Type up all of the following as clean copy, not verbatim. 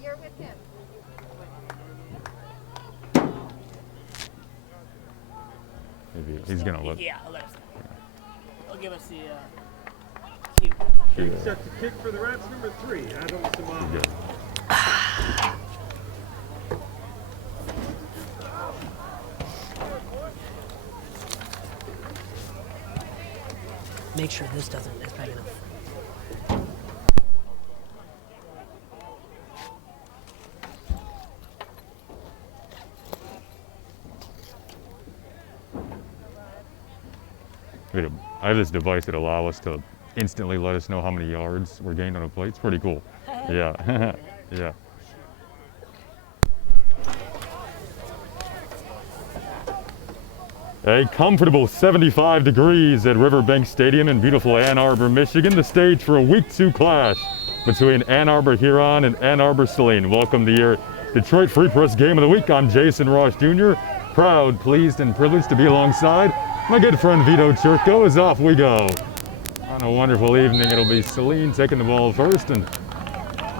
you're with him. Maybe he's gonna look. Yeah, he'll give us the cue. King set to kick for the Rats, number 3, Adam Samama. Good. Make sure this doesn't, that's big enough. I have this device that allows us to instantly let us know how many yards were gained on a plate. It's pretty cool. Yeah, yeah. A comfortable 75 degrees at Riverbank Stadium in beautiful Ann Arbor, Michigan, the stage for a Week 2 clash between Ann Arbor Huron and Ann Arbor Saline. Welcome to your Detroit Free Press Game of the Week. I'm Jason Ross Jr., proud, pleased, and privileged to be alongside my good friend Vito Churko. As off we go. On a wonderful evening, it'll be Saline taking the ball first, and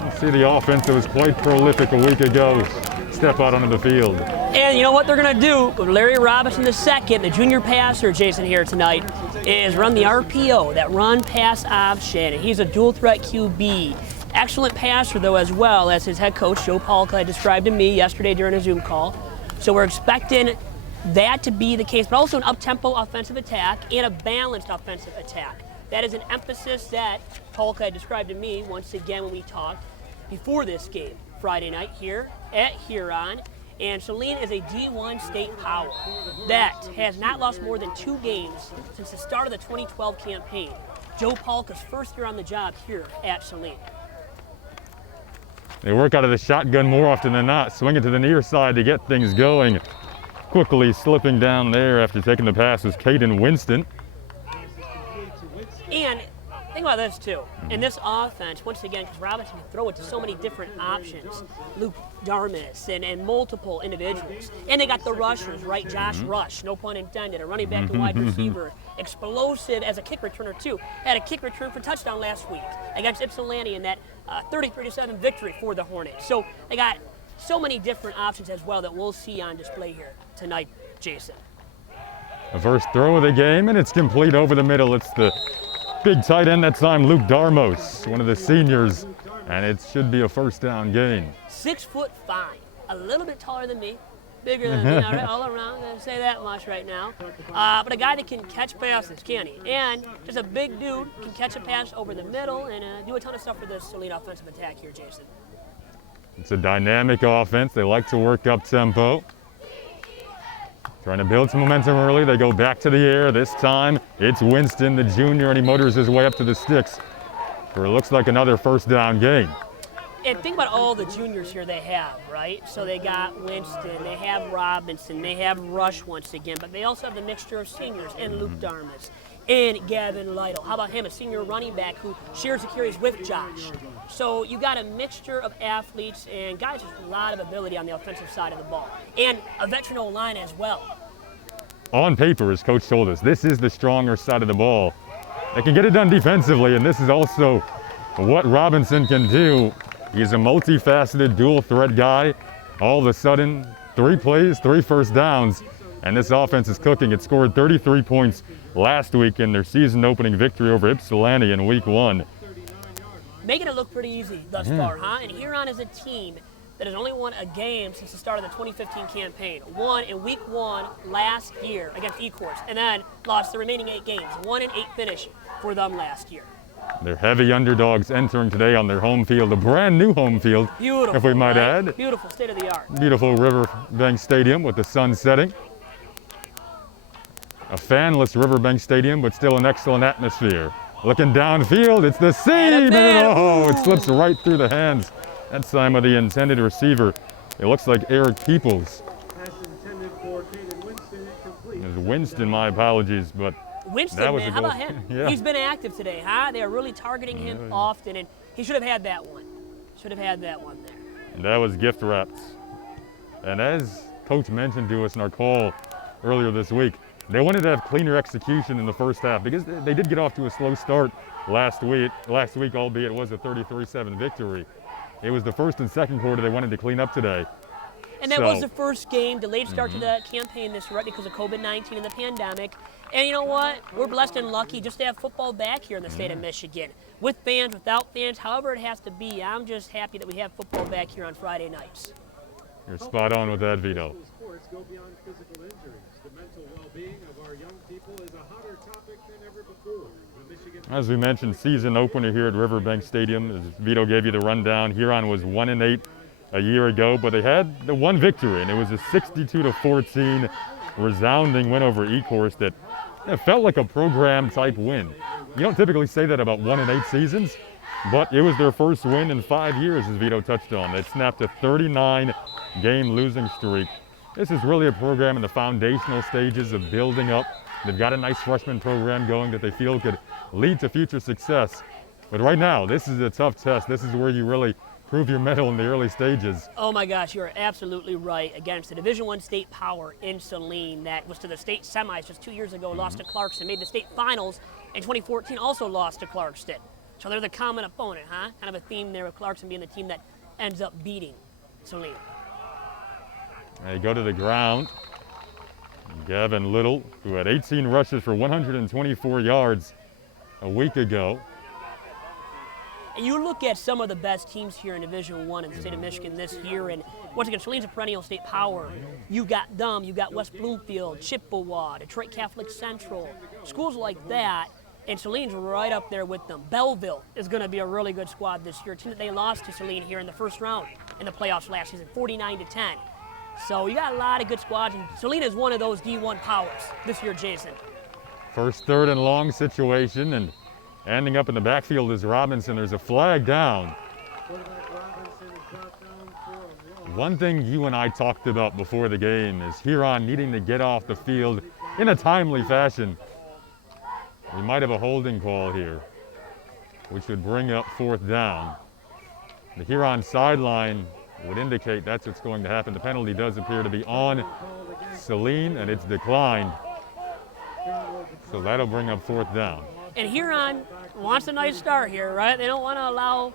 we'll see the offense that was quite prolific a week ago step out onto the field. And you know what they're going to do with Larry Robinson II, the junior passer, Jason, here tonight, is run the RPO, that run pass option. And he's a dual threat QB. Excellent passer, though, as well as his head coach, Joe Polka, had described to me yesterday during a Zoom call. So we're expecting that to be the case, but also an up-tempo offensive attack and a balanced offensive attack. That is an emphasis that Polka had described to me once again when we talked before this game Friday night here at Huron. And Saline is a D1 state power that has not lost more than 2 games since the start of the 2012 campaign. Joe Polka's first year on the job here at Saline. They work out of the shotgun more often than not, swing it to the near side to get things going. Quickly slipping down there after taking the pass was Caden Winston. And think about this too. In this offense, once again, because Robinson can throw it to so many different options, Luke Darmus and multiple individuals. And they got the rushers, right? Josh Rush, no pun intended, a running back to wide receiver. Explosive as a kick returner too. Had a kick return for touchdown last week against Ypsilanti in that 33-7 victory for the Hornets. So they got so many different options as well that we'll see on display here tonight, Jason. The first throw of the game, and it's complete over the middle. It's the big tight end that time, Luke Darmos, one of the seniors, and it should be a first down gain. 6'5", a little bit taller than me, bigger than me, all around. I say that much right now. But a guy that can catch passes, can he? And just a big dude can catch a pass over the middle and do a ton of stuff for this Saline offensive attack here, Jason. It's a dynamic offense. They like to work up tempo. Trying to build some momentum early. They go back to the air. This time it's Winston, the junior, and he motors his way up to the sticks for it looks like another first down gain. And think about all the juniors here they have, right? So they got Winston, they have Robinson, they have Rush once again, but they also have the mixture of seniors and Luke Darmus and Gavin Lytle. How about him, a senior running back who shares the carries with Josh? So you got a mixture of athletes and guys with a lot of ability on the offensive side of the ball. And a veteran O-line as well. On paper, as Coach told us, this is the stronger side of the ball. They can get it done defensively, and this is also what Robinson can do. He's a multifaceted dual threat guy. All of a sudden, 3 plays, 3 first downs, and this offense is cooking. It scored 33 points last week in their season opening victory over Ypsilanti in week 1. Making it look pretty easy thus far, huh? And Huron is a team that has only won a game since the start of the 2015 campaign. Won in week 1 last year against Ecorse, and then lost the remaining 8 games. 1-8 finish for them last year. They're heavy underdogs entering today on their home field, a brand new home field, Beautiful, if we might right? add. Beautiful, state of the art. Beautiful Riverbank Stadium with the sun setting. A fanless Riverbank Stadium, but still an excellent atmosphere. Looking downfield, it's the seam, and oh, it slips right through the hands. That time of the intended receiver. It looks like Eric Peoples. Pass intended for Caden Winston, incomplete. It's Winston, my apologies, but Winston, that was man, a how goal. about him? Yeah. He's been active today, huh? They are really targeting him often, and he should have had that one. Should have had that one there. That was gift wrapped. And as Coach mentioned to us in our call earlier this week, they wanted to have cleaner execution in the first half because they did get off to a slow start last week, albeit it was a 33-7 victory. It was the first and second quarter they wanted to clean up today. And that was So- the first game, delayed start to the campaign this year, right, because of COVID-19 and the pandemic. And you know what? We're blessed and lucky just to have football back here in the state of Michigan. With fans, without fans, however it has to be. I'm just happy that we have football back here on Friday nights. You're spot on with that, Vito. Sports go beyond physical injuries. The mental well-being of our young people is a hotter topic than ever before. The Michigan As we mentioned, season opener here at Riverbank Stadium. As Vito gave you the rundown, Huron was 1-8 a year ago, but they had the one victory, and it was a 62-14 resounding win over Ecorse that felt like a program-type win. You don't typically say that about 1-8 seasons, but it was their first win in 5 years, as Vito touched on. They snapped a 39-game losing streak. This is really a program in the foundational stages of building up. They've got a nice freshman program going that they feel could lead to future success. But right now, this is a tough test. This is where you really prove your mettle in the early stages. Oh my gosh, you're absolutely right. Against the Division I state power in Saline that was to the state semis just 2 years ago, lost to Clarkston, made the state finals in 2014, also lost to Clarkston. So they're the common opponent, huh? Kind of a theme there with Clarkston being the team that ends up beating Saline. They go to the ground. Gavin Little, who had 18 rushes for 124 yards a week ago. And you look at some of the best teams here in Division I in the state of Michigan this year, and once again, Saline's a perennial state power. You got them, you got West Bloomfield, Chippewa, Detroit Catholic Central, schools like that, and Saline's right up there with them. Belleville is going to be a really good squad this year, a team that they lost to Saline here in the first round in the playoffs last season, 49-10. So you got a lot of good squads, and Saline is one of those D1 powers this year, Jason. First, third, and long situation, and ending up in the backfield is Robinson. There's a flag down. quarterback Robinson is brought down for a loss. One thing you and I talked about before the game is Huron needing to get off the field in a timely fashion. We might have a holding call here, which would bring up fourth down. The Huron sideline would indicate that's what's going to happen. The penalty does appear to be on Saline, and it's declined. So that'll bring up fourth down. And Huron wants a nice start here, right? They don't want to allow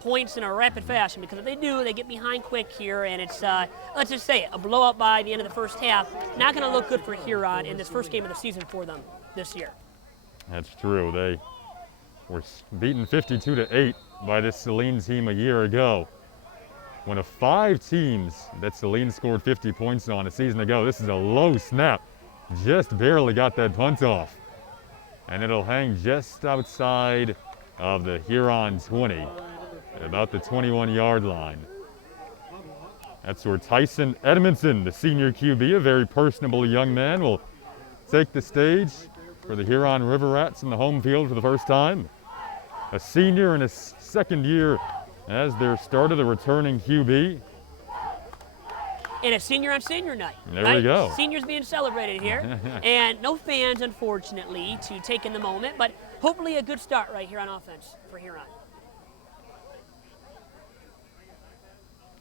points in a rapid fashion, because if they do, they get behind quick here, and it's, let's just say it, a blowout by the end of the first half. Not going to look good for Huron in this first game of the season for them this year. That's true. They were beaten 52-8 by this Saline team a year ago. One of 5 teams that Saline scored 50 points on a season ago. This is a low snap. Just barely got that punt off. And it'll hang just outside of the Huron 20, at about the 21-yard line. That's where Tyson Edmondson, the senior QB, a very personable young man, will take the stage for the Huron River Rats in the home field for the first time. A senior in his second year as their starter, the returning QB. And it's senior on senior night. There right? we go. Seniors being celebrated here. And no fans, unfortunately, to take in the moment, but hopefully a good start right here on offense for Huron.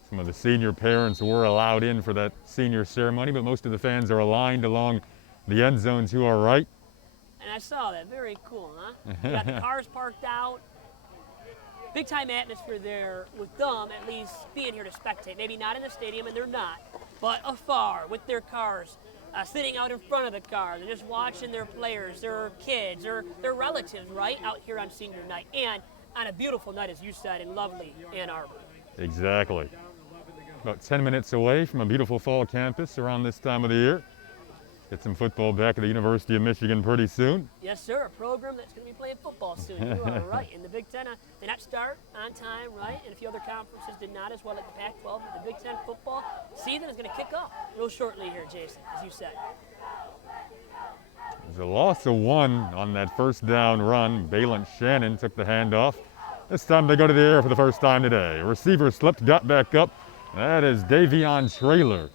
Some of the senior parents were allowed in for that senior ceremony, but most of the fans are aligned along the end zone to our right. And I saw that. Very cool, huh? Got the cars parked out. Big time atmosphere there with them, at least being here to spectate. Maybe not in the stadium, and they're not, but afar with their cars, sitting out in front of the car. They're just watching their players, their kids, their relatives, right, out here on senior night. And on a beautiful night, as you said, in lovely Ann Arbor. Exactly. About 10 minutes away from a beautiful fall campus around this time of the year. Get some football back at the University of Michigan pretty soon. Yes, sir. A program that's going to be playing football soon. You are right. In the Big Ten, did not start on time, right? And a few other conferences did not as well at the Pac-12. But the Big Ten football season is going to kick off real shortly here, Jason, as you said. There's a loss of 1 on that first down run. Balin Shannon took the handoff. This time they go to the air for the first time today. Receiver slipped, got back up. That is Davion Traylor.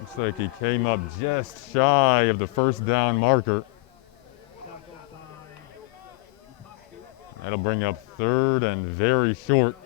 Looks like he came up just shy of the first down marker. That'll bring up third and very short.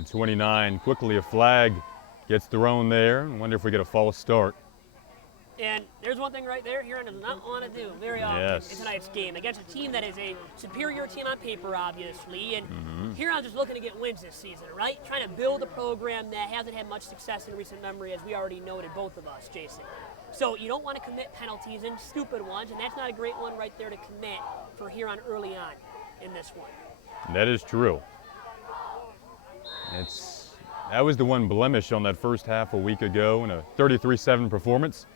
And 29, quickly a flag gets thrown there. I wonder if we get a false start. And there's one thing right there Huron does not want to do very often in tonight's game against a team that is a superior team on paper, obviously. And Huron's just looking to get wins this season, right? Trying to build a program that hasn't had much success in recent memory, as we already noted, both of us, Jason. So you don't want to commit penalties and stupid ones, and that's not a great one right there to commit for Huron early on in this one. That is true. That was the one blemish on that first half a week ago in a 33-7 performance.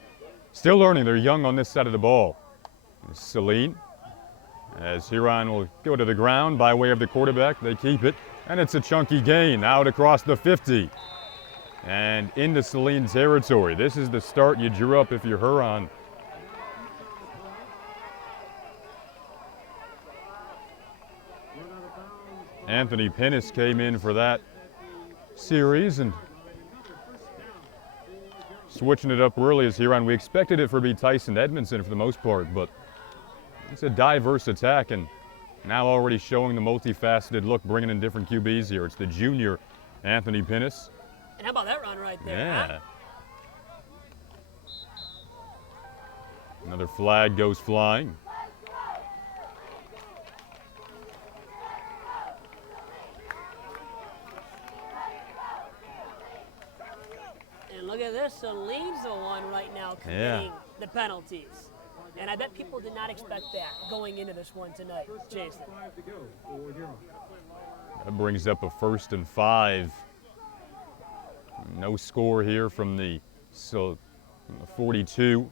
Still learning, they're young on this side of the ball. Saline, as Huron will go to the ground by way of the quarterback, they keep it, and it's a chunky gain out across the 50 and into Saline territory. This is the start you drew up if you're Huron. Anthony Pinnis came in for that series and switching it up early as Huron. We expected it for be Tyson Edmondson for the most part, but it's a diverse attack and now already showing the multifaceted look, bringing in different QBs here. It's the junior Anthony Pinnis. And how about that run right there? Yeah. Huh? Another flag goes flying. And look at this, Saline's the one right now committing the penalties. And I bet people did not expect that going into this one tonight, Jason. That brings up a 1st and 5. No score here from the 42.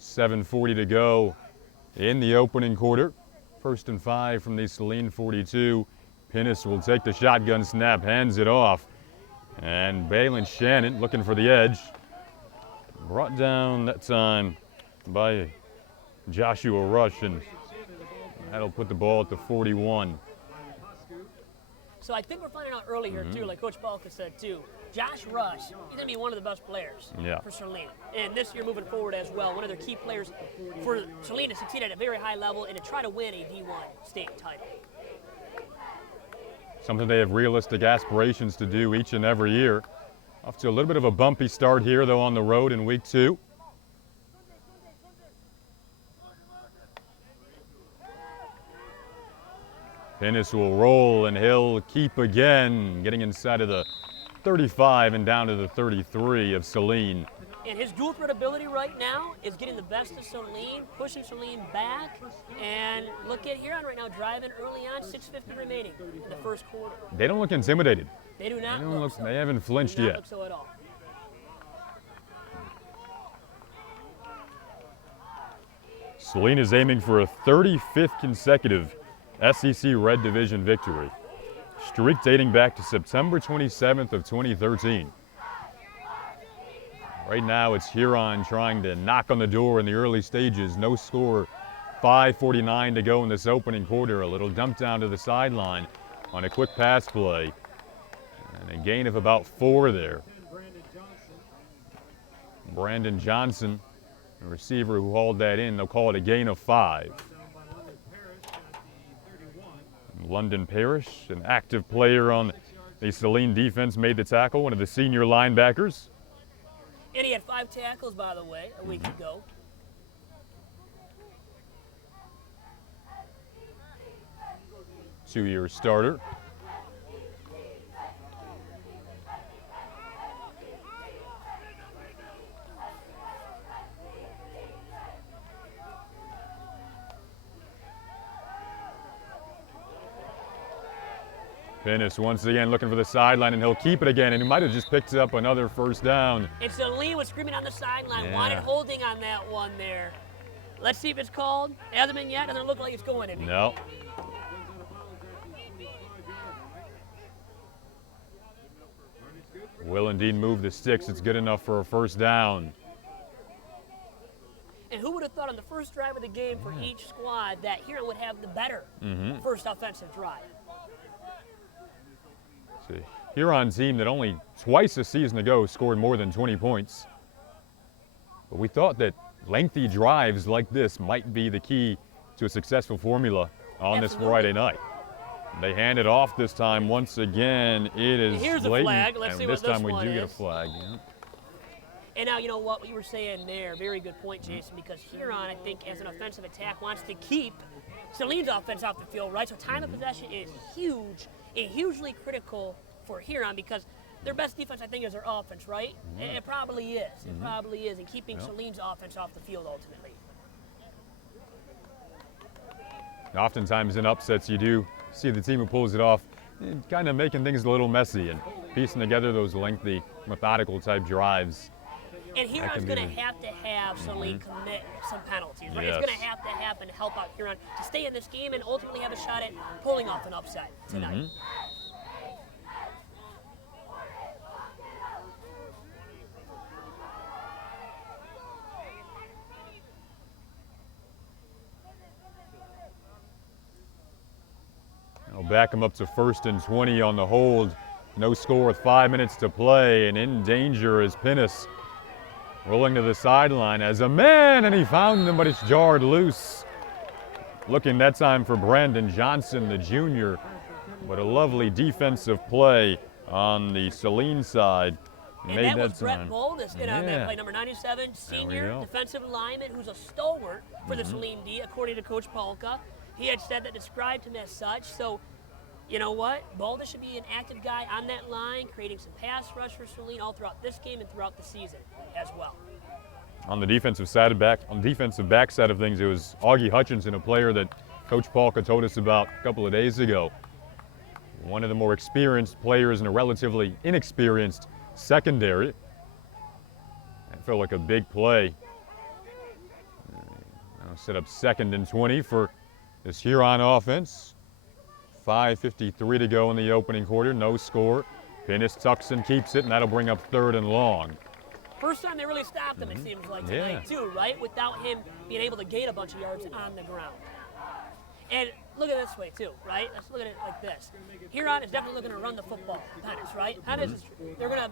.740 to go in the opening quarter. 1st and 5 from the Saline 42. Pinnis will take the shotgun snap, hands it off. And Balin Shannon looking for the edge. Brought down that time by Joshua Rush, and that'll put the ball at the 41. So I think we're finding out early here, too, like Coach Balka said, too. Josh Rush, he's going to be one of the best players for Saline. And this year moving forward as well, one of their key players for Saline to succeed at a very high level and to try to win a D1 state title. Something they have realistic aspirations to do each and every year. Off to a little bit of a bumpy start here, though, on the road in week 2. Pinnis will roll, and he'll keep again, getting inside of the 35 and down to the 33 of Saline. And his dual threat ability right now is getting the best of Saline, pushing Saline back. And look at Huron right now driving early on, 6:50 remaining in the first quarter. They don't look intimidated. They do not look so. They haven't flinched They do not yet. look so at all. Saline is aiming for a 35th consecutive SEC Red Division victory. Streak dating back to September 27th of 2013. Right now it's Huron trying to knock on the door in the early stages. No score, 5:49 to go in this opening quarter. A little dump down to the sideline on a quick pass play. And a gain of about 4 there. Brandon Johnson, the receiver who hauled that in, they'll call it a gain of 5. London Parrish, an active player on the Saline defense, made the tackle, one of the senior linebackers. And he had 5 tackles, by the way, a week ago. Two-year starter. Pinnis once again looking for the sideline, and he'll keep it again, and he might have just picked up another 1st down. And Saline was screaming on the sideline, wanted holding on that one there. Let's see if it's called. It hasn't been yet. Doesn't look like it's going to be. No. Will indeed move the sticks. It's good enough for a 1st down. And who would have thought on the first drive of the game for each squad that Huron would have the better first offensive drive? It's a Huron team that only twice a season ago scored more than 20 points. But we thought that lengthy drives like this might be the key to a successful formula on this Friday night. They hand it off this time once again. It is Here's a blatant, flag. Let's and see this what this time we one do get a is. flag. Yeah. And now, you know what you were saying there, very good point, Jason, because Huron, I think, as an offensive attack, wants to keep Saline's offense off the field, right? So time of possession is huge and hugely critical for Huron because their best defense, I think, is their offense, right? It probably is. It probably is, and keeping Saline's offense off the field ultimately. Oftentimes in upsets, you do see the team who pulls it off kind of making things a little messy and piecing together those lengthy, methodical type drives. And Huron's going to have Saline commit some penalties, right? Yes. It's going to have to happen to help out Huron to stay in this game and ultimately have a shot at pulling off an upset tonight. I'll back him up to 1st and 20 on the hold. No score with 5 minutes to play, and in danger is Pinnis. Rolling to the sideline as a man, and he found him, but it's jarred loose. Looking that time for Brandon Johnson, the junior, but a lovely defensive play on the Saline side. And Made that was Brett time. Boldus in on Yeah. that play, number 97, senior go. defensive lineman who's a stalwart for the Saline D, according to Coach Polka. He had said that described him as such. So, you know what? Boldus should be an active guy on that line, creating some pass rush for Saline all throughout this game and throughout the season as well. On the defensive side on the defensive back side of things, it was Augie Hutchinson, a player that Coach Polka told us about a couple of days ago. One of the more experienced players in a relatively inexperienced secondary. That felt like a big play. Now set up 2nd and 20 for this Huron offense. 5:53 to go in the opening quarter, no score. Pinnis tucks and keeps it, and that'll bring up 3rd and long. First time they really stopped him, it seems like tonight too, right? Without him being able to gain a bunch of yards on the ground. And look at it this way too, right? Let's look at it like this. Huron is definitely looking to run the football. Pennis, right? Pennis, they're going to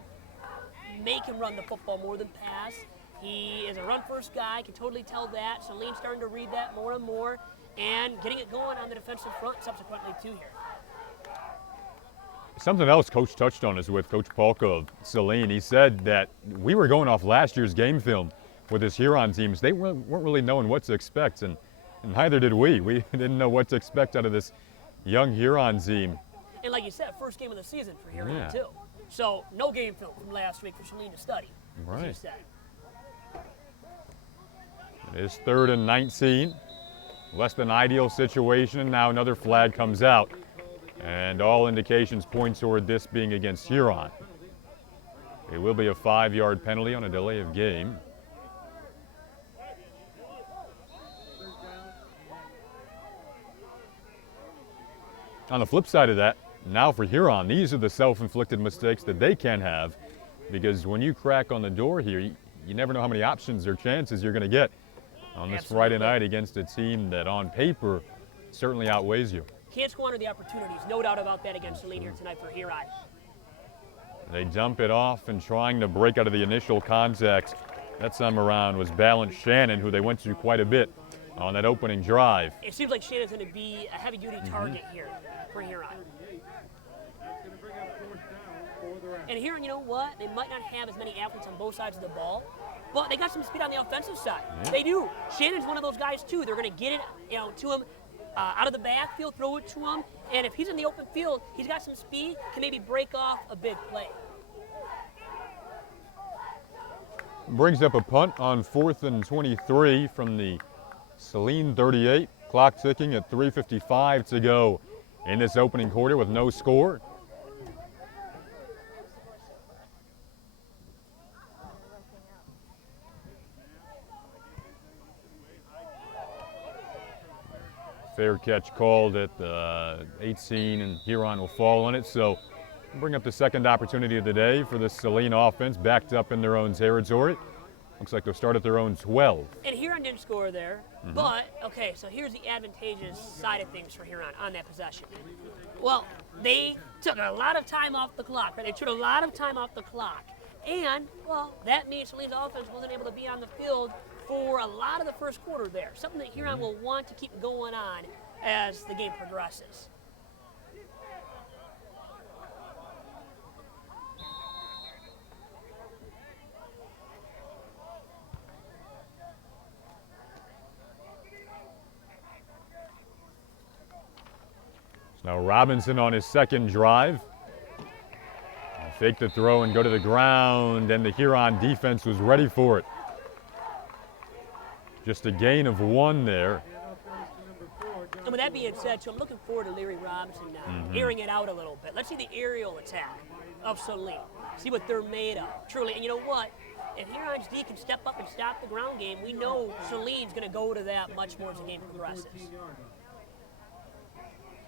make him run the football more than pass. He is a run-first guy, can totally tell that. Saline's starting to read that more and more, and getting it going on the defensive front subsequently too here. Something else Coach touched on is with Coach Polka of Saline. He said that we were going off last year's game film with his Huron teams. They weren't really knowing what to expect, and neither did we. We didn't know what to expect out of this young Huron team. And like you said, first game of the season for Huron too. So no game film from last week for Saline to study, as you said. It is 3rd and 19. Less than ideal situation, and now another flag comes out. And all indications point toward this being against Huron. It will be a 5-yard penalty on a delay of game. On the flip side of that, now for Huron, these are the self-inflicted mistakes that they can have, because when you crack on the door here, you never know how many options or chances you're going to get on this Friday night against a team that on paper certainly outweighs you. Can't squander the opportunities, no doubt about that against Saline here tonight for Huron. They dump it off and trying to break out of the initial contact. That time around was Balance Shannon, who they went to quite a bit on that opening drive. It seems like Shannon's going to be a heavy-duty target here for Huron. And Huron, you know what? They might not have as many athletes on both sides of the ball, but they got some speed on the offensive side. They do. Shannon's one of those guys, too. They're going to get it to him out of the backfield, throw it to him, and if he's in the open field, he's got some speed, can maybe break off a big play. Brings up a punt on 4th and 23 from the Saline 38. Clock ticking at 3:55 to go in this opening quarter with no score. Fair catch called at 18, and Huron will fall on it. So bring up the second opportunity of the day for the Saline offense, backed up in their own territory. Looks like they'll start at their own 12. And Huron didn't score there, but, okay, so here's the advantageous side of things for Huron on that possession. Well, they took a lot of time off the clock, right? They took a lot of time off the clock. And, well, that means Saline's offense wasn't able to be on the field for a lot of the first quarter there, something that Huron will want to keep going on as the game progresses. Now Robinson on his second drive. Fake the throw and go to the ground, and the Huron defense was ready for it. Just a gain of 1 there. And with that being said, so I'm looking forward to Larry Robinson now, airing it out a little bit. Let's see the aerial attack of Saline. See what they're made of, truly. And you know what? If Huron's D can step up and stop the ground game, we know Saline's going to go to that much more as the game progresses.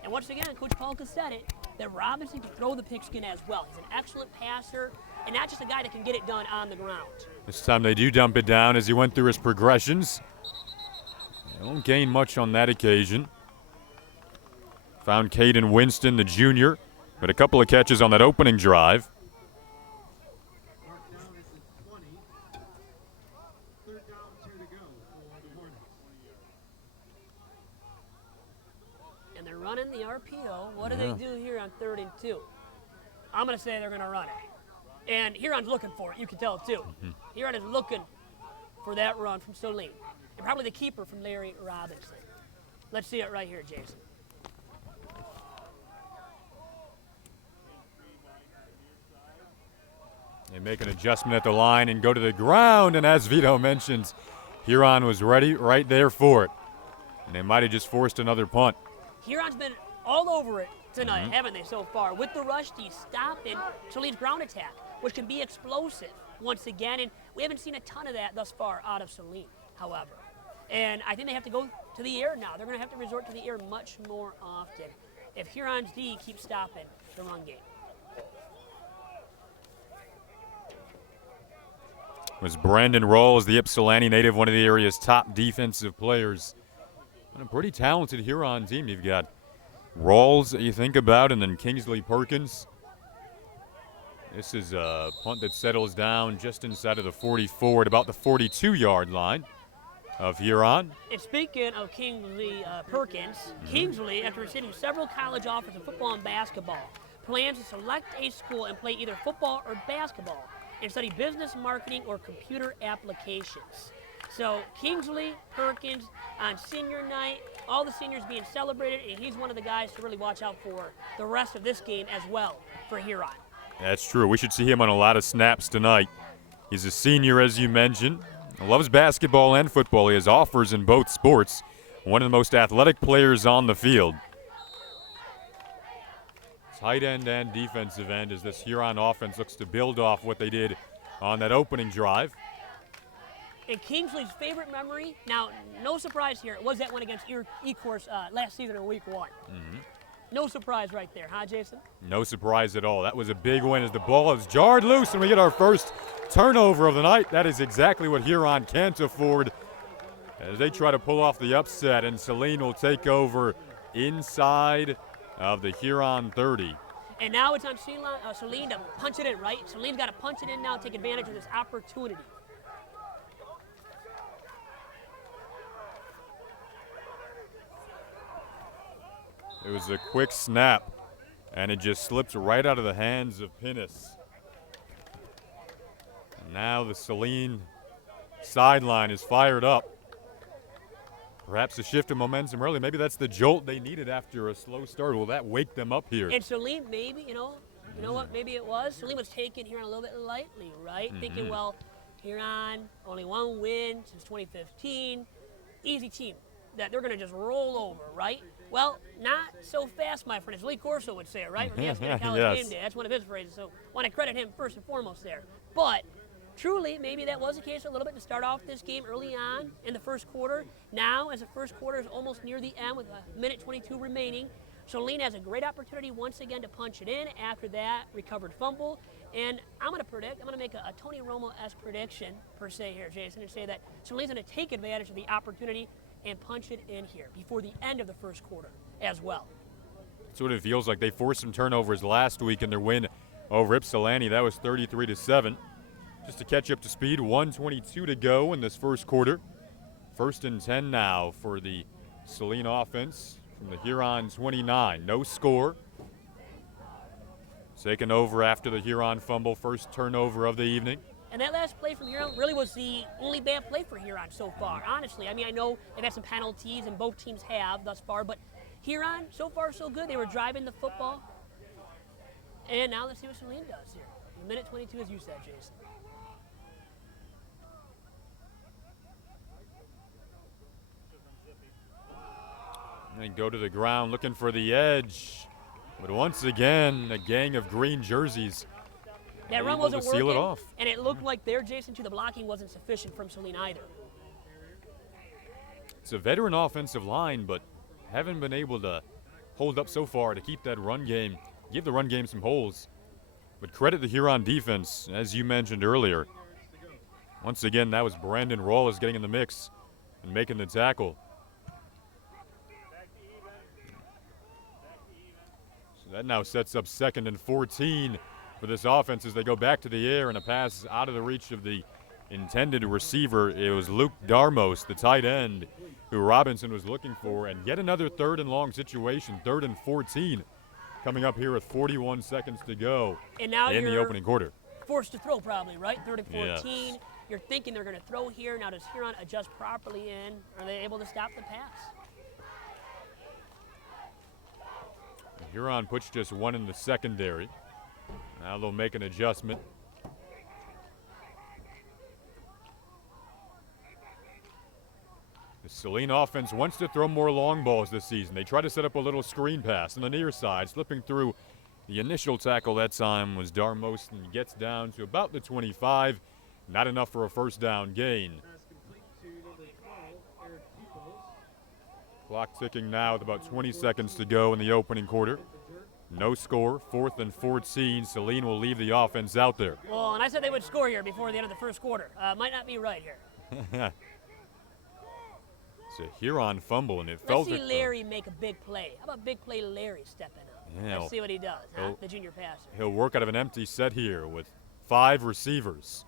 And once again, Coach Polka said it, that Robinson can throw the pigskin as well. He's an excellent passer, and not just a guy that can get it done on the ground. This time they do dump it down as he went through his progressions. They won't gain much on that occasion. Found Caden Winston, the junior, but a couple of catches on that opening drive. And they're running the RPO. What do they do here on 3rd and 2? I'm going to say they're going to run it. And Huron's looking for it. You can tell it too. Huron is looking for that run from Saline. And probably the keeper from Larry Robinson. Let's see it right here, Jason. They make an adjustment at the line and go to the ground. And as Vito mentions, Huron was ready right there for it. And they might have just forced another punt. Huron's been all over it tonight, haven't they, so far? With the rush, he's stopping Saline's ground attack, which can be explosive once again. And we haven't seen a ton of that thus far out of Saline, however. And I think they have to go to the air now. They're going to have to resort to the air much more often if Huron's D keeps stopping the run game. It was Brandon Rawls, the Ypsilanti native, one of the area's top defensive players. And a pretty talented Huron team. You've got Rawls that you think about, and then Kingsley Perkins. This is a punt that settles down just inside of the 44 at about the 42-yard line of Huron. And speaking of Kingsley Perkins, Kingsley, after receiving several college offers in football and basketball, plans to select a school and play either football or basketball and study business, marketing, or computer applications. So Kingsley Perkins on senior night, all the seniors being celebrated, and he's one of the guys to really watch out for the rest of this game as well for Huron. That's true. We should see him on a lot of snaps tonight. He's a senior, as you mentioned. Loves basketball and football. He has offers in both sports. One of the most athletic players on the field. Tight end and defensive end as this Huron offense looks to build off what they did on that opening drive. And Kingsley's favorite memory, now no surprise here, was that one against E-Course last season in week 1. No surprise right there, huh, Jason? No surprise at all. That was a big win as the ball is jarred loose and we get our first turnover of the night. That is exactly what Huron can't afford as they try to pull off the upset, and Saline will take over inside of the Huron 30. And now it's on Saline to punch it in, right? Saline's got to punch it in now, take advantage of this opportunity. It was a quick snap, and it just slips right out of the hands of Pinnis. And now the Saline sideline is fired up. Perhaps a shift of momentum early. Maybe that's the jolt they needed after a slow start. Will that wake them up here? And Saline, maybe, you know what, maybe it was. Saline was taking Huron a little bit lightly, right? Thinking, well, Huron, only one win since 2015. Easy team that they're going to just roll over, right? Well, not so fast, my friend. As Lee Corso would say it, right? From yesterday College Game Day. That's one of his phrases. So want to credit him first and foremost there. But truly, maybe that was the case a little bit to start off this game early on in the first quarter. Now, as the first quarter is almost near the end with a minute 22 remaining, Saline has a great opportunity once again to punch it in. After that, recovered fumble. And I'm going to make a Tony Romo-esque prediction, per se here, Jason, and say that Saline's going to take advantage of the opportunity and punch it in here before the end of the first quarter as well. That's what it feels like. They forced some turnovers last week in their win over Ypsilanti. That was 33-7. Just to catch you up to speed, 1:22 to go in this first quarter. 1st and 10 now for the Saline offense from the Huron 29. No score. Taken over after the Huron fumble, first turnover of the evening. And that last play from Huron really was the only bad play for Huron so far, honestly. I mean, I know they've had some penalties, and both teams have thus far, but Huron, so far so good. They were driving the football. And now let's see what Saline does here. A minute 22, as you said, Jason. And they go to the ground looking for the edge. But once again, a gang of green jerseys. That run able wasn't to seal working, it off. and it looked like there, Jason, too, the blocking wasn't sufficient from Saline either. It's a veteran offensive line, but haven't been able to hold up so far to keep that run game, give the run game some holes. But credit the Huron defense, as you mentioned earlier. Once again, that was Brandon Rawls getting in the mix and making the tackle. So that now sets up 2nd and 14 for this offense as they go back to the air, and a pass out of the reach of the intended receiver. It was Luke Darmos, the tight end, who Robinson was looking for, and yet another 3rd and long situation, 3rd and 14, coming up here with 41 seconds to go And now in the opening quarter. Forced to throw probably, right? 3rd and 14. Yes. You're thinking they're going to throw here. Now does Huron adjust properly in? Are they able to stop the pass? Huron puts just one in the secondary. Now they'll make an adjustment. The Saline offense wants to throw more long balls this season. They try to set up a little screen pass on the near side, slipping through. The initial tackle that time was Darmos, and gets down to about the 25. Not enough for a first down gain. Clock ticking now with about 20 seconds to go in the opening quarter. No score, 4th and 14. Saline will leave the offense out there. Well, and I said they would score here before the end of the first quarter. Might not be right here. It's a Huron fumble, and it Let's felt see it. Larry make a big play. How about big play Larry stepping up? Yeah, Let's see what he does, huh? The junior passer. He'll work out of an empty set here with 5 receivers.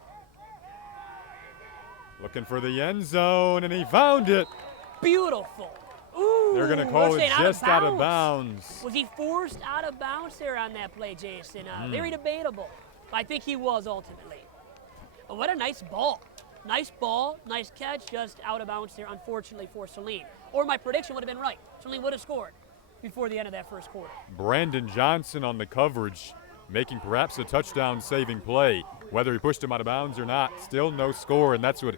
Looking for the end zone, and he found it. Beautiful. Ooh, They're going to call we're it saying just out of bounds. Was he forced out of bounds there on that play, Jason? Very debatable. I think he was ultimately. But what a nice ball. Nice ball, nice catch, just out of bounds there, unfortunately, for Saline. Or my prediction would have been right. Saline would have scored before the end of that first quarter. Brandon Johnson on the coverage, making perhaps a touchdown-saving play. Whether he pushed him out of bounds or not, still no score, and that's what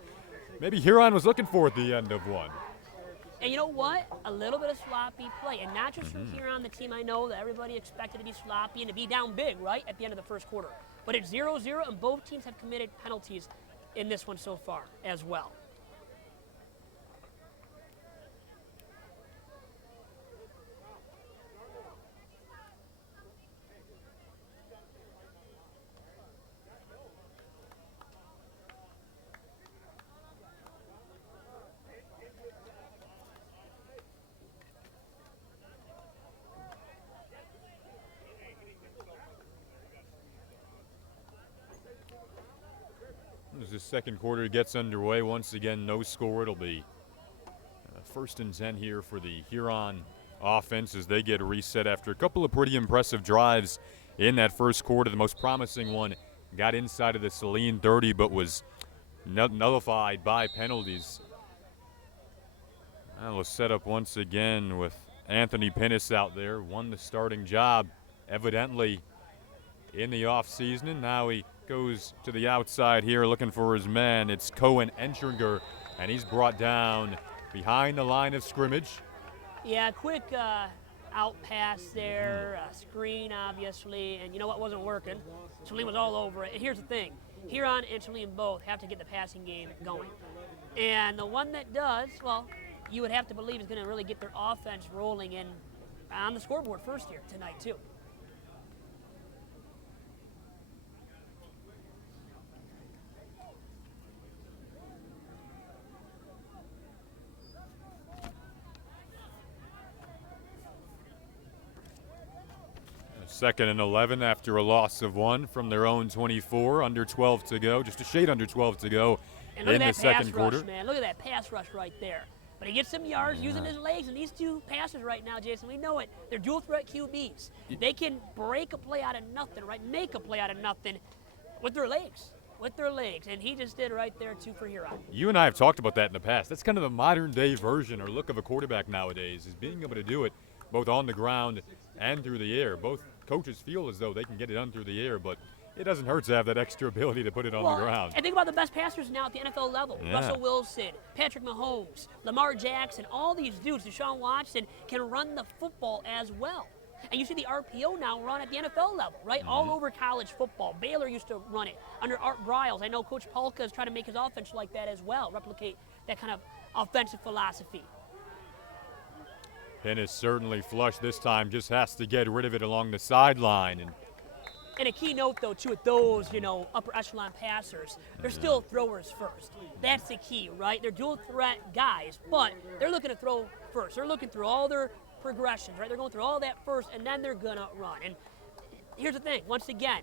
maybe Huron was looking for at the end of one. And you know what? A little bit of sloppy play. And not just from Huron, the team I know that everybody expected to be sloppy and to be down big, right, at the end of the first quarter. But it's 0-0, and both teams have committed penalties in this one so far as well. As the second quarter gets underway, once again, no score. It'll be 1st and 10 here for the Huron offense as they get reset after a couple of pretty impressive drives in that first quarter. The most promising one got inside of the Saline 30 but was nullified by penalties. Now we'll set up once again with Anthony Pinnis out there. Won the starting job, evidently, in the offseason, and now he goes to the outside here looking for his man. It's Cohen Entringer, and he's brought down behind the line of scrimmage. Yeah, quick out pass there, screen obviously, and you know what wasn't working? Saline was all over it. And here's the thing, Huron and Saline both have to get the passing game going. And the one that does, well, you would have to believe is going to really get their offense rolling in on the scoreboard first here tonight too. 2nd and 11 after a loss of 1 from their own 24, under 12 to go, just a shade under 12 to go And look in at the that second pass quarter. rush, man. Look at that pass rush right there. But he gets some yards using his legs, and these two passers right now, Jason, we know it. They're dual threat QBs. They can break a play out of nothing, right? Make a play out of nothing with their legs. And he just did right there, too, for Huron. You and I have talked about that in the past. That's kind of the modern-day version or look of a quarterback nowadays, is being able to do it both on the ground and through the air. Both coaches feel as though they can get it done through the air, but it doesn't hurt to have that extra ability to put it on the ground. And think about the best passers now at the NFL level. Yeah. Russell Wilson, Patrick Mahomes, Lamar Jackson, all these dudes, Deshaun Watson, can run the football as well. And you see the RPO now run at the NFL level, right? All over college football. Baylor used to run it under Art Briles. I know Coach Polka is trying to make his offense like that as well, replicate that kind of offensive philosophy. Pin is certainly flush this time, just has to get rid of it along the sideline. And a key note, though, too, with those, upper echelon passers, they're still throwers first. That's the key, right? They're dual threat guys, but they're looking to throw first. They're looking through all their progressions, right? They're going through all that first, and then they're going to run. And here's the thing, once again,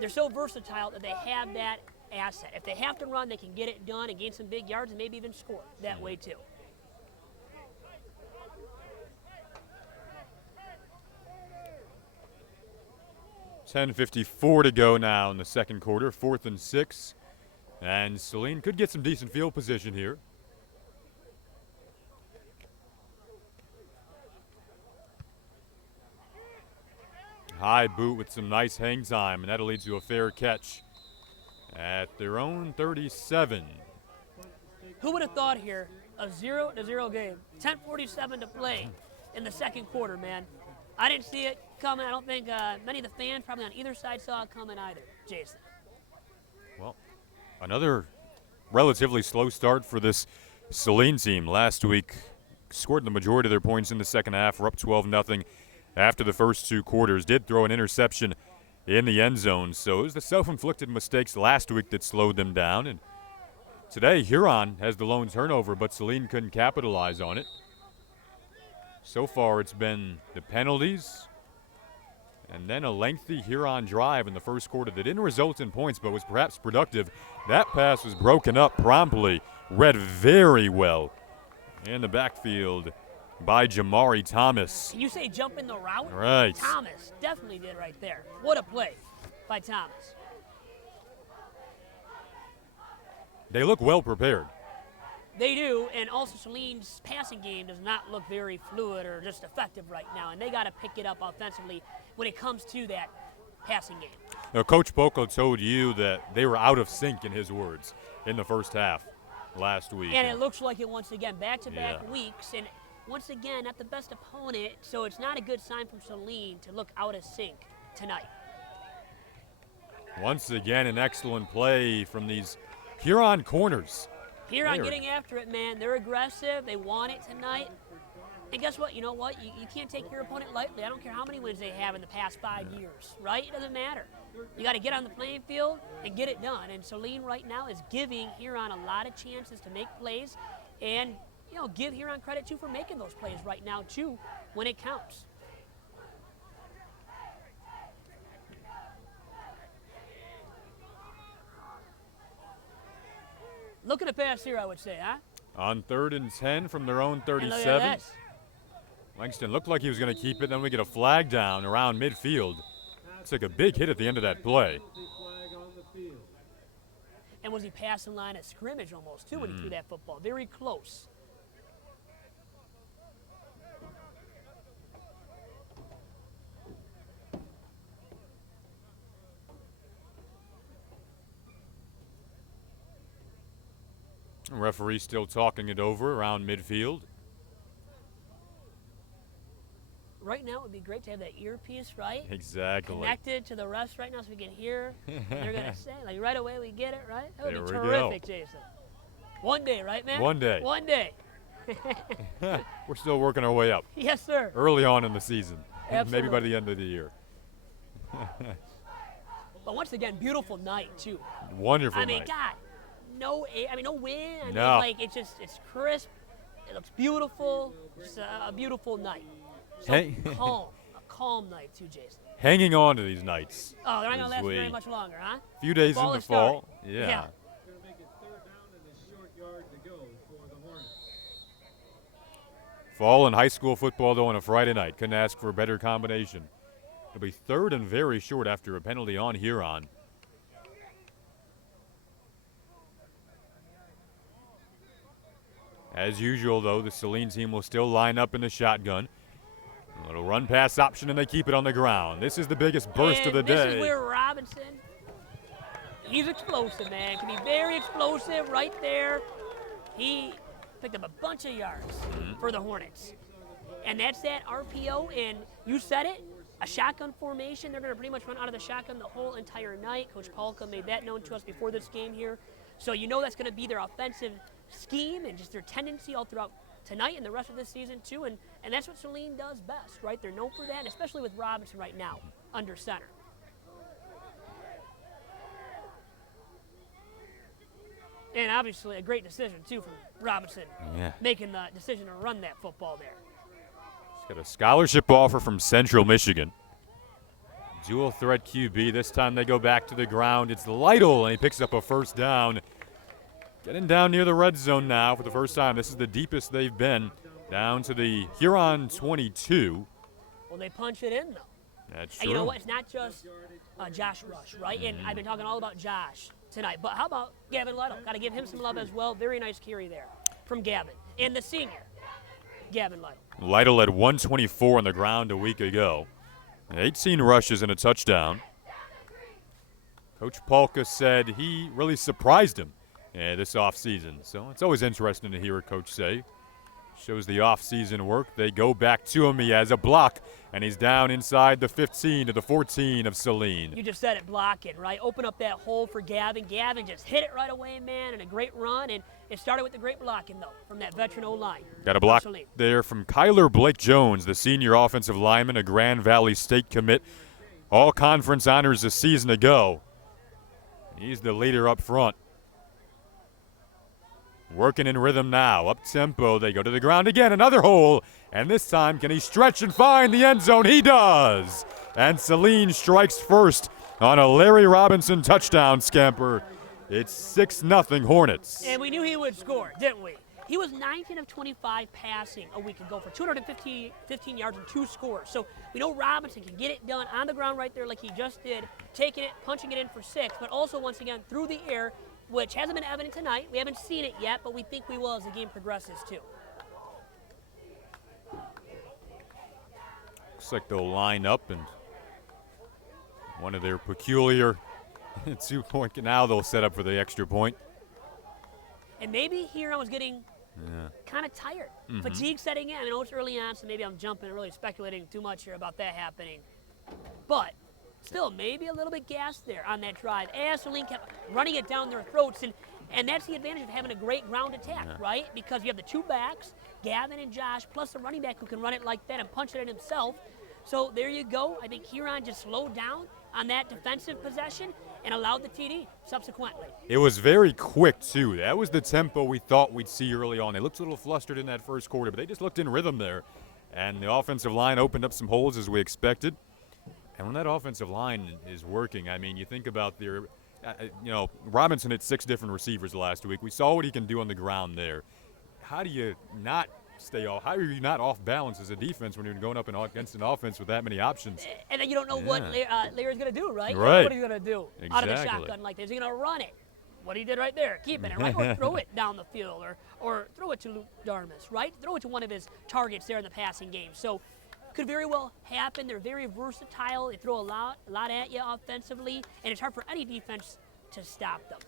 they're so versatile that they have that asset. If they have to run, they can get it done and gain some big yards and maybe even score that way, too. .10:54 to go now in the second quarter, 4th and 6. And Saline could get some decent field position here. High boot with some nice hang time, and that'll lead to a fair catch at their own 37. Who would have thought here a 0-0 game, 10:47 to play in the second quarter, man? I didn't see it coming. I don't think many of the fans probably on either side saw it coming either, Jason. Well, another relatively slow start for this Saline team. Last week scored the majority of their points in the second half. We're up 12-0 after the first 2 quarters. Did throw an interception in the end zone. So it was the self-inflicted mistakes last week that slowed them down. And today, Huron has the lone turnover, but Saline couldn't capitalize on it. So far, it's been the penalties and then a lengthy Huron drive in the first quarter that didn't result in points but was perhaps productive. That pass was broken up promptly, read very well in the backfield by Jamari Thomas. Can you say jump in the route? Right. Thomas definitely did right there. What a play by Thomas. They look well prepared. They do, and also Saline's passing game does not look very fluid or just effective right now, and they got to pick it up offensively when it comes to that passing game. Now, Coach Poco told you that they were out of sync, in his words, in the first half last week. And it looks like it once again, back-to-back Yeah. weeks, and once again, not the best opponent, so it's not a good sign from Saline to look out of sync tonight. Once again, an excellent play from these Huron corners. Huron getting after it, man. They're aggressive. They want it tonight. And guess what? You know what? You can't take your opponent lightly. I don't care how many wins they have in the past 5 years, right? It doesn't matter. You got to get on the playing field and get it done. And Saline right now is giving Huron a lot of chances to make plays and, give Huron credit, too, for making those plays right now, too, when it counts. Looking to pass here, I would say, huh? On 3rd and 10 from their own And 37. look at this. Langston looked like he was going to keep it, then we get a flag down around midfield. Took a big hit at the end of that play. And was he passing line of scrimmage almost, too, when he threw that football? Very close. Referee still talking it over around midfield. Right now, it would be great to have that earpiece, right? Exactly. Connected to the refs right now so we can hear what they're going to say. Like, right away we get it, right? That would There be we terrific, go. Jason. One day, right, man? One day. One day. We're still working our way up. Yes, sir. Early on in the season. Maybe by Absolutely. the end of the year. But once again, beautiful night, too. Wonderful I mean, night. God, no wind. I mean, No. like, it's crisp. It looks beautiful. Just a beautiful night. So Hey. calm. A calm night too, Jason. Hanging on to these nights. Oh, they're not going to as last we- very much longer, huh? Few days Fall in the is starting. fall. Yeah. Yeah. Going to make it 3rd down and a short yard to go for the Hornets. Fall and high school football, though, on a Friday night. Couldn't ask for a better combination. It'll be 3rd and very short after a penalty on Huron. As usual, though, the Saline team will still line up in the shotgun. A little run-pass option, and they keep it on the ground. This is the biggest burst of the And this day. is where Robinson, he's explosive, man. Can be very explosive right there. He picked up a bunch of yards for the Hornets. And that's that RPO, and you said it, a shotgun formation. They're going to pretty much run out of the shotgun the whole entire night. Coach Polka made that known to us before this game here. So you know that's going to be their offensive scheme and just their tendency all throughout tonight and the rest of this season too. And that's what Saline does best, right? They're known for that, especially with Robinson right now under center. And obviously a great decision too from Robinson, Yeah. making the decision to run that football there. He's got a scholarship offer from Central Michigan. Dual threat QB. This time they go back to the ground. It's Lytle, and he picks up a 1st down. Getting down near the red zone now for the first time. This is the deepest they've been. Down to the Huron 22. Well, they punch it in though. That's And true. you know what? It's not just Josh Rush, right? And I've been talking all about Josh tonight. But how about Gavin Lytle? Got to give him some love as well. Very nice carry there from Gavin. And the senior, Gavin Lytle. Lytle had 124 on the ground a week ago. 18 rushes and a touchdown. Coach Polka said he really surprised him this offseason. So it's always interesting to hear a coach say. Shows the offseason work. They go back to him. He has a block, and he's down inside the 15 to the 14 of Saline. You just said it, blocking, right? Open up that hole for Gavin. Gavin just hit it right away, man, and a great run. And it started with the great blocking, though, from that veteran O-line. Got a block Saline. there from Kyler Blake Jones, the senior offensive lineman, a Grand Valley State commit. All conference honors a season ago. He's the leader up front. Working in rhythm now, up tempo. They go to the ground again, another hole. And this time, can he stretch and find the end zone? He does. And Saline strikes first on a Larry Robinson touchdown scamper. It's 6-0 Hornets. And we knew he would score, didn't we? He was 19 of 25 passing a week ago for 215 yards and 2 scores. So we know Robinson can get it done on the ground right there like he just did, taking it, punching it in for 6, but also once again through the air, which hasn't been evident tonight. We haven't seen it yet, but we think we will as the game progresses too. Looks like they'll line up, and one of their peculiar 2-point, now they'll set up for the extra point. And maybe Huron was getting kind of tired. Fatigue setting in. I know it's early on, so maybe I'm jumping and really speculating too much here about that happening. But still, maybe a little bit gassed there on that drive. As Saline kept running it down their throats, and that's the advantage of having a great ground attack, right? Because you have the 2 backs, Gavin and Josh, plus the running back who can run it like that and punch it in himself. So there you go. I think Huron just slowed down on that defensive possession and allowed the TD subsequently. It was very quick, too. That was the tempo we thought we'd see early on. They looked a little flustered in that first quarter, but they just looked in rhythm there. And the offensive line opened up some holes as we expected. And when that offensive line is working, I mean, you think about their, Robinson had 6 different receivers last week. We saw what he can do on the ground there. How do you not stay off? How are you not off balance as a defense when you're going up against an offense with that many options? And then you don't know what Larry's going to do, right? You don't know Right. what he's going to do out of the Exactly. shotgun like this. Is he going to run it? What he did right there, keeping it, right? Or throw it down the field, or throw it to Luke Darmus, right? Throw it to one of his targets there in the passing game. So could very well happen. They're very versatile. They throw a lot at you offensively, and it's hard for any defense to stop them.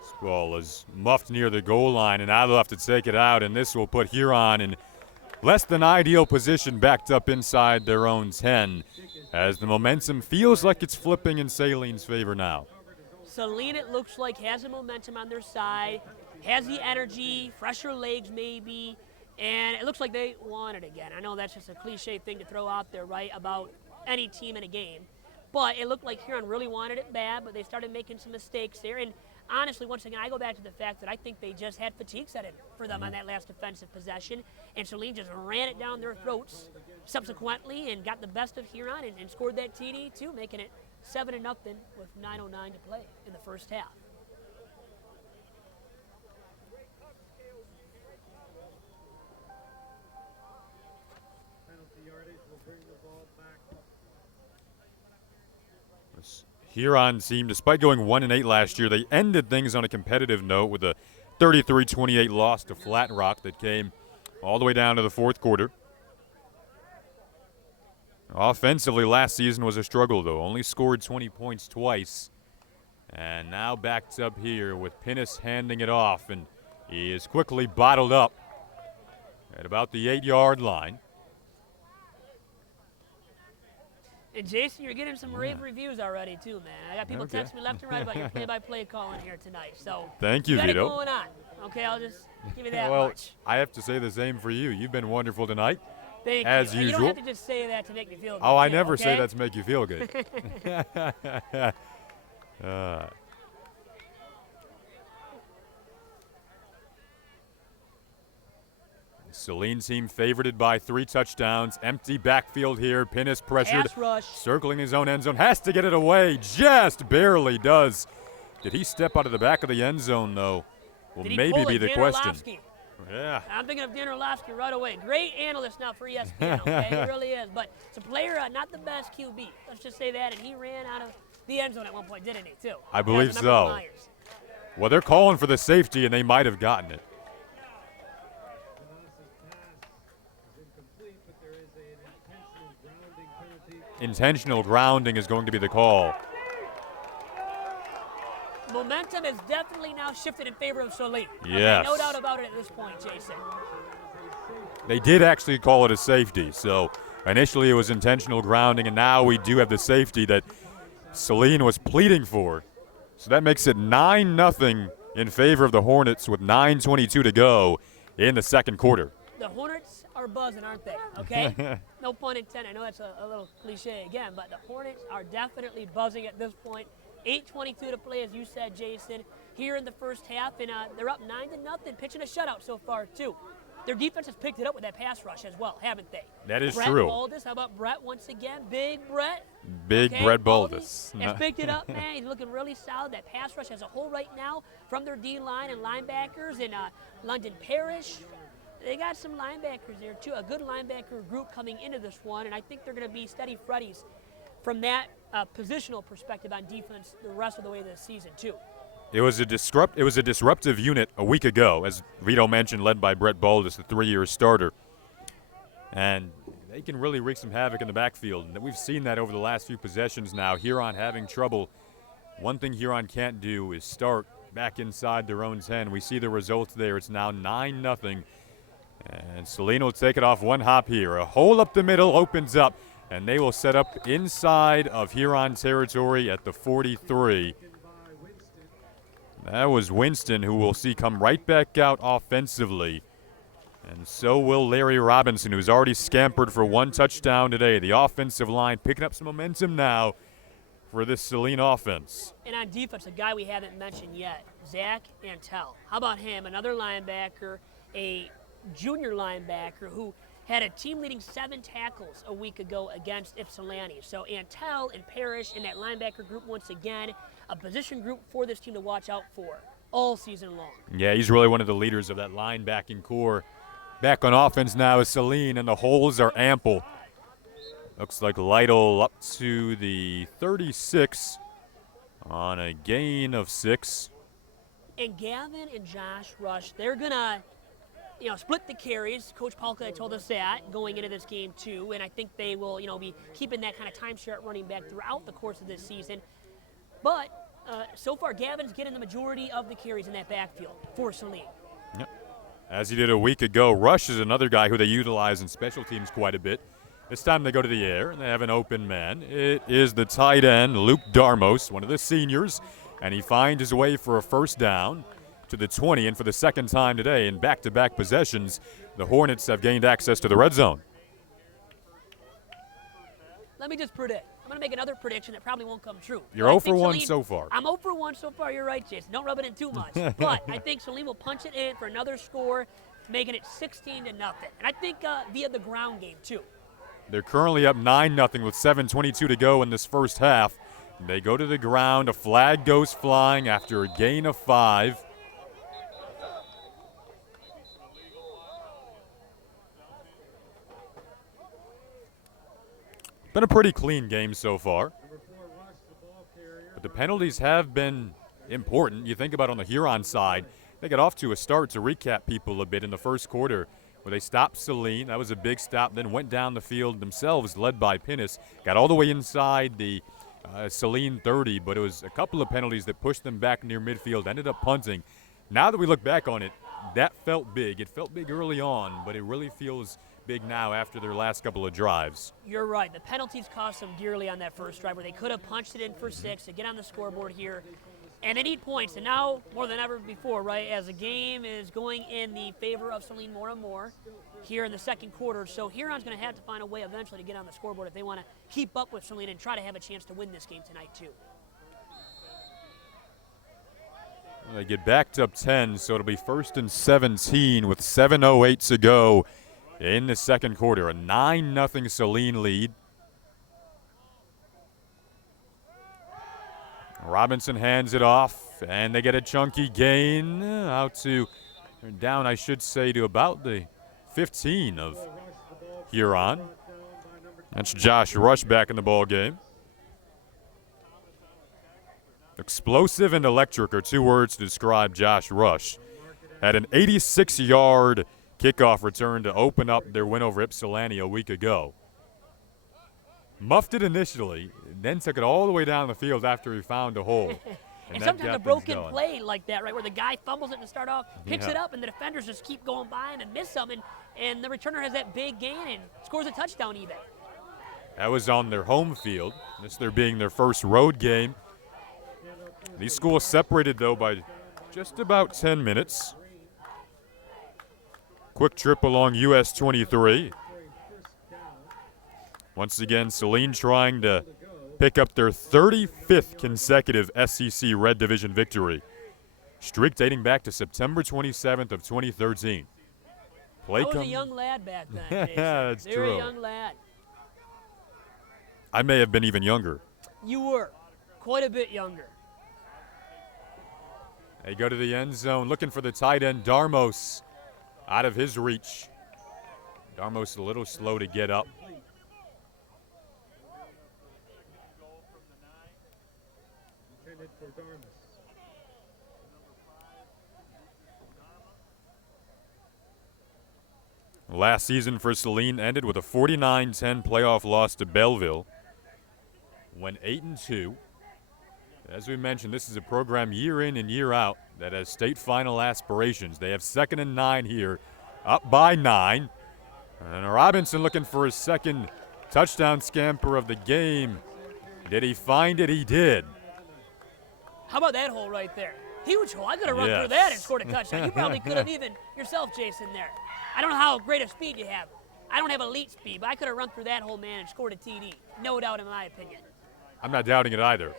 This ball is muffed near the goal line, and now they'll have to take it out, and this will put Huron in less than ideal position backed up inside their own 10 as the momentum feels like it's flipping in Saline's favor now. Saline, it looks like, has the momentum on their side, has the energy, fresher legs maybe, and it looks like they want it again. I know that's just a cliche thing to throw out there, right, about any team in a game. But it looked like Huron really wanted it bad, but they started making some mistakes there. And honestly, once again, I go back to the fact that I think they just had fatigue set in for them on that last defensive possession. And Saline just ran it down their throats subsequently and got the best of Huron and scored that TD too, making it 7-0 with 9:09 to play in the first half. Penalty yardage will bring the ball back. Huron team, despite going 1-8 last year, they ended things on a competitive note with a 33-28 loss to Flat Rock that came all the way down to the fourth quarter. Offensively, last season was a struggle, though. Only scored 20 points twice. And now backed up here with Pinnis handing it off, and he is quickly bottled up at about the 8-yard line. And Jason, you're getting some rave reviews already too, man. I got people texting me left and right about your play-by-play calling here tonight. So thank you, got Vito. it going on. Okay, I'll just give you that well, much. I have to say the same for you. You've been wonderful tonight. Thank as you. usual. You don't have to just say that to make me feel good. Oh, I too, never say okay? that to make you feel good. Saline team favorited by 3 touchdowns. Empty backfield here. Pinnis pressured. Pass rush. Circling his own end zone. Has to get it away. Just barely does. Did he step out of the back of the end zone, though? Will maybe be the question. Orlovsky? Yeah. I'm thinking of Dan Orlovsky right away. Great analyst now for ESPN, okay? He really is. But it's a player, not the best QB. Let's just say that. And he ran out of the end zone at one point, didn't he, too? I believe As a member of so. Myers. Well, they're calling for the safety, and they might have gotten it. Intentional grounding is going to be the call. Momentum has definitely now shifted in favor of Saline. Yes. Okay, no doubt about it at this point, Jason. They did actually call it a safety. So initially it was intentional grounding, and now we do have the safety that Saline was pleading for. So that makes it 9-0 in favor of the Hornets with 9:22 to go in the second quarter. The Hornets are buzzing, aren't they? Okay? No pun intended. I know that's a little cliche again, but the Hornets are definitely buzzing at this point. 8:22 to play, as you said, Jason, here in the first half, and they're up 9-0, pitching a shutout so far, too. Their defense has picked it up with that pass rush as well, haven't they? That is Brett true. Baldus, how about Brett once again? Big Brett. Big Okay, Brett Baldus. has picked it up, man. He's looking really solid. That pass rush as a whole right now from their D-line and linebackers and London Parrish. They got some linebackers there, too. A good linebacker group coming into this one, and I think they're going to be steady Freddies from that positional perspective on defense the rest of the way this season, too. It was a disruptive unit a week ago, as Vito mentioned, led by Brett Baldus, the 3-year starter. And they can really wreak some havoc in the backfield. And we've seen that over the last few possessions now. Huron having trouble. One thing Huron can't do is start back inside their own 10. We see the results there. It's now 9-0. And Saline will take it off one hop here. A hole up the middle opens up, and they will set up inside of Huron territory at the 43. That was Winston, who we'll see come right back out offensively. And so will Larry Robinson, who's already scampered for 1 touchdown today. The offensive line picking up some momentum now for this Saline offense. And on defense, a guy we haven't mentioned yet, Zach Antel. How about him? Another linebacker, a junior linebacker who had a team-leading 7 tackles a week ago against Ypsilanti. So Antel and Parrish in that linebacker group once again, a position group for this team to watch out for all season long. Yeah, he's really one of the leaders of that linebacking core. Back on offense now is Saline, and the holes are ample. Looks like Lytle up to the 36 on a gain of 6. And Gavin and Josh Rush, they're going to split the carries. Coach Palka told us that going into this game too, and I think they will, be keeping that kind of timeshare at running back throughout the course of this season. But so far, Gavin's getting the majority of the carries in that backfield for Saline. Yep. As he did a week ago, Rush is another guy who they utilize in special teams quite a bit. This time they go to the air, and they have an open man. It is the tight end, Luke Darmos, one of the seniors, and he finds his way for a first down to the 20, and for the second time today in back-to-back possessions, the Hornets have gained access to the red zone. Let me just predict. I'm going to make another prediction that probably won't come true. You're But I 0 for think 1 Saline- so far. I'm 0 for 1 so far. You're right, Jason. Don't rub it in too much. But I think Saline will punch it in for another score, making it 16-0. And I think via the ground game, too. They're currently up 9-0 with 7:22 to go in this first half. They go to the ground. A flag goes flying after a gain of 5. Been a pretty clean game so far. But the penalties have been important. You think about on the Huron side, they got off to a start to recap people a bit in the first quarter where they stopped Saline. That was a big stop, then went down the field themselves, led by Pinnis. Got all the way inside the Saline 30, but it was a couple of penalties that pushed them back near midfield, ended up punting. Now that we look back on it, that felt big. It felt big early on, but it really feels big now after their last couple of drives. You're right. The penalties cost them dearly on that first drive where they could have punched it in for 6 to get on the scoreboard here. And they need points. And now, more than ever before, right, as the game is going in the favor of Saline more and more here in the second quarter. So Huron's going to have to find a way eventually to get on the scoreboard if they want to keep up with Saline and try to have a chance to win this game tonight, too. They get backed up 10, so it'll be 1st and 17 with 7:08 to go in the second quarter. A 9-0 Saline lead. Robinson hands it off, and they get a chunky gain out to, down I should say, to about the 15 of Huron. That's Josh Rush back in the ball game. Explosive and electric are 2 words to describe Josh Rush. Had an 86-yard kickoff return to open up their win over Ypsilanti a week ago. Muffed it initially, then took it all the way down the field after he found a hole. And sometimes a broken play like that, right, where the guy fumbles it to start off, picks it up, and the defenders just keep going by him and miss him, and the returner has that big gain and scores a touchdown even. That was on their home field. This there being their first road game. These schools separated, though, by just about 10 minutes. Quick trip along US 23. Once again, Saline trying to pick up their 35th consecutive SEC Red Division victory. Streak dating back to September 27th of 2013. I was a young lad back then, Jason. Yeah, that's Very true. young lad. I may have been even younger. You were. Quite a bit younger. They go to the end zone looking for the tight end, Darmos, out of his reach. Darmos a little slow to get up. Last season for Saline ended with a 49-10 playoff loss to Belleville. Went 8-2. As we mentioned, this is a program year in and year out that has state final aspirations. They have 2nd and 9 here, up by 9. And Robinson looking for his second touchdown scamper of the game. Did he find it? He did. How about that hole right there? Huge hole. I could have run Yes. through that and scored a touchdown. You probably could have even yourself, Jason, there. I don't know how great a speed you have. I don't have elite speed, but I could have run through that hole, man, and scored a TD. No doubt in my opinion. I'm not doubting it either.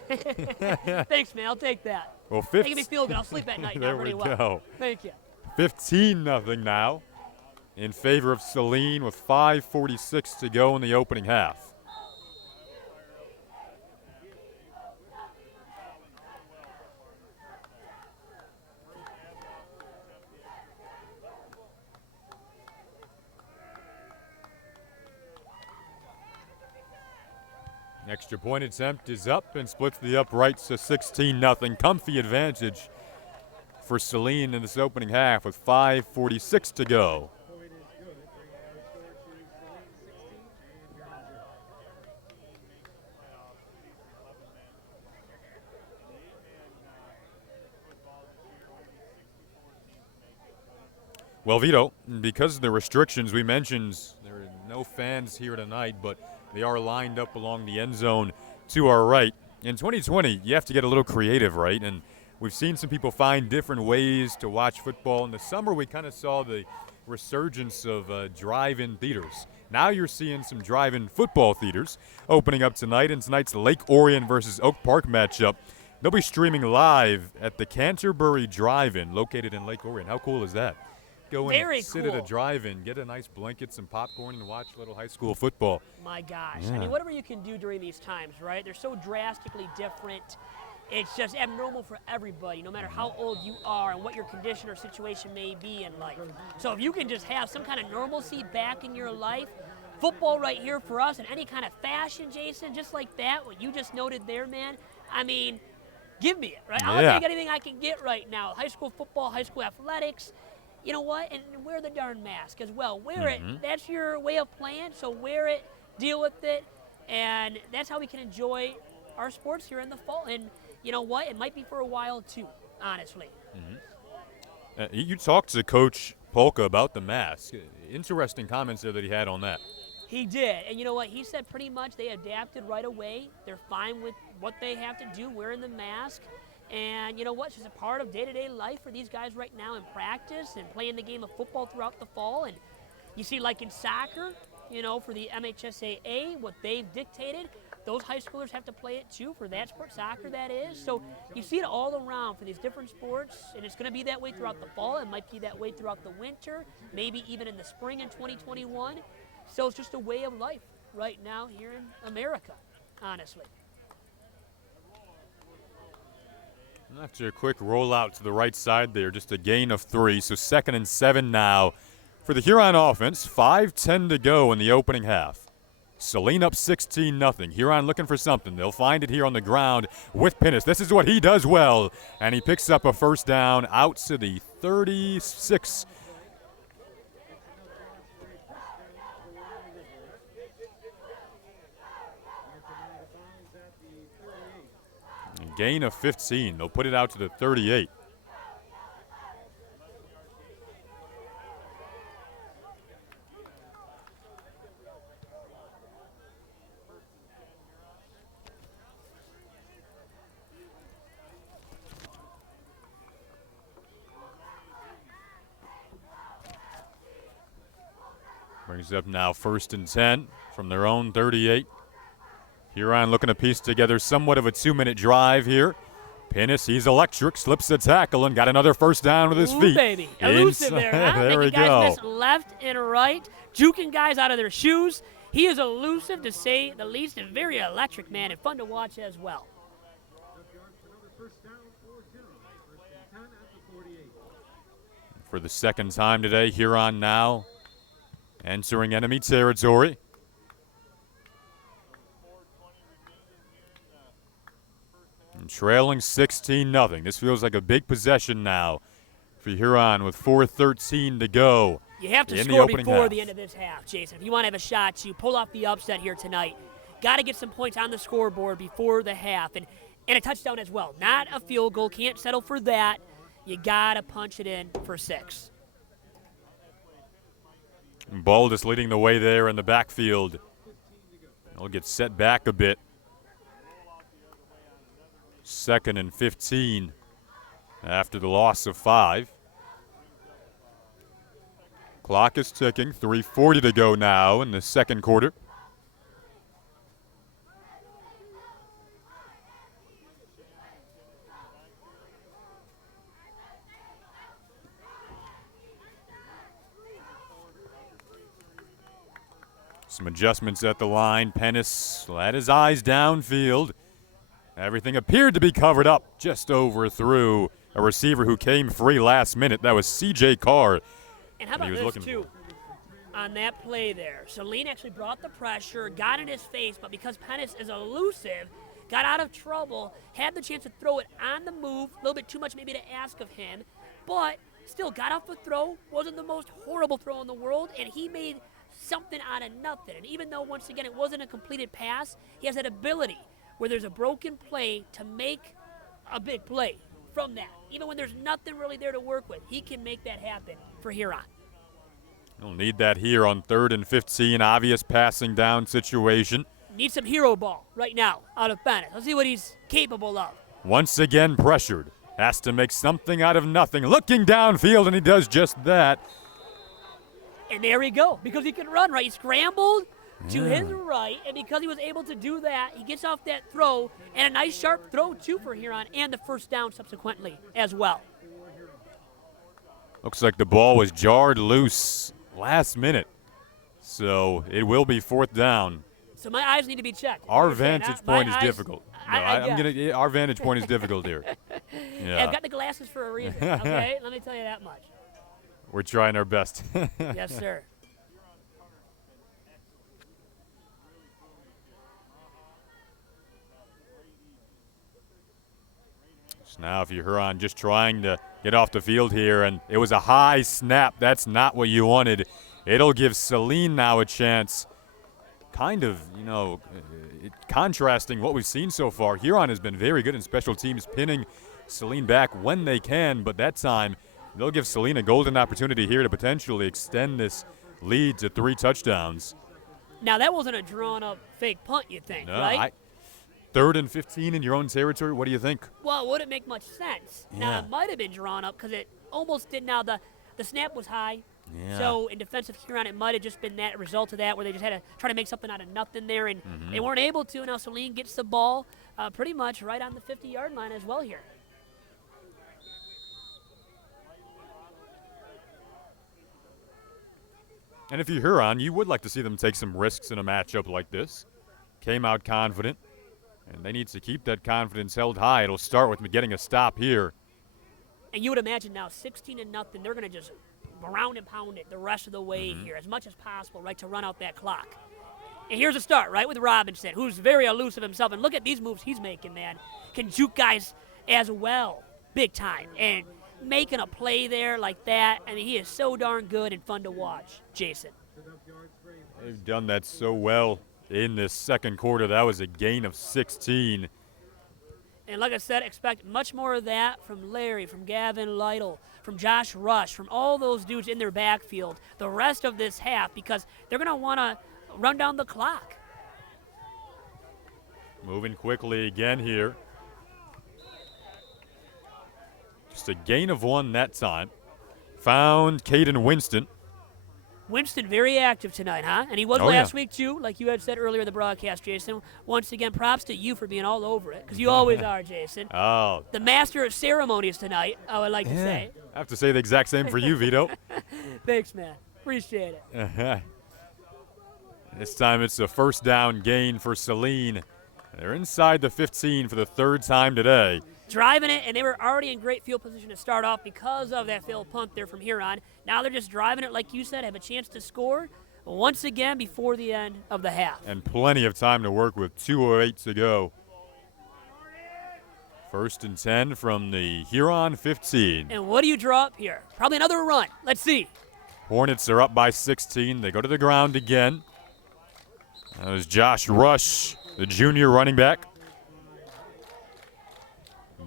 Thanks, man. I'll take that. Well, Making me feel good. I'll sleep at night now there pretty we well. go. Thank you. 15-0 now in favor of Saline with 5:46 to go in the opening half. Extra point attempt is up and splits the uprights to 16-0. Comfy advantage for Saline in this opening half with 5:46 to go. Well, Vito, because of the restrictions we mentioned, there are no fans here tonight, but they are lined up along the end zone to our right. In 2020, you have to get a little creative, right? And we've seen some people find different ways to watch football. In the summer, we kind of saw the resurgence of drive-in theaters. Now you're seeing some drive-in football theaters opening up tonight in tonight's Lake Orion versus Oak Park matchup. They'll be streaming live at the Canterbury Drive-In located in Lake Orion. How cool is that? Go in and sit at a drive-in, get a nice blanket, some popcorn, and watch a little high school football. My gosh. Yeah. I mean, whatever you can do during these times, right? They're so drastically different. It's just abnormal for everybody, no matter how old you are and what your condition or situation may be in life. So if you can just have some kind of normalcy back in your life, football right here for us in any kind of fashion, Jason, just like that, what you just noted there, man, I mean, give me it, right? I'll take anything I can get right now. High school football, high school athletics, you know what? And wear the darn mask as well. Wear it. That's your way of playing, so wear it, deal with it, and that's how we can enjoy our sports here in the fall. And you know what? It might be for a while, too, honestly. You talked to Coach Polka about the mask. Interesting comments there that he had on that. He did. And you know what? He said pretty much they adapted right away. They're fine with what they have to do, wearing the mask. And you know what? It's just a part of day-to-day life for these guys right now in practice and playing the game of football throughout the fall. And you see, like in soccer, you know, for the mhsaa, what they've dictated, those high schoolers have to play it too for that sport, soccer that is. So you see it all around for these different sports, and it's going to be that way throughout the fall. It might be that way throughout the winter, maybe even in the spring in 2021. So it's just a way of life right now here in America, honestly. After a quick rollout to the right side there, just a gain of 3, so 2nd and 7 now for the Huron offense. 5:10 to go in the opening half. Saline up 16-0. Huron looking for something. They'll find it here on the ground with Pinnis. This is what he does well, and he picks up a first down out to the 36. A gain of 15. They'll put it out to the 38. Brings up now 1st and 10 from their own 38. Huron looking to piece together somewhat of a 2-minute drive here. Pinnis, he's electric, slips the tackle and got another first down with his feet. Baby. Elusive there, huh? There we Making guys go. miss left and right, juking guys out of their shoes. He is elusive, to say the least, and very electric, man, and fun to watch as well. For the second time today, Huron now entering enemy territory. And trailing 16-0. This feels like a big possession now for Huron with 4:13 to go. You have to in score the before half. the end of this half, Jason. If you want to have a shot to pull off the upset here tonight, got to get some points on the scoreboard before the half, and a touchdown as well. Not a field goal. Can't settle for that. You got to punch it in for 6. Ball just leading the way there in the backfield. They'll get set back a bit. 2nd and 15 after the loss of 5. Clock is ticking. 3:40 to go now in the second quarter. Some adjustments at the line. Pennis had his eyes downfield. Everything appeared to be covered up, just overthrew a receiver who came free last minute. That was C.J. Carr. And how about this, too, on that play there? Saline actually brought the pressure, got in his face, but because Pennis is elusive, got out of trouble, had the chance to throw it on the move, a little bit too much maybe to ask of him, but still got off the throw, wasn't the most horrible throw in the world, and he made something out of nothing. And even though, once again, it wasn't a completed pass, he has that ability where there's a broken play to make a big play from that. Even when there's nothing really there to work with, he can make that happen for Huron. You'll need that here on 3rd and 15. Obvious passing down situation. Need some hero ball right now out of Bennett. Let's see what he's capable of. Once again pressured. Has to make something out of nothing. Looking downfield, and he does just that. And there we go, because he can run, right? He scrambled to his right, and because he was able to do that, he gets off that throw, and a nice sharp throw, too, for Huron, and the first down subsequently as well. Looks like the ball was jarred loose last minute, so it will be 4th down. So my eyes need to be checked. Our vantage point is eyes, difficult. No, our vantage point is difficult here. Yeah. I've got the glasses for a reason, okay? Let me tell you that much. We're trying our best. Yes, sir. So now if you're Huron just trying to get off the field here, and it was a high snap. That's not what you wanted. It'll give Saline now a chance. Kind of, contrasting what we've seen so far. Huron has been very good in special teams, pinning Saline back when they can, but that time they'll give Saline a golden opportunity here to potentially extend this lead to 3 touchdowns. Now, that wasn't a drawn-up fake punt, you think, No, right? 3rd and 15 in your own territory. What do you think? Well, it wouldn't make much sense. Yeah. Now, it might have been drawn up because it almost did. Now, the snap was high. Yeah. So in defensive Huron, it might have just been that result of that, where they just had to try to make something out of nothing there, and they weren't able to. Now Saline gets the ball pretty much right on the 50-yard line as well here. And if you're Huron, you would like to see them take some risks in a matchup like this. Came out confident, and they need to keep that confidence held high. It'll start with getting a stop here. And you would imagine now 16-0, they're going to just ground and pound it the rest of the way here as much as possible, right, to run out that clock. And here's a start, right, with Robinson, who's very elusive himself. And look at these moves he's making, man. Can juke guys as well, big time. And making a play there like that, I mean, he is so darn good and fun to watch, Jason. They've done that so well in this second quarter. That was a gain of 16. And like I said, expect much more of that from Larry, from Gavin Lytle, from Josh Rush, from all those dudes in their backfield the rest of this half, because they're going to want to run down the clock. Moving quickly again here. Just a gain of 1 that time. Found Caden Winston. Winston very active tonight, huh? And he was last week, too, like you had said earlier in the broadcast, Jason. Once again, props to you for being all over it, because you always are, Jason. Oh. The master of ceremonies tonight, I would like to say. I have to say the exact same for you, Vito. Thanks, man. Appreciate it. This time it's a first down gain for Saline. They're inside the 15 for the 3rd time today. Driving it, and they were already in great field position to start off because of that failed punt there from Huron. Now they're just driving it, like you said, have a chance to score once again before the end of the half. And plenty of time to work with, 2:08 to go. 1st and 10 from the Huron 15. And what do you draw up here? Probably another run. Let's see. Hornets are up by 16. They go to the ground again. That was Josh Rush, the junior running back.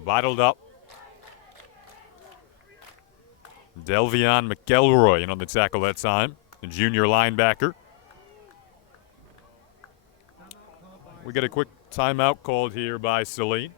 Bottled up. Delvion McElroy in on the tackle that time, the junior linebacker. We get a quick timeout called here by Saline.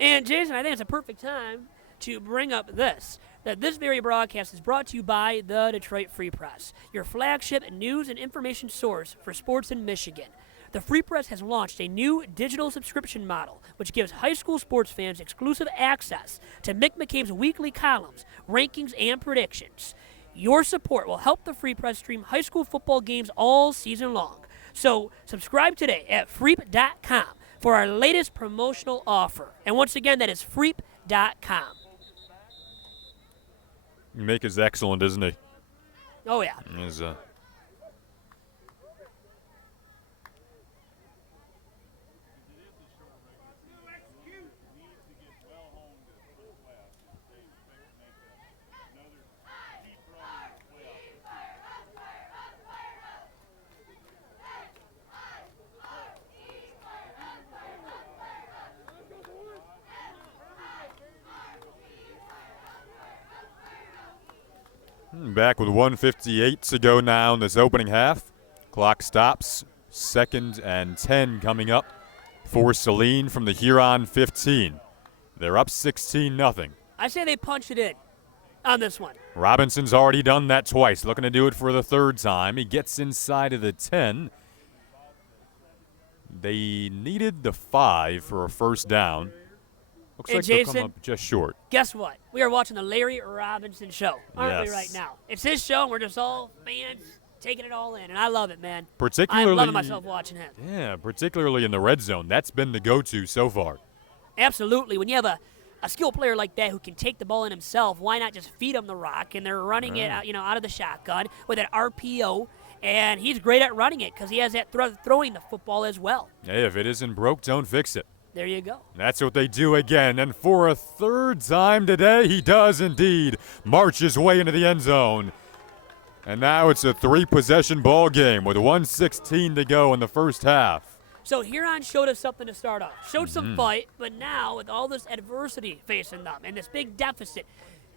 And Jason, I think it's a perfect time to bring up this, that this very broadcast is brought to you by the Detroit Free Press, your flagship news and information source for sports in Michigan. The Free Press has launched a new digital subscription model, which gives high school sports fans exclusive access to Mick McCabe's weekly columns, rankings, and predictions. Your support will help the Free Press stream high school football games all season long. So subscribe today at freep.com for our latest promotional offer. And once again, that is freep.com. Mick is excellent, isn't he? Oh, yeah. He's, back with 1:58 to go now in this opening half. Clock stops. 2nd and 10 coming up for Saline from the Huron 15. They're up 16-0. I say they punch it in. on this one. Robinson's already done that twice, looking to do it for the third time. He gets inside of the 10. They needed the 5 for a first down. Looks Hey, like they'll Jason, come up just short. Guess what? We are watching the Larry Robinson show, aren't we, Yes. right now? It's his show, and we're just all fans taking it all in, and I love it, man. Particularly, I'm loving myself watching him. Yeah, particularly in the red zone. That's been the go-to so far. Absolutely. When you have a skilled player like that who can take the ball in himself, why not just feed him the rock? And they're running it out, out of the shotgun with an RPO, and he's great at running it because he has that throwing the football as well. Hey, if it isn't broke, don't fix it. There you go. That's what they do again, and for a third time today, he does indeed march his way into the end zone. And now it's a 3-possession ball game with 1:16 to go in the first half. So Huron showed us something to start off. Showed some fight, but now with all this adversity facing them and this big deficit,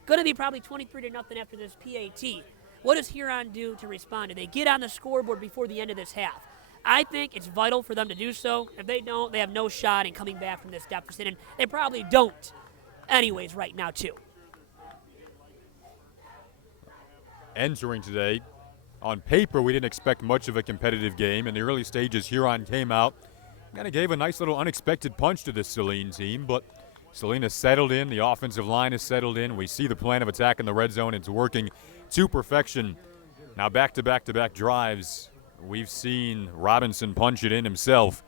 going to be probably 23-0 after this PAT. What does Huron do to respond? Do they get on the scoreboard before the end of this half? I think it's vital for them to do so. If they don't, they have no shot in coming back from this deficit, and they probably don't anyways right now too. Entering today, on paper, we didn't expect much of a competitive game. In the early stages, Huron came out, kind of gave a nice little unexpected punch to this Saline team, but Saline has settled in. The offensive line has settled in. We see the plan of attack in the red zone. It's working to perfection. Now back-to-back drives. We've seen Robinson punch it in himself.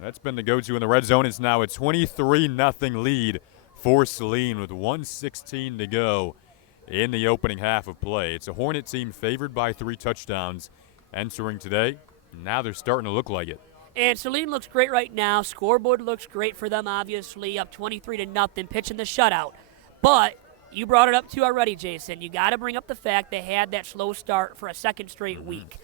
That's been the go-to in the red zone. It's now a 23-0 lead for Saline with 1:16 to go in the opening half of play. It's a Hornet team favored by 3 touchdowns entering today. Now they're starting to look like it. And Saline looks great right now. Scoreboard looks great for them, obviously, up 23-0, pitching the shutout. But you brought it up too already, Jason. You got to bring up the fact they had that slow start for a second straight week.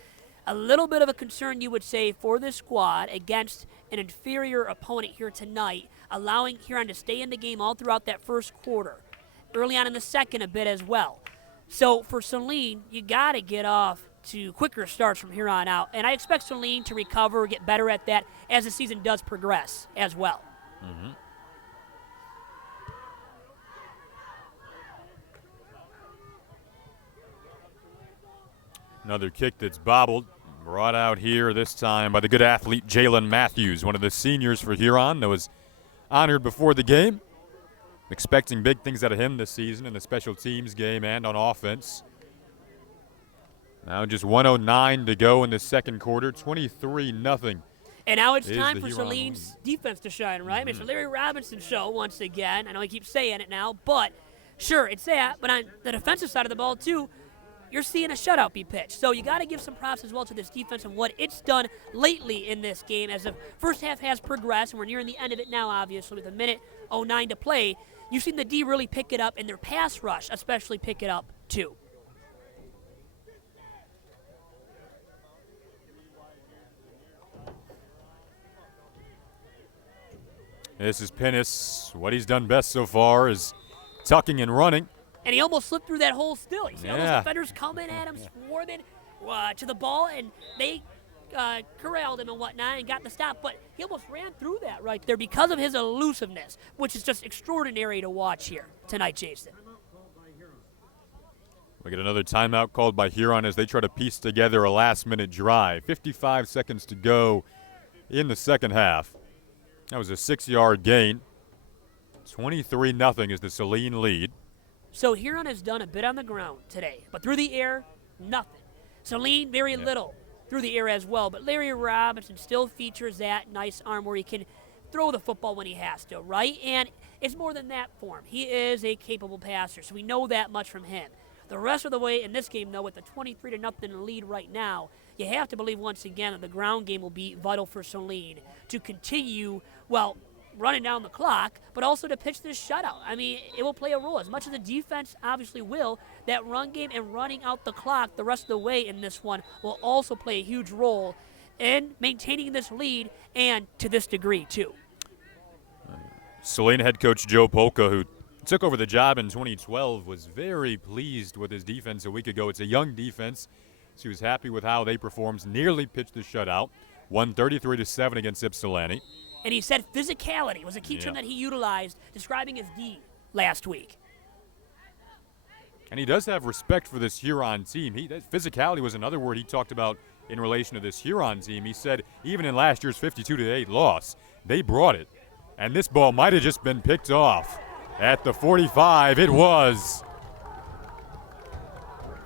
A little bit of a concern, you would say, for this squad against an inferior opponent here tonight, allowing Huron to stay in the game all throughout that first quarter. Early on in the second a bit as well. So for Saline, you got to get off to quicker starts from here on out. And I expect Saline to recover, get better at that as the season does progress as well. Another kick that's bobbled, brought out here this time by the good athlete Jalen Matthews, one of the seniors for Huron that was honored before the game. Expecting big things out of him this season in the special teams game and on offense. Now just 1:09 to go in the second quarter, 23-0. And now it's Is time the for Huron Saline's defense to shine, right? It's the Larry Robinson show once again. I know I keep saying it now, but sure, it's that. But on the defensive side of the ball, too, you're seeing a shutout be pitched. So you got to give some props as well to this defense and what it's done lately in this game as the first half has progressed, and we're nearing the end of it now, obviously, with 1:09 to play. You've seen the D really pick it up, and their pass rush especially pick it up, too. This is Pennis. What he's done best so far is tucking and running. And he almost slipped through that hole still. You see all those Yeah. defenders coming at him, swarming to the ball, and they corralled him and whatnot and got the stop. But he almost ran through that right there because of his elusiveness, which is just extraordinary to watch here tonight, Jason. We get another timeout called by Huron as they try to piece together a last-minute drive. 55 seconds to go in the second half. That was a 6-yard gain. 23-0 is the Saline lead. So Huron has done a bit on the ground today, but through the air, nothing. Saline, very little through the air as well, but Larry Robinson still features that nice arm where he can throw the football when he has to, right? And it's more than that for him. He is a capable passer, so we know that much from him. The rest of the way in this game, though, with the 23-0 lead right now, you have to believe once again that the ground game will be vital for Saline to continue, well, running down the clock, but also to pitch this shutout. I mean, it will play a role. As much as the defense obviously will, that run game and running out the clock the rest of the way in this one will also play a huge role in maintaining this lead and to this degree, too. Saline head coach Joe Polka, who took over the job in 2012, was very pleased with his defense a week ago. It's a young defense. So he was happy with how they performed. Nearly pitched the shutout. Won 33-7 against Ypsilanti. And he said physicality was a key term that he utilized describing his D last week. And he does have respect for this Huron team. Physicality was another word he talked about in relation to this Huron team. He said even in last year's 52-8 loss, they brought it. And this ball might have just been picked off. At the 45, it was.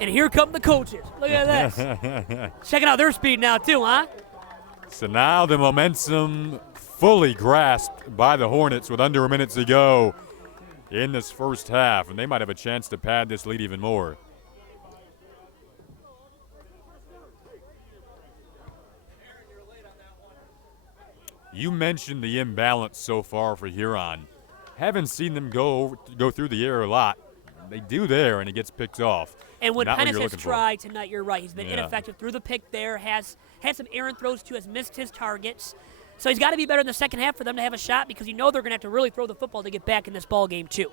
And here come the coaches. Look at this. Checking out their speed now too, huh? So now the momentum fully grasped by the Hornets with under a minute to go in this first half, and they might have a chance to pad this lead even more. You mentioned the imbalance so far for Huron. Haven't seen them go through the air a lot. They do there, and it gets picked off. And when Not Pennis you're has looking for. tried tonight, you're right. He's been Yeah. ineffective through the pick there, has had some errant throws too, has missed his targets. So he's got to be better in the second half for them to have a shot because you know they're going to have to really throw the football to get back in this ball game too.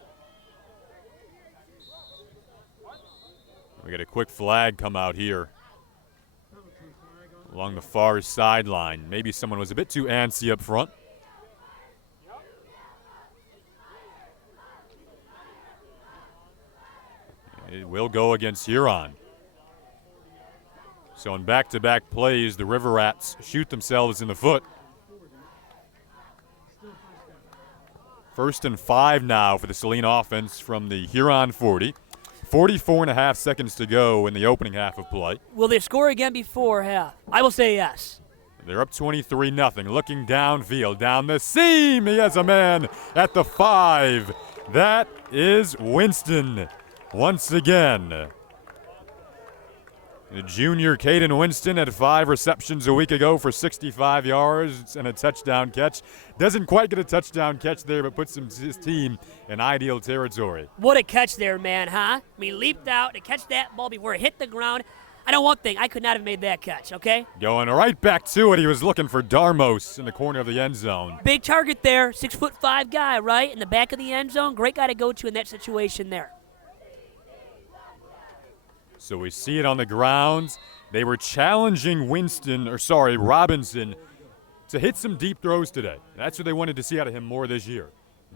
We got a quick flag come out here along the far sideline. Maybe someone was a bit too antsy up front. It will go against Huron. So in back-to-back plays, the River Rats shoot themselves in the foot. 1st and 5 now for the Saline offense from the Huron 40. 44.5 seconds to go in the opening half of play. Will they score again before half? I will say yes. They're up 23-0. Looking downfield, down the seam. He has a man at the 5. That is Winston once again. The junior Caden Winston had 5 receptions a week ago for 65 yards and a touchdown catch. Doesn't quite get a touchdown catch there, but puts his team in ideal territory. What a catch there, man, huh? I mean, leaped out to catch that ball before it hit the ground. I know one thing, I could not have made that catch, okay? Going right back to it. He was looking for Darmos in the corner of the end zone. Big target there, 6'5" guy, right? In the back of the end zone. Great guy to go to in that situation there. So we see it on the ground. They were challenging Robinson to hit some deep throws today. That's what they wanted to see out of him more this year.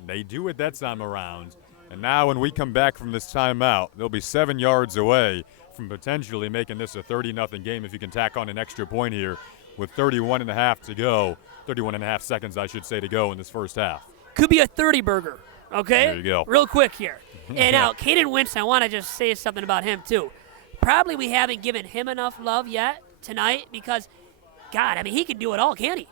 They do it that time around. And now when we come back from this timeout, they'll be 7 yards away from potentially making this a 30-0 game if you can tack on an extra point here with 31.5 to go. 31.5 seconds, I should say, to go in this first half. Could be a 30-burger, okay? There you go. Real quick here. And now, Caden Winston, I want to just say something about him, too. Probably we haven't given him enough love yet tonight because, God, I mean, he can do it all, can't he?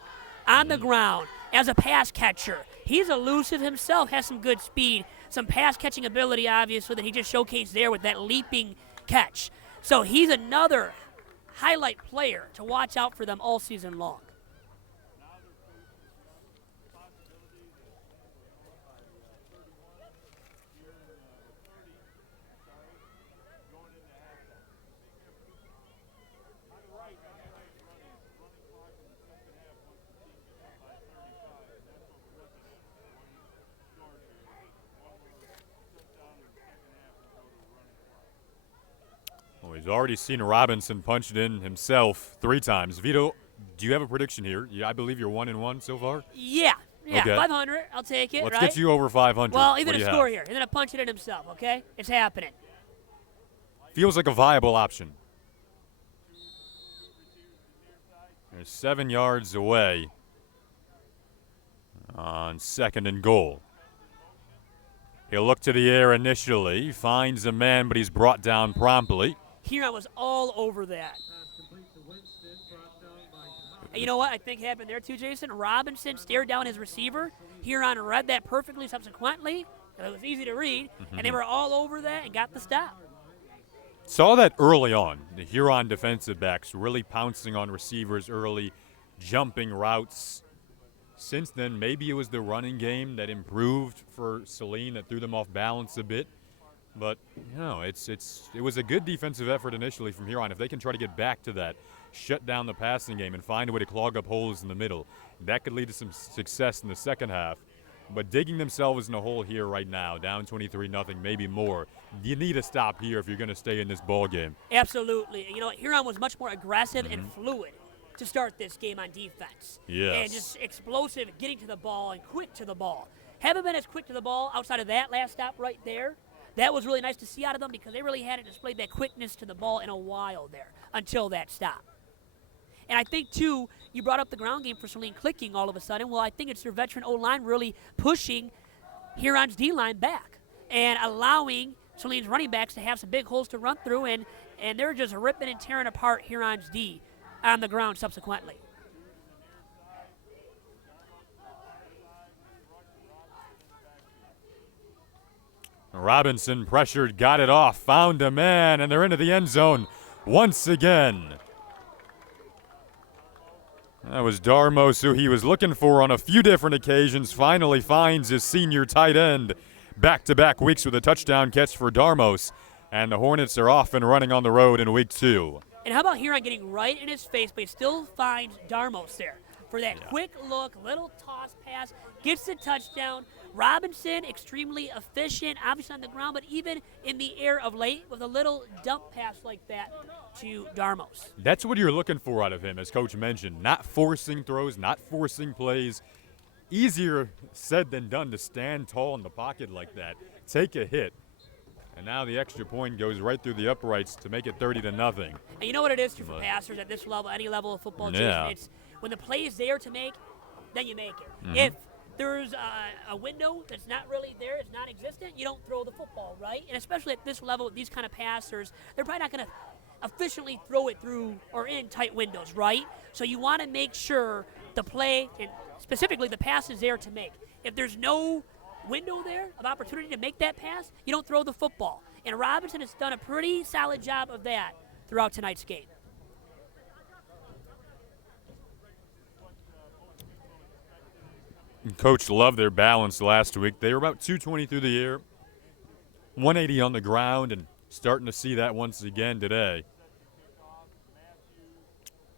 On the ground, as a pass catcher. He's elusive himself, has some good speed, some pass-catching ability, obviously, that he just showcased there with that leaping catch. So he's another highlight player to watch out for them all season long. Well, he's already seen Robinson punch it in himself 3 times. Vito, do you have a prediction here? I believe you're 1-1 so far. Yeah, Okay. 500, I'll take it, Let's right? get you over 500. Well, What even do a you score have? here. He's going to punch it in himself, okay? It's happening. Feels like a viable option. They're 7 yards away on 2nd and goal. He'll look to the air initially, finds a man, but he's brought down promptly. Huron was all over that. And you know what I think happened there too, Jason? Robinson stared down his receiver. Huron read that perfectly subsequently. It was easy to read, and they were all over that and got the stop. Saw that early on. The Huron defensive backs really pouncing on receivers early, jumping routes. Since then, maybe it was the running game that improved for Saline that threw them off balance a bit. But, you know, it was a good defensive effort initially from Huron. If they can try to get back to that, shut down the passing game and find a way to clog up holes in the middle, that could lead to some success in the second half. But digging themselves in a hole here right now, down 23-0, maybe more, you need to stop here if you're going to stay in this ball game. Absolutely. You know, Huron was much more aggressive and fluid to start this game on defense. Yes. And just explosive, getting to the ball and quick to the ball. Haven't been as quick to the ball outside of that last stop right there. that was really nice to see out of them because they really hadn't displayed that quickness to the ball in a while there until that stop. And I think, too, you brought up the ground game for Saline clicking all of a sudden. Well, I think it's their veteran O-line really pushing Huron's D-line back and allowing Saline's running backs to have some big holes to run through, and they're just ripping and tearing apart Huron's D on the ground subsequently. Robinson pressured, got it off, found a man, and they're into the end zone once again. That was Darmos, who he was looking for on a few different occasions, finally finds his senior tight end. Back-to-back weeks with a touchdown catch for Darmos, and the Hornets are off and running on the road in week 2. And how about Huron getting right in his face, but he still finds Darmos there for that quick look, little toss pass, gets the touchdown. Robinson, extremely efficient, obviously on the ground, but even in the air of late with a little dump pass like that to Darmos. That's what you're looking for out of him, as Coach mentioned. Not forcing throws, not forcing plays. Easier said than done to stand tall in the pocket like that, take a hit, and now the extra point goes right through the uprights to make it 30-0. And you know what it is for passers at this level, any level of football, Jason? It's when the play is there to make, then you make it. Mm-hmm. If there's a window that's not really there, it's non-existent, you don't throw the football, right? And especially at this level, with these kind of passers, they're probably not going to efficiently throw it through or in tight windows, right? So you want to make sure the play, and specifically the pass, is there to make. If there's no window there of opportunity to make that pass, you don't throw the football. And Robinson has done a pretty solid job of that throughout tonight's game. Coach loved their balance last week. They were about 220 through the air, 180 on the ground, and starting to see that once again today.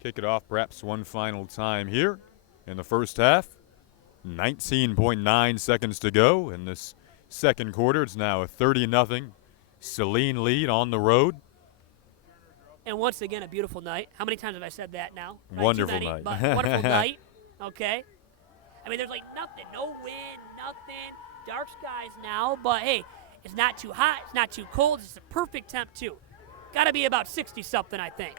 Kick it off perhaps one final time here in the first half. 19.9 seconds to go in this second quarter. It's now a 30-0 Saline lead on the road. And once again, a beautiful night. How many times have I said that now? Probably Wonderful too many, night. But wonderful night. Okay. I mean, there's like nothing, no wind, nothing, dark skies now, but hey, it's not too hot, it's not too cold, it's a perfect temp too. Got to be about 60-something, I think.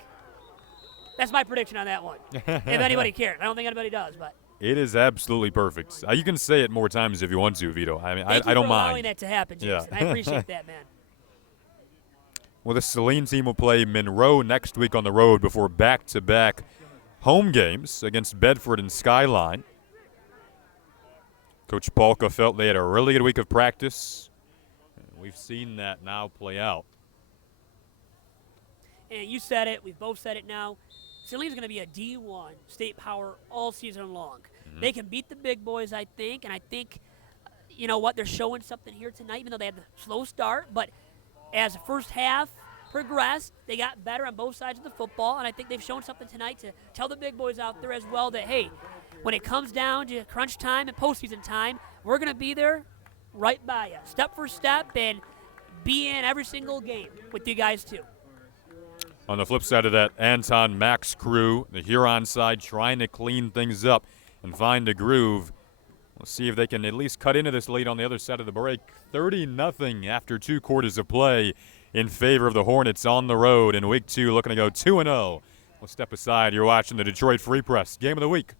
That's my prediction on that one, if anybody cares. I don't think anybody does, but. It is absolutely perfect. You can say it more times if you want to, Vito. I mean, Thank you I don't for mind. allowing that to happen, Jason. Yeah. I appreciate that, man. Well, the Saline team will play Monroe next week on the road before back-to-back home games against Bedford and Skyline. Coach Polka felt they had a really good week of practice. We've seen that now play out. And you said it. We've both said it now. Saline's going to be a D1 state power all season long. Mm-hmm. They can beat the big boys, I think. And I think, you know what, they're showing something here tonight, even though they had the slow start. But as the first half progressed, they got better on both sides of the football. And I think they've shown something tonight to tell the big boys out there as well that, hey, when it comes down to crunch time and postseason time, we're going to be there right by you, step for step, and be in every single game with you guys too. On the flip side of that, Anton Mack's crew, the Huron side, trying to clean things up and find a groove. We'll see if they can at least cut into this lead on the other side of the break. 30-0 after 2 quarters of play in favor of the Hornets on the road in week 2, looking to go 2-0. We'll step aside. You're watching the Detroit Free Press Game of the Week.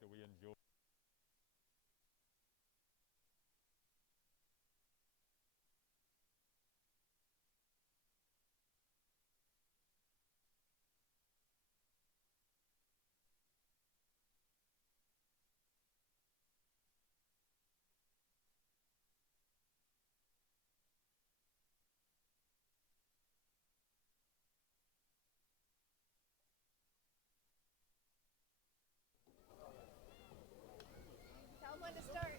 that we enjoy. Tell them when to start.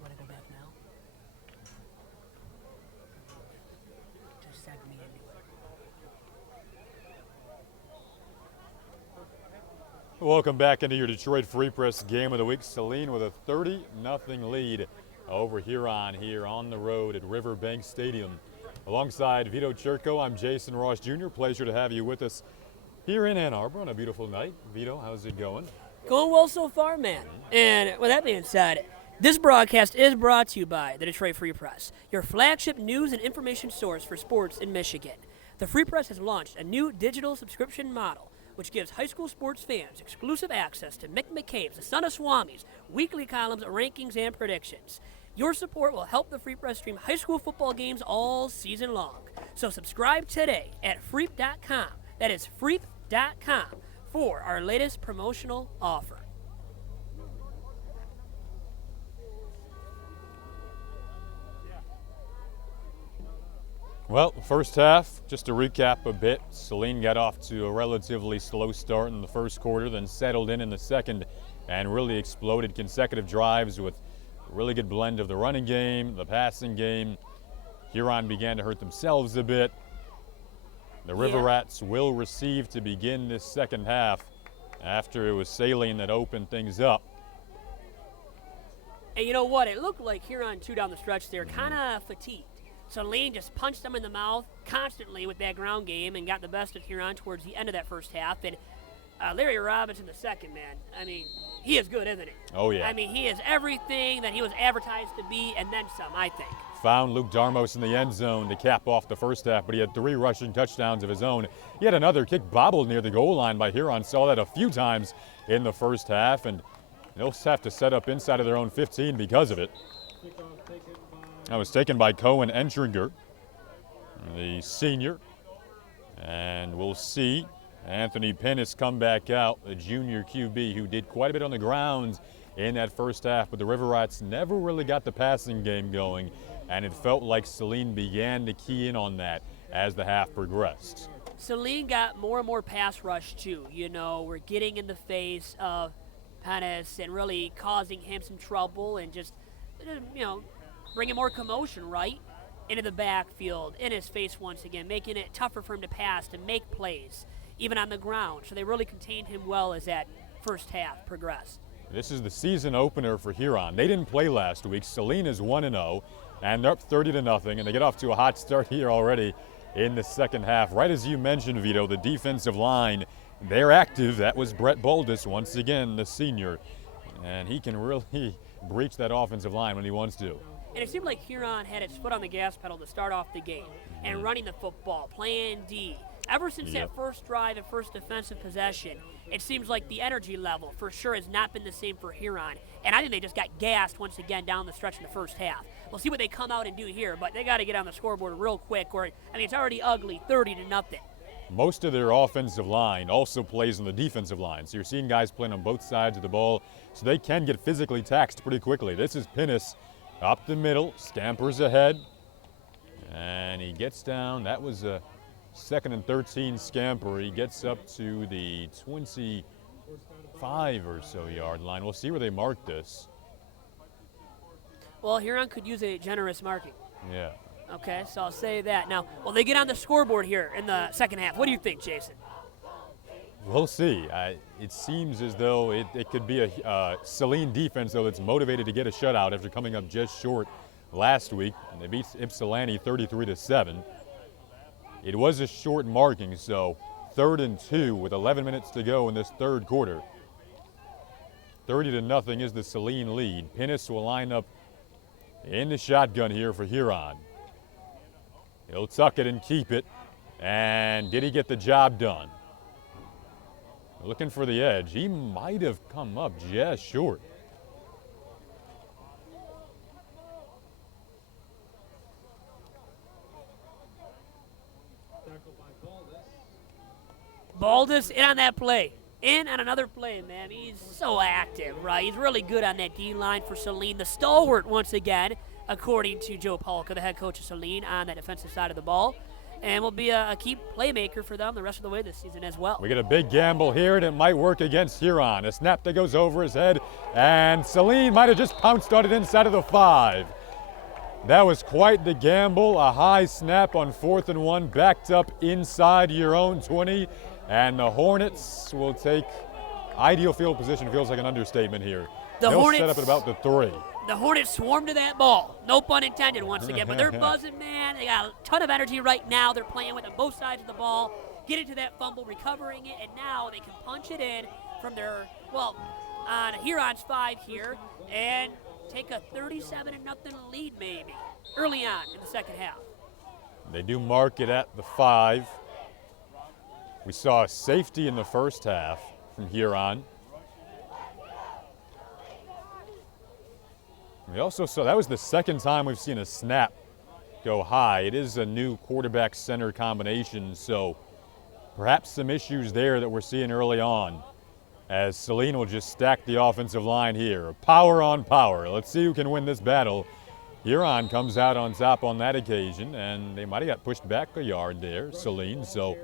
Want to go back now? Just send me into it. Welcome back into your Detroit Free Press Game of the Week. Saline with a 30-0 lead over Huron here on the road at Riverbank Stadium. Alongside Vito Churko, I'm Jason Ross Jr. Pleasure to have you with us here in Ann Arbor on a beautiful night. Vito, how's it going? Going well so far, man. And with that being said, this broadcast is brought to you by the Detroit Free Press, your flagship news and information source for sports in Michigan. The Free Press has launched a new digital subscription model, which gives high school sports fans exclusive access to Mick McCabe's, the son of Swami's, weekly columns, rankings, and predictions. Your support will help the Free Press stream high school football games all season long. So subscribe today at freep.com. That is freep.com for our latest promotional offer. Well, first half, just to recap a bit, Saline got off to a relatively slow start in the first quarter, then settled in the second and really exploded consecutive drives with a really good blend of the running game, the passing game. Huron began to hurt themselves a bit. The River Rats will receive to begin this second half after it was Saline that opened things up. And you know what? It looked like Huron, too, down the stretch there, kind of fatigued. Saline just punched them in the mouth constantly with that ground game and got the best of Huron towards the end of that first half. And Larry Robinson the second, man, I mean, he is good, isn't he? Oh, yeah. I mean, he is everything that he was advertised to be and then some, I think. Found Luke Darmos in the end zone to cap off the first half, but he had 3 rushing touchdowns of his own. He had another kick bobbled near the goal line by Huron. Saw that a few times in the first half, and they'll have to set up inside of their own 15 because of it. That was taken by Cohen Entringer, the senior. And we'll see Anthony Pennis come back out, the junior QB who did quite a bit on the ground in that first half, but the River Rats never really got the passing game going, and it felt like Saline began to key in on that as the half progressed. Saline got more and more pass rush, too. You know, we're getting in the face of Pennis and really causing him some trouble and just, you know, bringing more commotion, right, into the backfield, in his face once again, making it tougher for him to pass, to make plays, even on the ground. So they really contained him well as that first half progressed. This is the season opener for Huron. They didn't play last week. Saline is 1-0, and they're up 30-0, and they get off to a hot start here already in the second half. Right as you mentioned, Vito, the defensive line, they're active. That was Brett Baldus, once again, the senior, and he can really breach that offensive line when he wants to. And it seemed like Huron had its foot on the gas pedal to start off the game and running the football, playing D. Ever since that first drive and first defensive possession, it seems like the energy level for sure has not been the same for Huron. And I think they just got gassed once again down the stretch in the first half. We'll see what they come out and do here, but they got to get on the scoreboard real quick, or, I mean, it's already ugly, 30-0. Most of their offensive line also plays on the defensive line. So you're seeing guys playing on both sides of the ball, so they can get physically taxed pretty quickly. This is Pennis up the middle, scampers ahead, And he gets down. That was a 2nd and 13 scamper. He gets up to the 25 or so yard line. We'll see where they mark this. Well, Huron could use a generous marking. Yeah. Okay, so I'll say that. Now, will they get on the scoreboard here in the second half? What do you think, Jason? We'll see. It seems as though it could be a Saline defense, though, that's motivated to get a shutout after coming up just short last week. And they beat Ypsilanti 33-7. It was a short marking, so 3rd and 2 with 11 minutes to go in this third quarter. 30-0 is the Saline lead. Pinnis will line up in the shotgun here for Huron. He'll tuck it and keep it. And did he get the job done? Looking for the edge. He might have come up just short. Baldus in on that play. In on another play, man. He's so active, right? He's really good on that D-line for Saline. The stalwart, once again, according to Joe Polka, the head coach of Saline, on that defensive side of the ball. And will be a key playmaker for them the rest of the way this season as well. We get a big gamble here, and it might work against Huron. A snap that goes over his head, and Saline might have just pounced on it inside of the 5. That was quite the gamble. A high snap on 4th and 1, backed up inside your own 20. And the Hornets will take ideal field position. Feels like an understatement here. They'll set up at about the 3. The Hornets swarm to that ball. No pun intended once again, but they're buzzing, man. They got a ton of energy right now. They're playing with on both sides of the ball, get into that fumble, recovering it, and now they can punch it in from their, on Huron's 5 here and take a 37-0 lead maybe early on in the second half. They do mark it at the 5. We saw a safety in the first half from Huron. We also saw, that was the second time we've seen a snap go high. It is a new quarterback center combination, so perhaps some issues there that we're seeing early on as Saline will just stack the offensive line here. Power on power. Let's see who can win this battle. Huron comes out on top on that occasion, and they might have got pushed back a yard there, Saline, so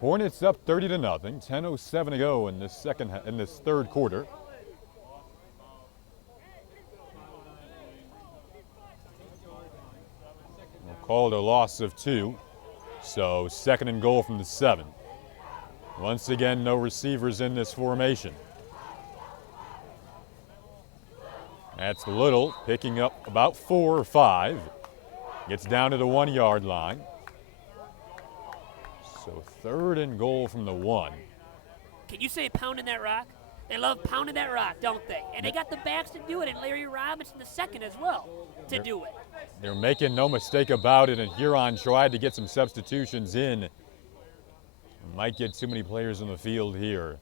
Hornets up 30-0, 10:07 to go in this third quarter. We'll call it a loss of 2, so 2nd and goal from the 7. Once again, no receivers in this formation. That's Little picking up about 4 or 5. Gets down to the 1-yard line. So 3rd and goal from the 1. Can you say pounding that rock? They love pounding that rock, don't they? And they got the backs to do it, and Larry Robinson the second as well to do it. They're making no mistake about it, and Huron tried to get some substitutions in. Might get too many players on the field here.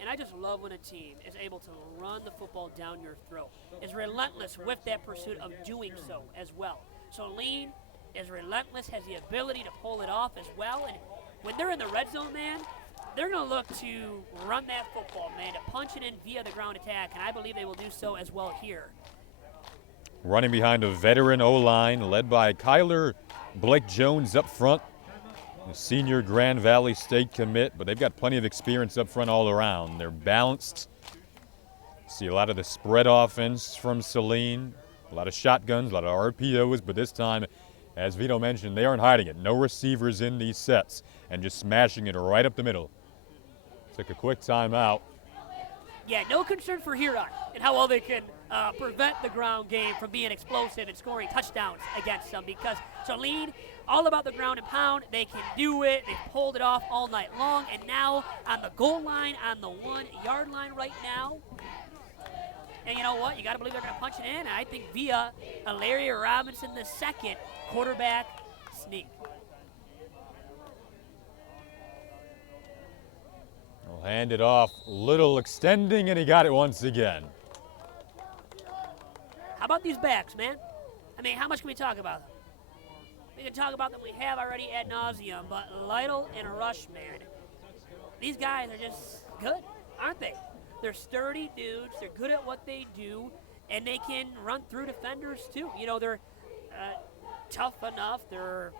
And I just love when a team is able to run the football down your throat, is relentless with that pursuit of doing so as well. Saline is relentless, has the ability to pull it off as well, and when they're in the red zone, man, they're going to look to run that football, man, to punch it in via the ground attack, and I believe they will do so as well here. Running behind a veteran O-line led by Kyler Blake Jones up front, a senior Grand Valley State commit, but they've got plenty of experience up front all around. They're balanced. See a lot of the spread offense from Saline, a lot of shotguns, a lot of RPOs, but this time, as Vito mentioned, they aren't hiding it. No receivers in these sets and just smashing it right up the middle. Took a quick timeout. Yeah, no concern for Huron and how well they can prevent the ground game from being explosive and scoring touchdowns against them, because Saline, all about the ground and pound. They can do it. They've pulled it off all night long, and now on the goal line, on the 1-yard line right now. And you know what? You got to believe they're going to punch it in. I think via a Larry Robinson the second quarterback sneak. We'll hand it off. Little extending, and he got it once again. How about these backs, man? I mean, how much can we talk about them? We can talk about them. We have already ad nauseum, but Lytle and Rush, man, these guys are just good, aren't they? They're sturdy dudes. They're good at what they do, and they can run through defenders too. You know, they're tough enough. They're,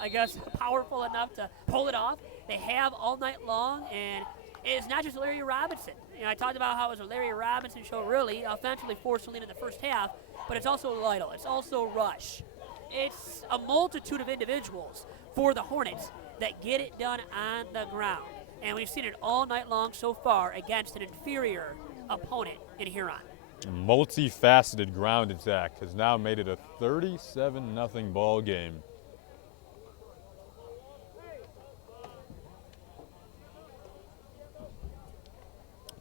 I guess, powerful enough to pull it off. They have all night long, and it's not just Larry Robinson. You know, I talked about how it was a Larry Robinson show, really, offensively for Saline in the first half, but it's also Lytle. It's also Rush. It's a multitude of individuals for the Hornets that get it done on the ground. And we've seen it all night long so far against an inferior opponent in Huron. Multifaceted ground attack has now made it a 37-0 ball game.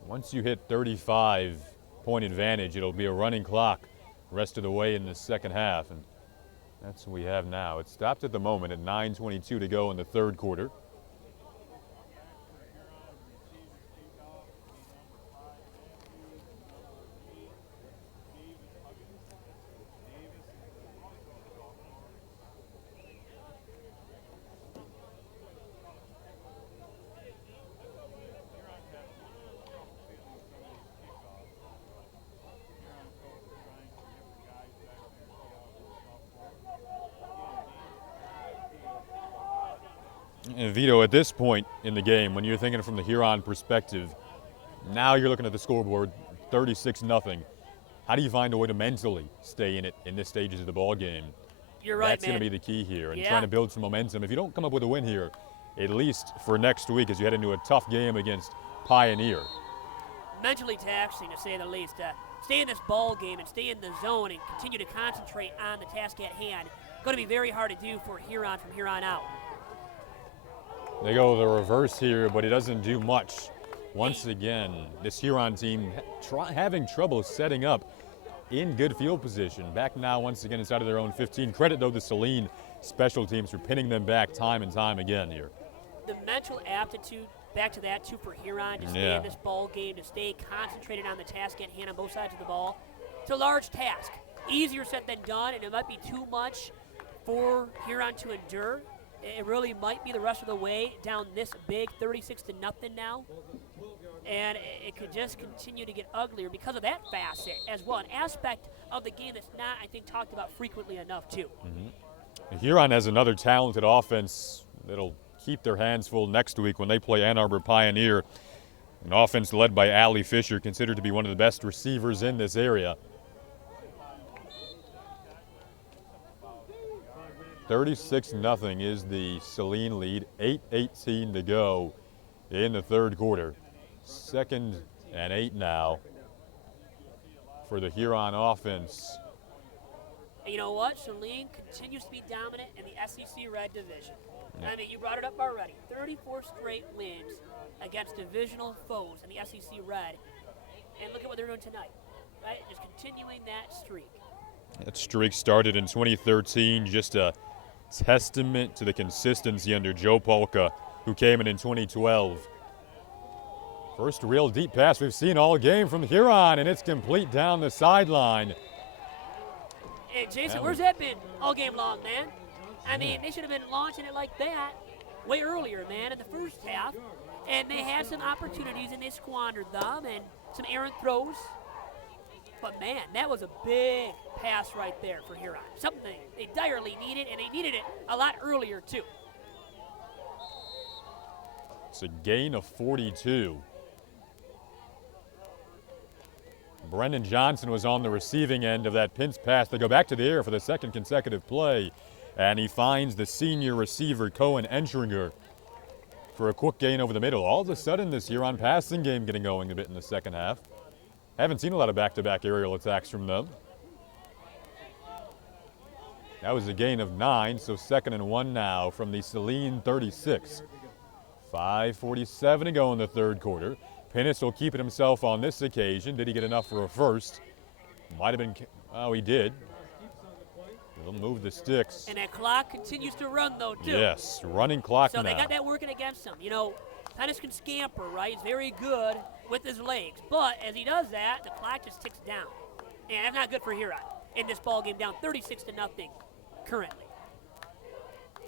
Once you hit 35-point advantage, it'll be a running clock rest of the way in the second half, and that's what we have now. It stopped at the moment at 9:22 to go in the third quarter. And Vito, at this point in the game, when you're thinking from the Huron perspective, now you're looking at the scoreboard, 36-0. How do you find a way to mentally stay in it in this stages of the ball game? You're right, That's man. going to be the key here, and Yeah. trying to build some momentum. If you don't come up with a win here, at least for next week as you head into a tough game against Pioneer. Mentally taxing, to say the least. Stay in this ball game and stay in the zone and continue to concentrate on the task at hand. Going to be very hard to do for Huron from here on out. They go the reverse here, but it doesn't do much. Once again, this Huron team having trouble setting up in good field position. Back now, once again, inside of their own 15. Credit, though, to Saline special teams for pinning them back time and time again here. The mental aptitude, back to that, too, for Huron to stay in this ball game, to stay concentrated on the task at hand on both sides of the ball. It's a large task. Easier said than done, and it might be too much for Huron to endure. It really might be the rest of the way down this big, 36-0 now. And it could just continue to get uglier because of that facet as well, an aspect of the game that's not, I think, talked about frequently enough, too. Huron has another talented offense that'll keep their hands full next week when they play Ann Arbor Pioneer. An offense led by Allie Fisher, considered to be one of the best receivers in this area. 36-0 is the Saline lead. 8:18 to go in the third quarter. 2nd and 8 now for the Huron offense. And you know what? Saline continues to be dominant in the SEC Red Division. I mean, you brought it up already. 34 straight wins against divisional foes in the SEC Red. And look at what they're doing tonight, right? Just continuing that streak. That streak started in 2013, just a testament to the consistency under Joe Polka, who came in 2012. First real deep pass we've seen all game from Huron, and it's complete down the sideline. Hey, Jason, where's that been all game long, man? I mean, they should have been launching it like that way earlier, man, in the first half. And they had some opportunities, and they squandered them, and some errant throws. But, man, that was a big pass right there for Huron. Something they direly needed, and they needed it a lot earlier, too. It's a gain of 42. Brendan Johnson was on the receiving end of that pinch pass. They go back to the air for the second consecutive play, and he finds the senior receiver, Cohen Entringer, for a quick gain over the middle. All of a sudden, this Huron passing game getting going a bit in the second half. Haven't seen a lot of back-to-back aerial attacks from them. That was a gain of 9, so 2nd and 1 now from the Saline 36. 5:47 to go in the third quarter. Pinnis will keep it himself on this occasion. Did he get enough for a first? Might have been, oh, he did. He'll move the sticks. And that clock continues to run, though, too. Yes, running clock So now. they got that working against him. You know, Pinnis can scamper, right? He's very good with his legs. But as he does that, the clock just ticks down. And that's not good for Huron in this ball game, down 36-0 currently.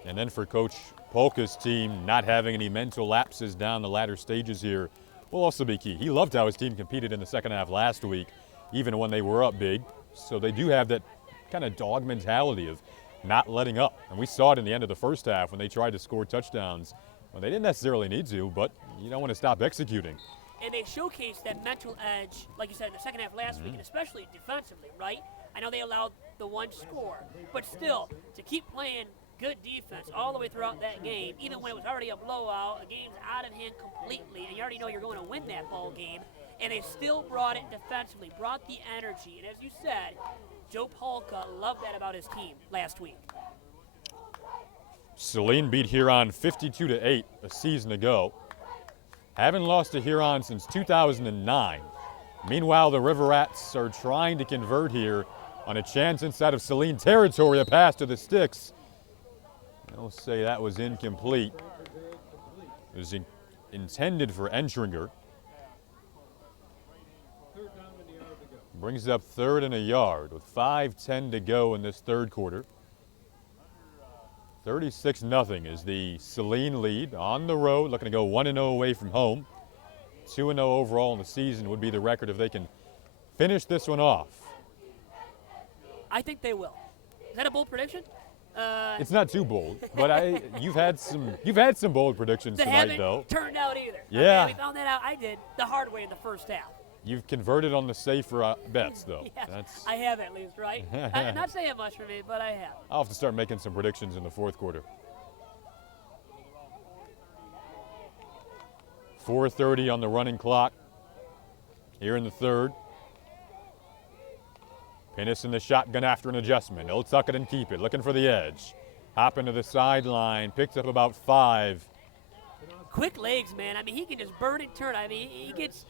And then for Coach Polka's team, not having any mental lapses down the latter stages here will also be key. He loved how his team competed in the second half last week, even when they were up big. So they do have that kind of dog mentality of not letting up. And we saw it in the end of the first half when they tried to score touchdowns. Well, they didn't necessarily need to, but you don't want to stop executing. And they showcased that mental edge, like you said, in the second half last week, and especially defensively, right? I know they allowed the one score, but still, to keep playing good defense all the way throughout that game, even when it was already a blowout, the game's out of hand completely, and you already know you're going to win that ball game, and they still brought it defensively, brought the energy. And as you said, Joe Polka loved that about his team last week. Saline beat Huron 52-8 a season ago. Haven't lost to Huron since 2009. Meanwhile, the River Rats are trying to convert here on a chance inside of Saline territory, a pass to the sticks. I'll say that was incomplete. It was intended for Entringer. Brings up 3rd and a yard with 5:10 to go in this third quarter. 36-0 is the Saline lead on the road, looking to go 1-0 away from home. 2-0 overall in the season would be the record if they can finish this one off. I think they will. Is that a bold prediction? It's not too bold, but you've had some bold predictions that tonight, haven't though. Turned out either. Yeah. Okay, we found that out. I did the hard way in the first half. You've converted on the safer bets, though. Yes, I have at least, right? I'm not saying much for me, but I have. I'll have to start making some predictions in the fourth quarter. 4:30 on the running clock here in the third. Pinnis in the shotgun after an adjustment. He'll tuck it and keep it, looking for the edge. Hop into the sideline, picks up about 5. Quick legs, man. I mean, he can just burn and turn. I mean, he gets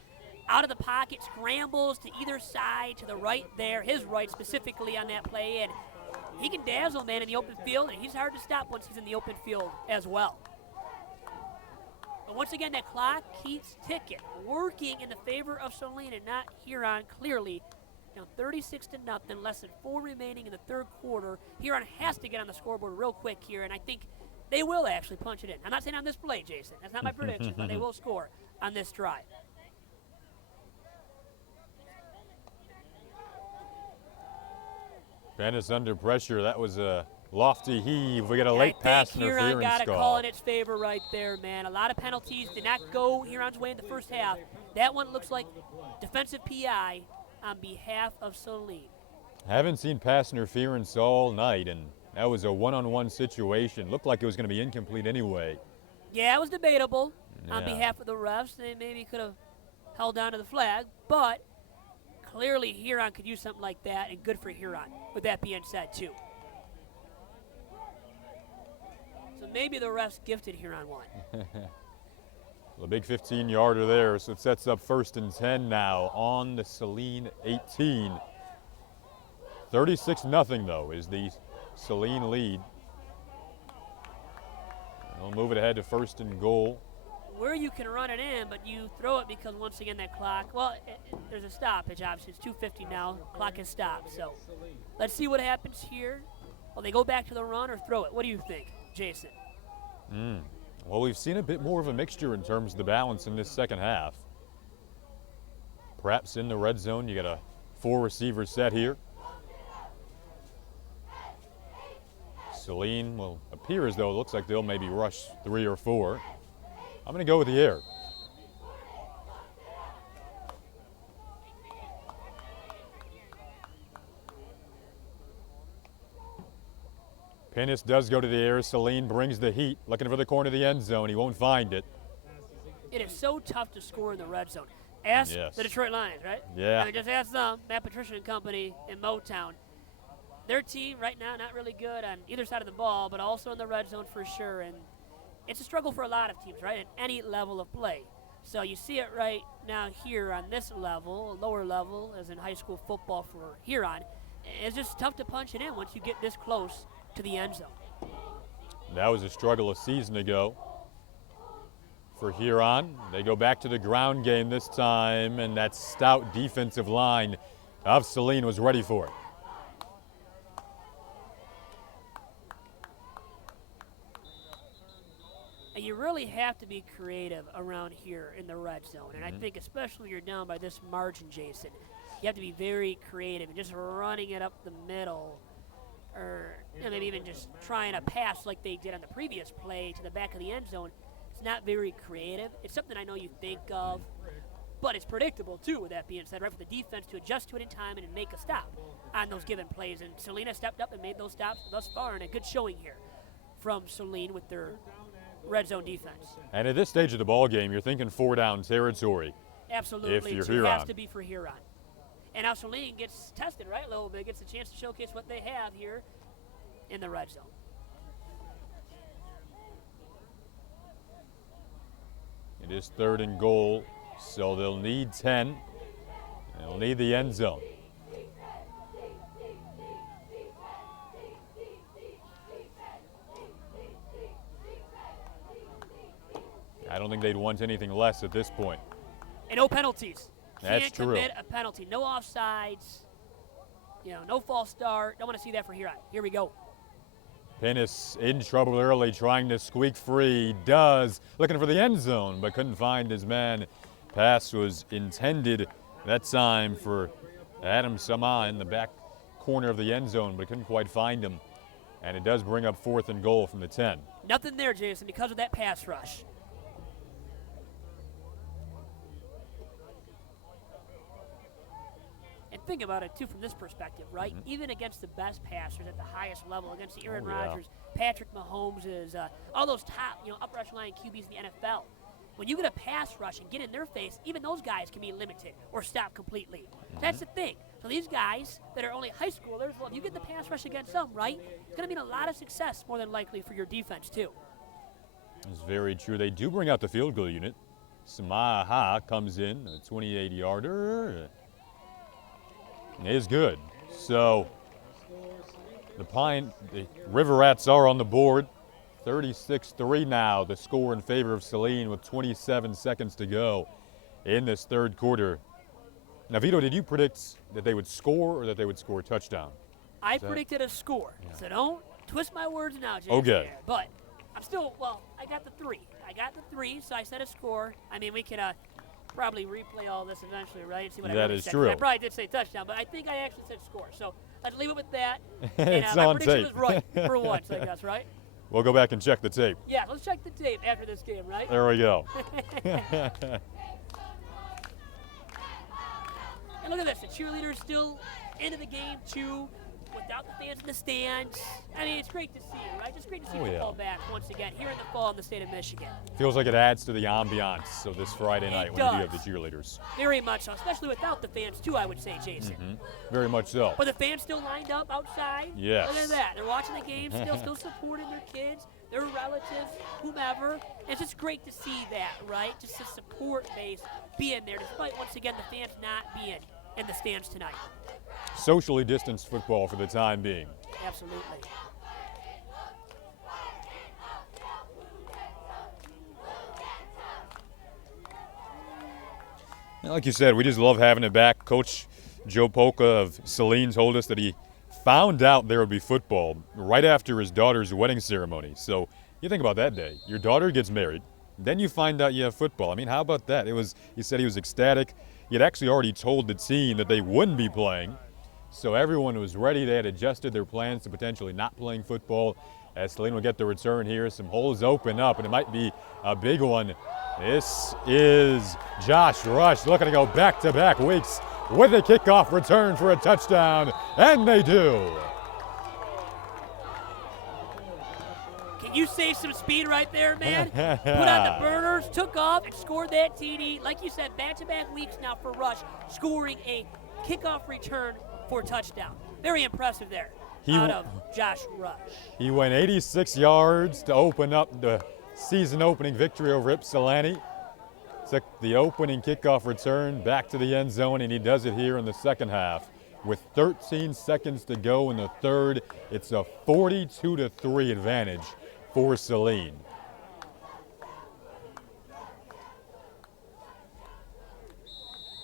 out of the pocket, scrambles to either side, to the right there, his right specifically on that play, and he can dazzle, man, in the open field, and he's hard to stop once he's in the open field as well. But once again, that clock keeps ticking, working in the favor of Saline and not Huron, clearly. Down 36-0, less than 4 remaining in the third quarter. Huron has to get on the scoreboard real quick here, and I think they will actually punch it in. I'm not saying on this play, Jason. That's not my prediction, but they will score on this drive. Pinnis under pressure. That was a lofty heave. We got a late pass interference Huron got a call. call in its favor right there, man. A lot of penalties did not go Huron's way in the first half. That one looks like defensive PI on behalf of Saline. Haven't seen pass interference all night, and that was a one-on-one situation. Looked like it was going to be incomplete anyway. Yeah, it was debatable on Yeah. behalf of the refs. They maybe could have held on to the flag, but clearly Huron could use something like that, and good for Huron, with that being said, too. So maybe the refs gifted Huron one. The big 15-yarder there, so it sets up 1st and 10 now on the Saline 18. 36-0 though is the Saline lead. They'll move it ahead to 1st and goal. Where you can run it in, but you throw it because once again that clock, well, there's a stoppage, obviously. It's 2:50 now. Clock has stopped. So let's see what happens here. Will they go back to the run or throw it? What do you think, Jason? Well, we've seen a bit more of a mixture in terms of the balance in this second half. Perhaps in the red zone, you got a 4-receiver set here. Saline will appear as though it looks like they'll maybe rush 3 or 4. I'm going to go with the air. Pinnis does go to the air. Saline brings the heat, looking for the corner of the end zone. He won't find it. It is so tough to score in the red zone. Ask the Detroit Lions, right? Yeah. I mean, just ask them, Matt Patricia and company in Motown. Their team right now not really good on either side of the ball, but also in the red zone for sure. And it's a struggle for a lot of teams, right, at any level of play. So you see it right now here on this level, lower level, as in high school football for Huron. It's just tough to punch it in once you get this close to the end zone. That was a struggle a season ago for Huron. They go back to the ground game this time, and that stout defensive line of Saline was ready for it. And you really have to be creative around here in the red zone. And I think especially when you're down by this margin, Jason, you have to be very creative. And just running it up the middle of maybe even just trying to pass like they did on the previous play to the back of the end zone. It's not very creative. It's something I know you think of, but it's predictable too, with that being said, right, for the defense to adjust to it in time and make a stop on those given plays. And Saline stepped up and made those stops thus far, and a good showing here from Saline with their red zone defense. And at this stage of the ball game, you're thinking 4-down territory. Absolutely. If you're It Huron. has to be for Huron. And now Saline gets tested, right, a little bit, gets a chance to showcase what they have here in the red zone. It is 3rd and goal, so they'll need 10. They'll need the end zone. I don't think they'd want anything less at this point. And no penalties. That's Can't true. commit a penalty. No offsides. No false start. Don't want to see that for Huron. Here we go. Pennis in trouble early, trying to squeak free. Does. Looking for the end zone, but couldn't find his man. Pass was intended that time for Adam Sama in the back corner of the end zone, but couldn't quite find him. And it does bring up 4th and goal from the 10. Nothing there, Jason, because of that pass rush. And think about it, too, from this perspective, right? Even against the best passers at the highest level, against the Aaron Rodgers, Patrick Mahomes, all those top, upper echelon QBs in the NFL, when you get a pass rush and get in their face, even those guys can be limited or stop completely. That's the thing. So these guys that are only high schoolers, well, if you get the pass rush against them, right, it's going to mean a lot of success, more than likely, for your defense, too. That's very true. They do bring out the field goal unit. Samaha comes in, a 28-yarder. Is good. So the River Rats are on the board. 36-3 now, the score in favor of Saline with 27 seconds to go in this 3rd quarter. Now, Vito, did you predict that they would score or that they would score a touchdown? I predicted a score. So don't twist my words now, Jason. Okay. But I'm still, I got the 3. So I said a score. I mean, we could probably replay all this eventually, right? And see what I That really is said. true. I probably did say touchdown, but I think I actually said score. So let's leave it with that. It's my on prediction tape. was right for once, I guess, right? We'll go back and check the tape. Yeah, let's check the tape after this game, right? There we go. And look at this, the cheerleaders still into the game, too, without the fans in the stands. I mean, it's great to see it, right? Just great to see football back once again here in the fall in the state of Michigan. Feels like it adds to the ambiance of this Friday night when you do have the cheerleaders. Very much so, especially without the fans, too, I would say, Jason. Very much so. But the fans still lined up outside. Yes. Look at that. They're watching the game, still supporting their kids, their relatives, whomever. It's just great to see that, right? Just the support base being there, despite, once again, the fans not being in the stands tonight. Socially distanced football for the time being. Absolutely. And like you said, we just love having it back. Coach Joe Polka of Saline told us that he found out there would be football right after his daughter's wedding ceremony. So you think about that day. Your daughter gets married, then you find out you have football. I mean, how about that? He said he was ecstatic. He had actually already told the team that they wouldn't be playing. So everyone was ready. They had adjusted their plans to potentially not playing football. As Saline will get the return here, some holes open up, and it might be a big one. This is Josh Rush looking to go back-to-back weeks with a kickoff return for a touchdown, and they do. Can you save some speed right there, man? Put on the burners, took off, and scored that TD. Like you said, back-to-back weeks now for Rush, scoring a kickoff return for a touchdown. Very impressive there out of Josh Rush. He went 86 yards to open up the season-opening victory over Ypsilanti. Took the opening kickoff return back to the end zone, and he does it here in the second half. With 13 seconds to go in the third, it's a 42-3 advantage for Saline.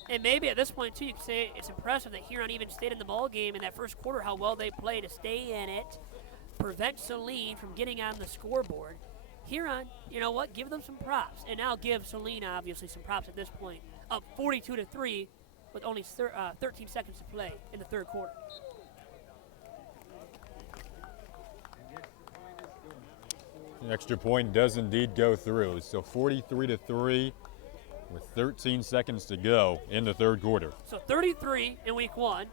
And maybe at this point, too, you can say it's impressive that Huron even stayed in the ball game in that first quarter, how well they played to stay in it, prevent Saline from getting on the scoreboard. Huron, you know what, give them some props. And now give Saline, obviously, some props at this point. Up 42-3 with only 13 seconds to play in the third quarter. The extra point does indeed go through. So 43-3 with 13 seconds to go in the third quarter. So 33 in week 1,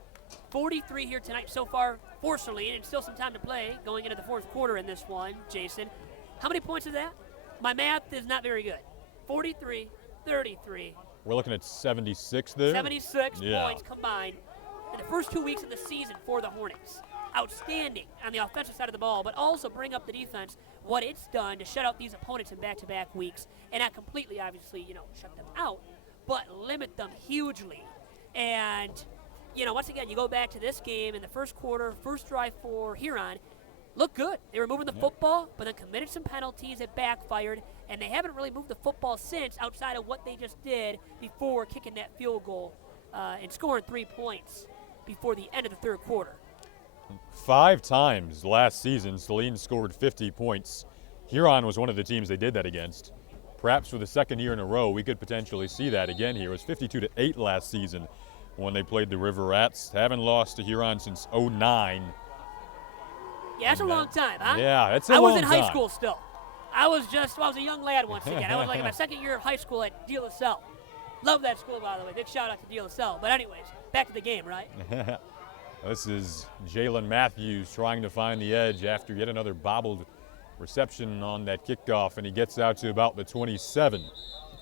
43 here tonight so far for Saline, and still some time to play going into the fourth quarter in this one, Jason. How many points is that? My math is not very good. 43, 33. We're looking at 76 there. 76 points combined in the first 2 weeks of the season for the Hornets. Outstanding on the offensive side of the ball, but also bring up the defense, what it's done to shut out these opponents in back-to-back weeks, and not completely, obviously, shut them out, but limit them hugely. And, once again, you go back to this game in the first quarter, first drive for Huron, looked good. They were moving the football, but then committed some penalties that backfired, and they haven't really moved the football since outside of what they just did before kicking that field goal and scoring 3 points before the end of the third quarter. 5 times last season, Saline scored 50 points. Huron was one of the teams they did that against. Perhaps for the second year in a row, we could potentially see that again here. It was 52-8 last season when they played the River Rats. Haven't lost to Huron since 2009. Yeah, that's a long time, huh? Yeah, that's a long time. I was in high school still. I was a young lad once again. I was like in my second year of high school at De La Salle. Love that school, by the way. Big shout out to De La Salle. But anyways, back to the game, right? This is Jalen Matthews trying to find the edge after yet another bobbled reception on that kickoff, and he gets out to about the 27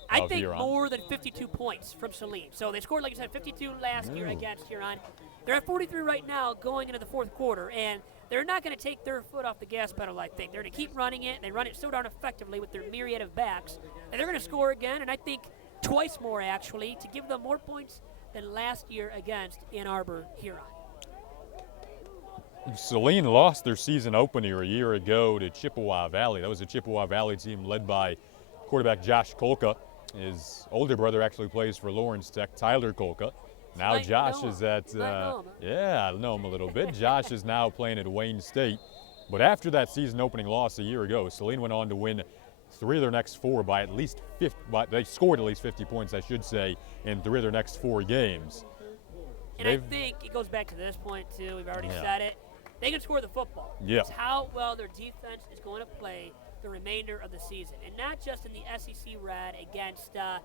I think Huron. More than 52 points from Saline. So they scored, like you said, 52 last year against Huron. They're at 43 right now going into the fourth quarter, and they're not going to take their foot off the gas pedal, I think. They're going to keep running it. They run it so darn effectively with their myriad of backs. And they're going to score again, and I think twice more, actually, to give them more points than last year against Ann Arbor Huron. Saline lost their season opener a year ago to Chippewa Valley. That was a Chippewa Valley team led by quarterback Josh Kolka. His older brother actually plays for Lawrence Tech, Tyler Kolka. Now Josh is at, I know him a little bit. Josh is now playing at Wayne State. But after that season opening loss a year ago, Saline went on to win 3 of their next 4 by at least 50, they scored at least 50 points, I should say, in 3 of their next 4 games. And I think it goes back to this point, too. We've already said it. They can score the football. Yeah. It's how well their defense is going to play the remainder of the season. And not just in the SEC Red against a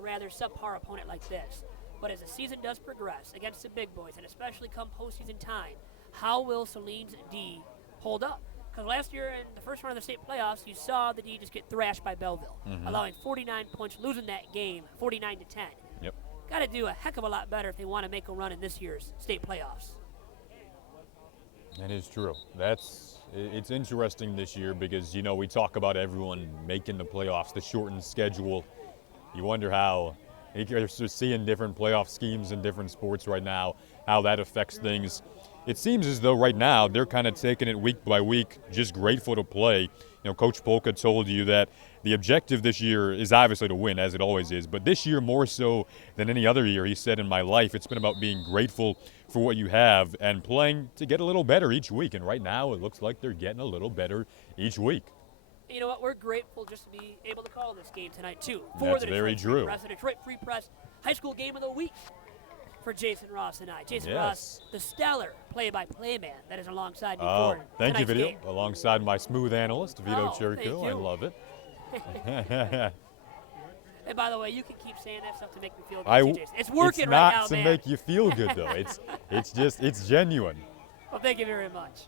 rather subpar opponent like this. But as the season does progress against the big boys, and especially come postseason time, how will Saline's D hold up? Because last year in the first round of the state playoffs, you saw the D just get thrashed by Belleville, allowing 49 points, losing that game 49-10. Yep. Got to do a heck of a lot better if they want to make a run in this year's state playoffs. That is true. It's interesting this year because, we talk about everyone making the playoffs, the shortened schedule. You wonder how you're seeing different playoff schemes in different sports right now, how that affects things. It seems as though right now they're kind of taking it week by week, just grateful to play. Coach Polka told you that the objective this year is obviously to win, as it always is. But this year, more so than any other year, he said, in my life, it's been about being grateful for what you have and playing to get a little better each week. And right now, it looks like they're getting a little better each week. You know what? We're grateful just to be able to call this game tonight, too. For That's the very Detroit Free true. Press, the Detroit Free Press High School Game of the Week for Jason Ross and I. Jason Ross, the stellar play-by-play man that is alongside me for thank you, tonight's Vito. game. Alongside my smooth analyst, Vito Thank Churchill. you. I love it. And by the way, you can keep saying that stuff to make me feel good, too, Jason. It's working it's right now, not to man. make you feel good, though. It's genuine. Well, thank you very much.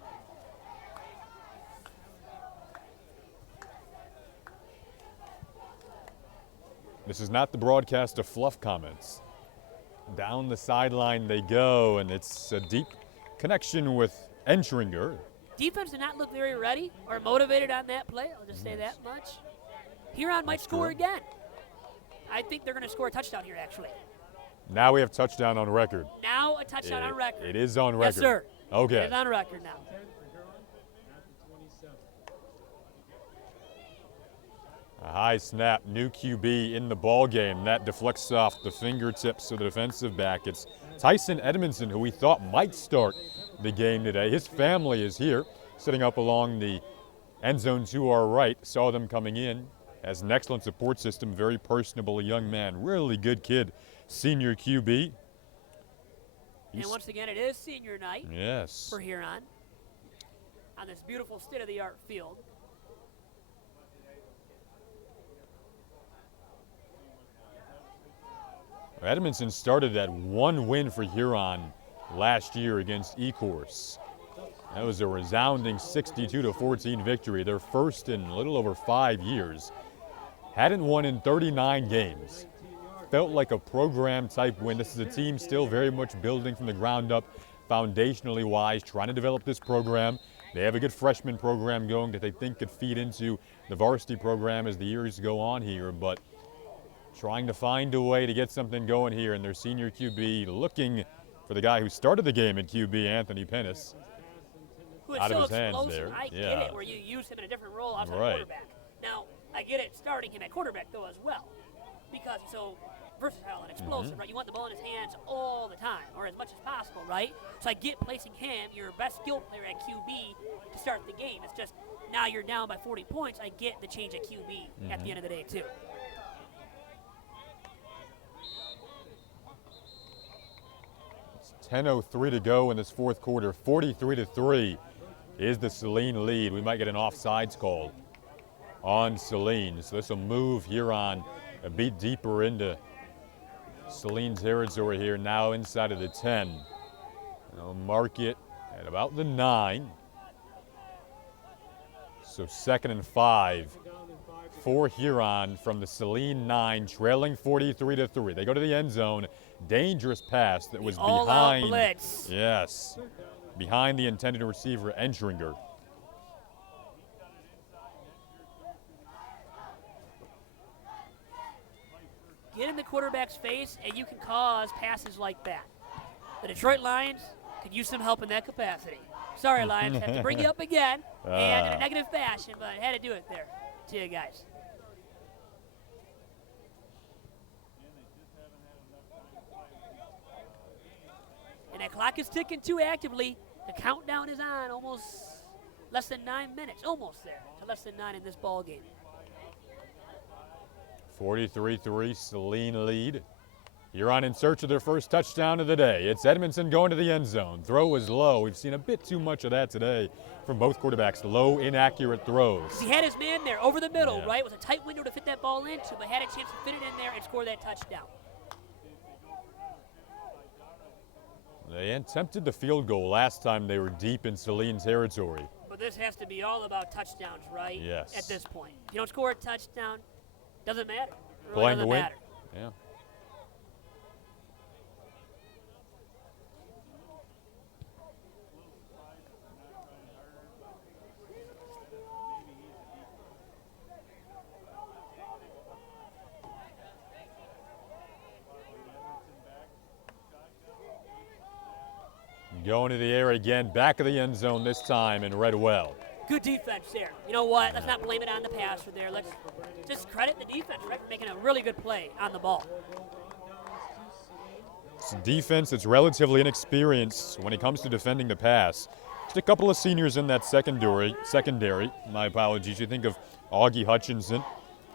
This is not the broadcast of fluff comments. Down the sideline they go, and it's a deep connection with Entringer. Defense did not look very ready or motivated on that play. I'll just say that much. Huron might score again. I think they're going to score a touchdown here, actually. Now we have touchdown on record. Now a touchdown on record. It is on record. Yes, sir. Okay. It is on record now. A high snap, new QB in the ball game. That deflects off the fingertips of the defensive back. It's Tyson Edmondson, who we thought might start the game today. His family is here, sitting up along the end zone to our right. Saw them coming in. Has an excellent support system, very personable young man, really good kid, senior QB. And once again, it is senior night for Huron on this beautiful state-of-the-art field. Edmondson started at 1 win for Huron last year against Ecorse. That was a resounding 62-14 victory, their first in a little over 5 years. Hadn't won in 39 games. Felt like a program-type win. This is a team still very much building from the ground up, foundationally wise, trying to develop this program. They have a good freshman program going that they think could feed into the varsity program as the years go on here, but trying to find a way to get something going here, and their senior QB looking for the guy who started the game at QB, Anthony Pennis. Who is Out so of his hands explosive. there. I get Yeah. it, where you use him in a different role outside Right. quarterback. Now, I get it starting him at quarterback, though, as well, because it's so versatile and explosive, right? You want the ball in his hands all the time, or as much as possible, right? So I get placing him, your best skill player at QB, to start the game. It's just now you're down by 40 points. I get the change at QB at the end of the day, too. It's 10:03 to go in this fourth quarter. 43-3 is the Saline lead. We might get an offsides call on Saline. So this will move Huron a beat deeper into Saline territory here, now inside of the 10. They'll mark it at about the 9. So 2nd and 5 for Huron from the Saline 9, trailing 43-3. They go to the end zone. Dangerous pass that was all-out behind. blitz. Yes, behind the intended receiver, Entringer. Get in the quarterback's face, and you can cause passes like that. The Detroit Lions could use some help in that capacity. Sorry, Lions, have to bring you up again, and in a negative fashion, but I had to do it there to you guys. And that clock is ticking too actively. The countdown is on, almost less than 9 minutes, almost there to less than 9 in this ball game. 43-3, Saline lead. Huron in search of their first touchdown of the day. It's Edmondson going to the end zone. Throw was low. We've seen a bit too much of that today from both quarterbacks. Low, inaccurate throws. He had his man there over the middle, Yeah. right? It was a tight window to fit that ball into, but had a chance to fit it in there and score that touchdown. They attempted the field goal last time they were deep in Saline territory. But this has to be all about touchdowns, right? Yes. At this point. If you don't score a touchdown, doesn't matter. It really Playing to doesn't win. matter. Yeah. Going to the air again, back of the end zone this time in Redwell. Good defense there. You know what? Let's not blame it on the passer there. Let's just credit the defense, right, for making a really good play on the ball. It's a defense that's relatively inexperienced when it comes to defending the pass. Just a couple of seniors in that secondary, my apologies. You think of Augie Hutchinson,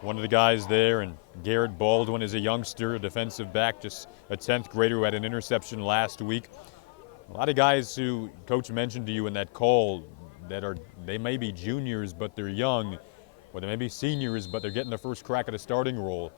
one of the guys there, and Garrett Baldwin is a youngster, a defensive back, just a 10th grader who had an interception last week. A lot of guys who Coach mentioned to you in that call that they may be juniors, but they're young, or they may be seniors, but they're getting the first crack at a starting role.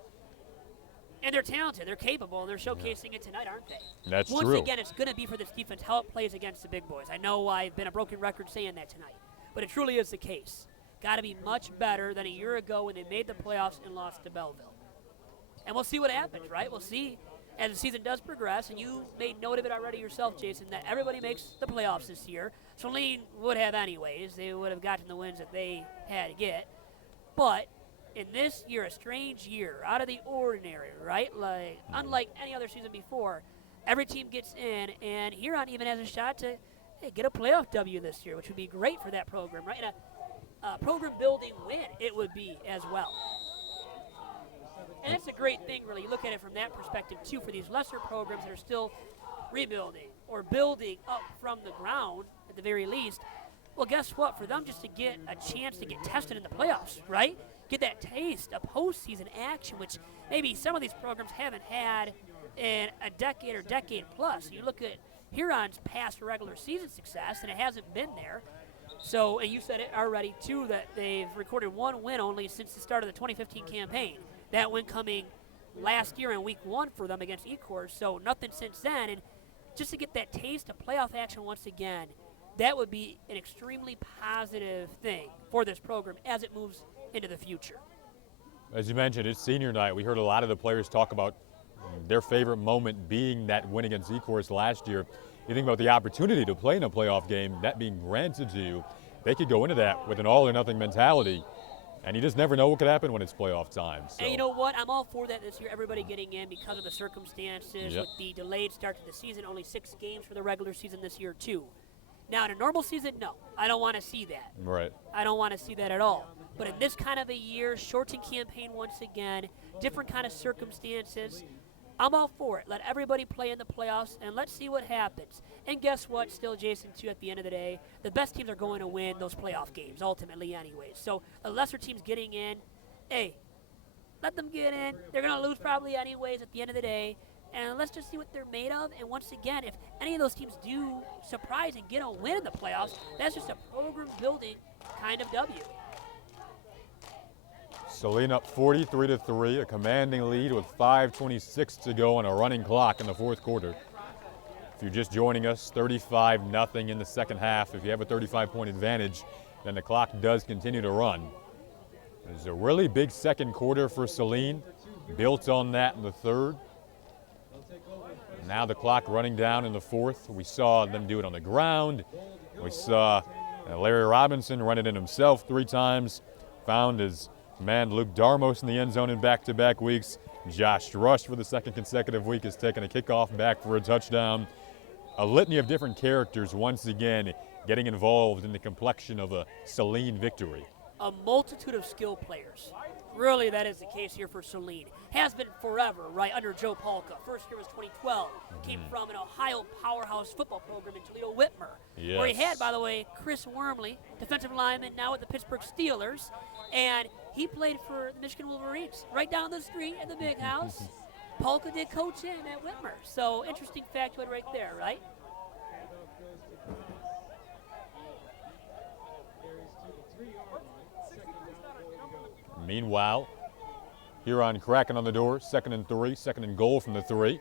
And they're talented, they're capable, and they're showcasing it tonight, aren't they? That's Once true. again, it's going to be for this defense how it plays against the big boys. I know I've been a broken record saying that tonight, but it truly is the case. Got to be much better than a year ago when they made the playoffs and lost to Belleville. And we'll see what happens, right? We'll see as the season does progress, and you made note of it already yourself, Jason, that everybody makes the playoffs this year. Saline would have anyways. They would have gotten the wins that they had to get. But in this year, a strange year, out of the ordinary, right? Like, unlike any other season before, every team gets in, and Huron even has a shot to get a playoff W this year, which would be great for that program, right? And a program-building win it would be as well. And it's a great thing, really. You look at it from that perspective, too, for these lesser programs that are still rebuilding or building up from the ground, at the very least. Well, guess what? For them just to get a chance to get tested in the playoffs, right? Get that taste of postseason action, which maybe some of these programs haven't had in a decade or decade plus. You look at Huron's past regular season success, and it hasn't been there. So, and you said it already, too, that they've recorded one win only since the start of the 2015 campaign. That win coming last year in week 1 for them against Ecorse, so nothing since then. And just to get that taste of playoff action once again, that would be an extremely positive thing for this program as it moves into the future. As you mentioned, it's senior night. We heard a lot of the players talk about their favorite moment being that win against Ecorse last year. You think about the opportunity to play in a playoff game, that being granted to you, they could go into that with an all-or-nothing mentality, and you just never know what could happen when it's playoff time. So. And you know what? I'm all for that this year, everybody getting in because of the circumstances with the delayed start to the season, only 6 games for the regular season this year, too. Now, in a normal season, no. I don't want to see that. Right. I don't want to see that at all. But in this kind of a year, shortened campaign once again, different kind of circumstances, I'm all for it. Let everybody play in the playoffs, and let's see what happens. And guess what? Still, Jason, too, at the end of the day, the best teams are going to win those playoff games, ultimately anyways. So the lesser teams getting in, hey, let them get in. They're going to lose probably anyways at the end of the day. And let's just see what they're made of. And once again, if any of those teams do surprise and get a win in the playoffs, that's just a program-building kind of W. Saline up 43-3, a commanding lead with 5:26 to go on a running clock in the fourth quarter. If you're just joining us, 35-0 in the second half. If you have a 35-point advantage, then the clock does continue to run. There's a really big second quarter for Saline, built on that in the third. Now the clock running down in the fourth. We saw them do it on the ground. We saw Larry Robinson run it in himself 3 times. Found his man Luke Darmos in the end zone in back-to-back weeks. Josh Rush for the second consecutive week has taken a kickoff back for a touchdown. A litany of different characters once again getting involved in the complexion of a Saline victory. A multitude of skill players. Really, that is the case here for Saline. Has been forever, right, under Joe Palka. First year was 2012. Came from an Ohio powerhouse football program in Toledo-Whitmer, where he had, by the way, Chris Wormley, defensive lineman, now with the Pittsburgh Steelers. And he played for the Michigan Wolverines right down the street at the big house. Palka did coach him at Whitmer. So, interesting factoid right there, right? Meanwhile, Huron cracking on the door, 2nd and 3, 2nd and goal from the 3.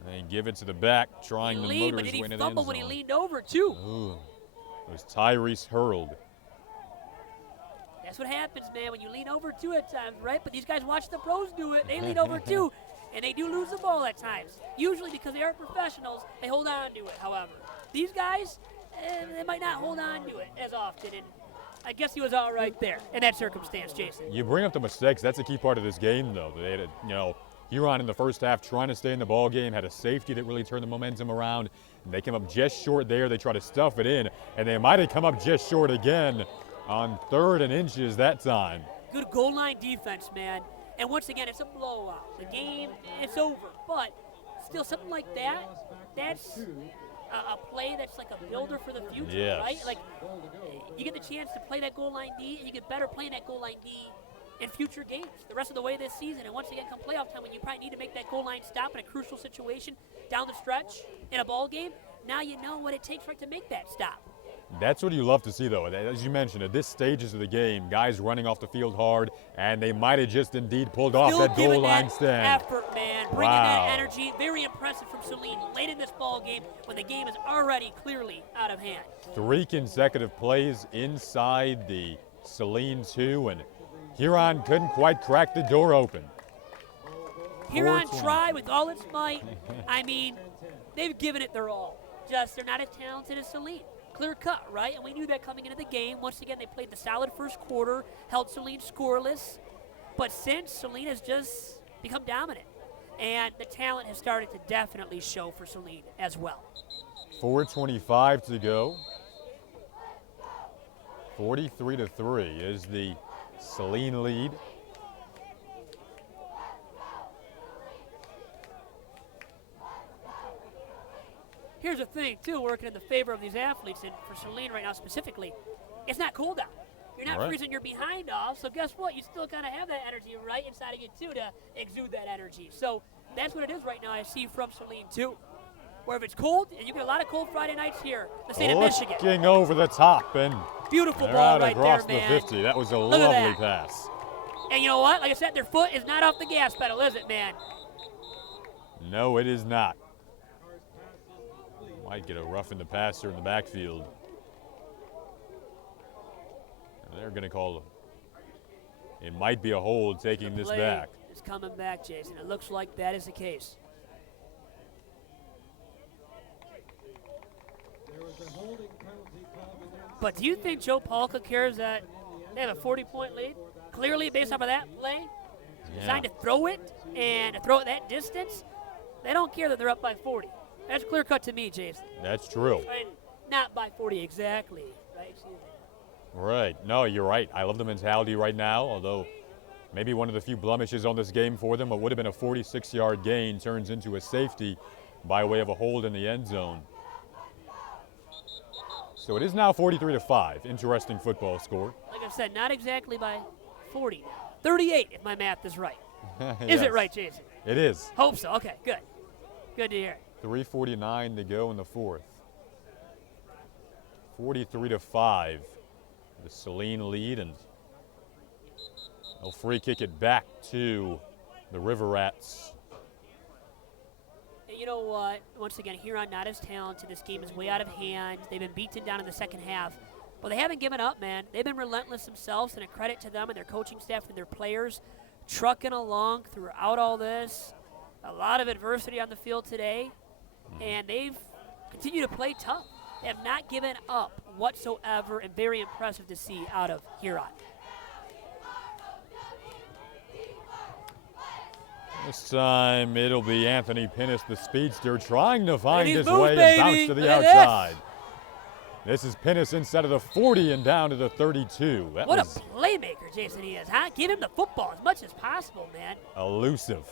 And they give it to the back, trying to motor his way into the end zone. But did he fumble when he leaned over, too? Ooh. It was Tyrese Hurled. That's what happens, man, when you lean over, too, at times, right? But these guys watch the pros do it. They lean over, too, and they do lose the ball at times. Usually because they are professionals, they hold on to it, however. These guys, they might not hold on to it as often, and I guess he was all right there in that circumstance, Jason. You bring up the mistakes. That's a key part of this game, though. They had, Huron in the first half trying to stay in the ball game, had a safety that really turned the momentum around. And they came up just short there. They tried to stuff it in, and they might have come up just short again on 3rd and inches that time. Good goal line defense, man. And once again, it's a blowout. The game, it's over. But still, something like that, that's a play that's like a builder for the future, right? Like, you get the chance to play that goal line D, and you get better playing that goal line D in future games the rest of the way this season. And once again, come playoff time, when you probably need to make that goal line stop in a crucial situation down the stretch in a ball game, now you know what it takes for it to make that stop. That's what you love to see, though. As you mentioned, at this stages of the game, guys running off the field hard, and they might have just indeed pulled off that goal line stand. Effort, man, bringing that energy. Very impressive from Saline late in this ball game when the game is already clearly out of hand. 3 consecutive plays inside the Saline 2, and Huron couldn't quite crack the door open. Huron tried with all its might. I mean, they've given it their all. Just they're not as talented as Saline. Clear cut, right? And we knew that coming into the game. Once again, they played the solid first quarter, held Saline scoreless. But since, Saline has just become dominant. And the talent has started to definitely show for Saline as well. 4:25 to go. 43-3 is the Saline lead. Here's the thing, too, working in the favor of these athletes, and for Saline right now specifically, it's not cold out. You're not freezing your behind off, so guess what? You still kind of have that energy right inside of you, too, to exude that energy. So that's what it is right now I see from Saline, too. Where if it's cold, and you get a lot of cold Friday nights here in the state of Michigan. Looking over the top, and beautiful they're ball out right across there, the man. 50. That was a Look lovely pass. And you know what? Like I said, their foot is not off the gas pedal, is it, man? No, it is not. Might get a roughing the passer in the backfield. And they're going to call it might be a hold taking this back. It's coming back, Jason. It looks like that is the case. But do you think Joe Palka cares that they have a 40-point lead? Clearly, based off of that play, designed to throw it and to throw it that distance, they don't care that they're up by 40. That's clear cut to me, Jason. That's true. And not by 40 exactly. Right? Right. No, you're right. I love the mentality right now, although maybe one of the few blemishes on this game for them, what would have been a 46-yard gain turns into a safety by way of a hold in the end zone. So it is now 43-5. Interesting football score. Like I said, not exactly by 40. 38, if my math is right. Yes. Is it right, Jason? It is. Hope so. Okay, good. Good to hear. 3:49 to go in the fourth. 43-5. The Saline lead, and they'll free kick it back to the River Rats. And you know what? Once again, Huron not as talented. This game is way out of hand. They've been beaten down in the second half. But they haven't given up, man. They've been relentless themselves, and a credit to them and their coaching staff and their players trucking along throughout all this. A lot of adversity on the field today, and they've continued to play tough. They have not given up whatsoever, and very impressive to see out of Huron. This time it'll be Anthony Pinnis, the speedster, trying to find his move, way baby. and bounce to the Look at outside. This is Pinnis inside of the 40 and down to the 32. That What a was playmaker Jason he is, huh? Give him the football as much as possible, man. elusive.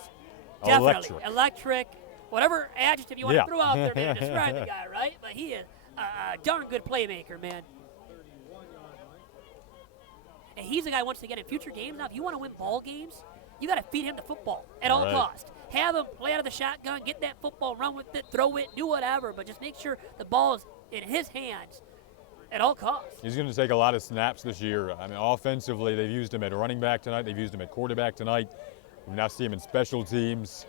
Definitely. Electric. Whatever adjective you want Yeah. to throw out there, man, to describe the guy, right? But he is a darn good playmaker, man. And he's a guy, once again, in future games now, if you want to win ball games, you got to feed him the football at all Right. costs. Have him play out of the shotgun, get that football, run with it, throw it, do whatever, but just make sure the ball is in his hands at all costs. He's going to take a lot of snaps this year. I mean, offensively, they've used him at running back tonight. They've used him at quarterback tonight. We now see him in special teams.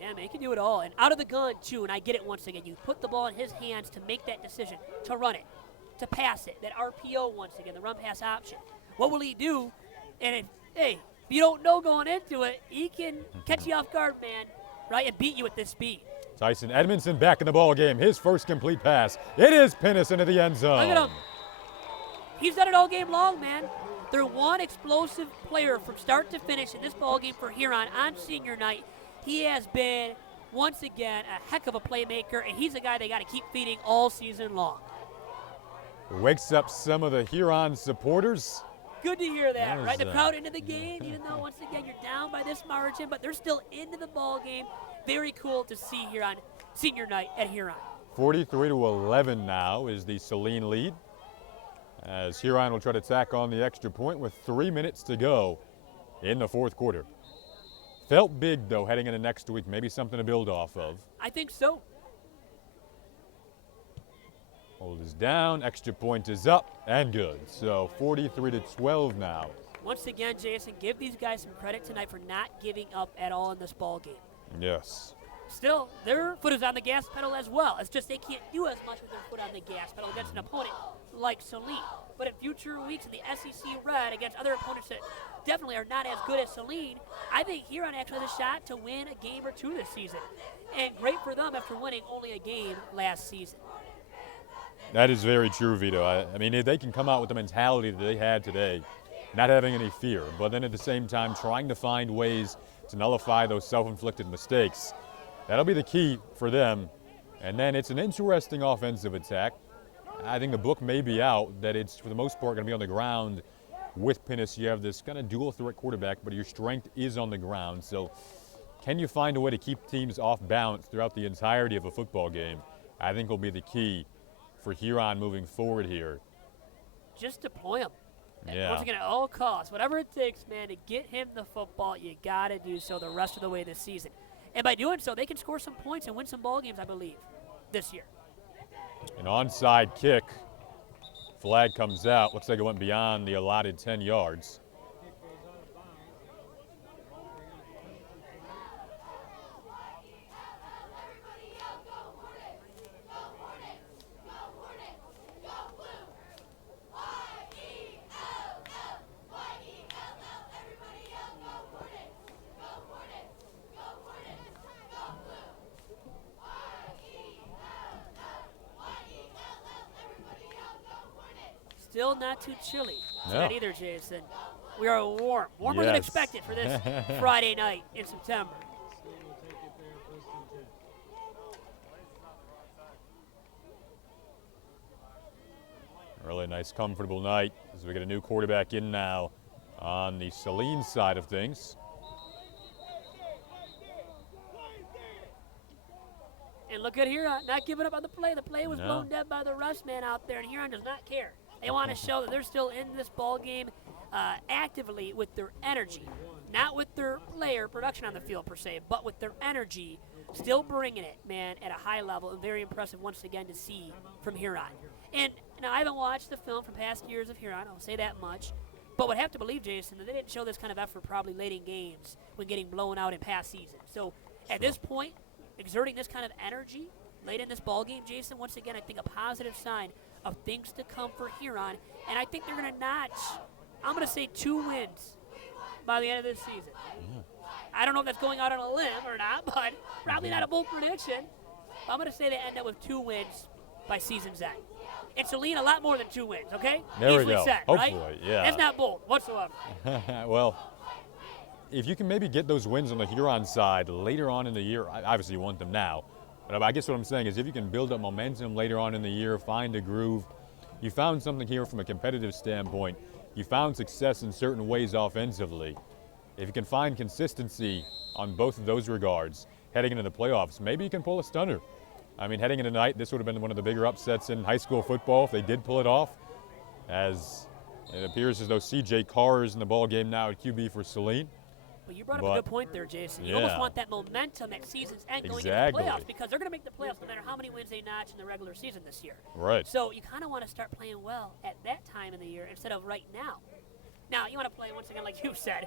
Yeah, man, he can do it all. And out of the gun, too, and I get it once again. You put the ball in his hands to make that decision, to run it, to pass it, that RPO once again, the run-pass option. What will he do? And, if you don't know going into it, he can catch you off guard, man, right, and beat you with this speed. Tyson Edmondson back in the ball game. His first complete pass. It is Pinnis into the end zone. Look at him. He's done it all game long, man. They're one explosive player from start to finish in this ball game for Huron on senior night. He has been, once again, a heck of a playmaker, and he's a guy they got to keep feeding all season long. Wakes up some of the Huron supporters. Good to hear that, That right? was, The crowd into the game, even though, once again, you're down by this margin, but they're still into the ball game. Very cool to see here on senior night at Huron. 43-11 now is the Saline lead, as Huron will try to tack on the extra point with 3 minutes to go in the fourth quarter. Felt big, though, heading into next week. Maybe something to build off of. I think so. Hold is down, extra point is up, and good. So 43-12 now. Once again, Jason, give these guys some credit tonight for not giving up at all in this ball game. Yes. Still, their foot is on the gas pedal as well. It's just they can't do as much with their foot on the gas pedal against an opponent like Saline. But in future weeks in the SEC Red against other opponents that definitely are not as good as Saline, I think Huron actually has a shot to win a game or two this season. And great for them after winning only a game last season. That is very true, Vito. I mean, if they can come out with the mentality that they had today, not having any fear, but then at the same time trying to find ways to nullify those self-inflicted mistakes, that'll be the key for them. And then it's an interesting offensive attack. I think the book may be out that it's, for the most part, going to be on the ground with Pinnis. You have this kind of dual threat quarterback, but your strength is on the ground. So can you find a way to keep teams off balance throughout the entirety of a football game? I think will be the key for Huron moving forward here. Just deploy him. Yeah. Once again, at all costs, whatever it takes, man, to get him the football, you got to do so the rest of the way this season. And by doing so, they can score some points and win some ball games, I believe, this year. An onside kick. Flag comes out. Looks like it went beyond the allotted 10 yards. still not too chilly No. tonight either, Jason. We are warm, warmer than Yes. expected for this Friday night in September. Really nice, comfortable night as we get a new quarterback in now on the Saline side of things. And look at Huron, not giving up on the play. The play was No. blown dead by the rush man out there, and Huron does not care. They want to show that they're still in this ball game actively with their energy, not with their player production on the field per se, but with their energy, still bringing it, man, at a high level. And very impressive once again to see from Huron. And now I haven't watched the film from past years of Huron, I'll say that much, but would have to believe, Jason, that they didn't show this kind of effort probably late in games when getting blown out in past seasons. So at this point, exerting this kind of energy late in this ball game, Jason, once again, I think a positive sign of things to come for Huron. And I think they're going to notch, I'm going to say 2 wins by the end of this season. I don't know if that's going out on a limb or not, but probably not a bold prediction. I'm going to say they end up with 2 wins by season's end. And Saline, a lot more than 2 wins, okay? There we Easily go. said, Hopefully, right? yeah. That's not bold whatsoever. Well, if you can maybe get those wins on the Huron side later on in the year, obviously you want them now. But I guess what I'm saying is if you can build up momentum later on in the year, find a groove, you found something here from a competitive standpoint. You found success in certain ways offensively. If you can find consistency on both of those regards heading into the playoffs, maybe you can pull a stunner. I mean, heading into tonight, this would have been one of the bigger upsets in high school football if they did pull it off, as it appears as though C.J. Carr is in the ball game now at QB for Saline. Well, you brought up a good point there, Jason. You Yeah. almost want that momentum at season's end going Exactly. into the playoffs because they're going to make the playoffs no matter how many wins they notch in the regular season this year. Right. So you kind of want to start playing well at that time of the year instead of right now. Now, you want to play, once again, like you said,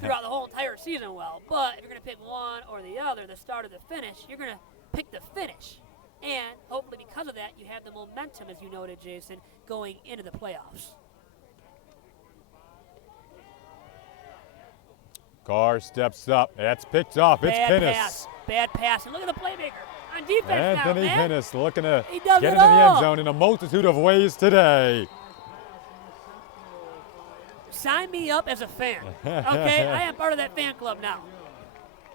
throughout the whole entire season well. But if you're going to pick one or the other, the start or the finish, you're going to pick the finish. And hopefully because of that, you have the momentum, as you noted, Jason, going into the playoffs. Carr steps up. That's picked off. It's Bad Pinnis. pass. Bad pass. And look at the playmaker on defense Anthony now, man. Pinnis looking to He does get it into the end all. zone in a multitude of ways today. Sign me up as a fan. Okay, I am part of that fan club now.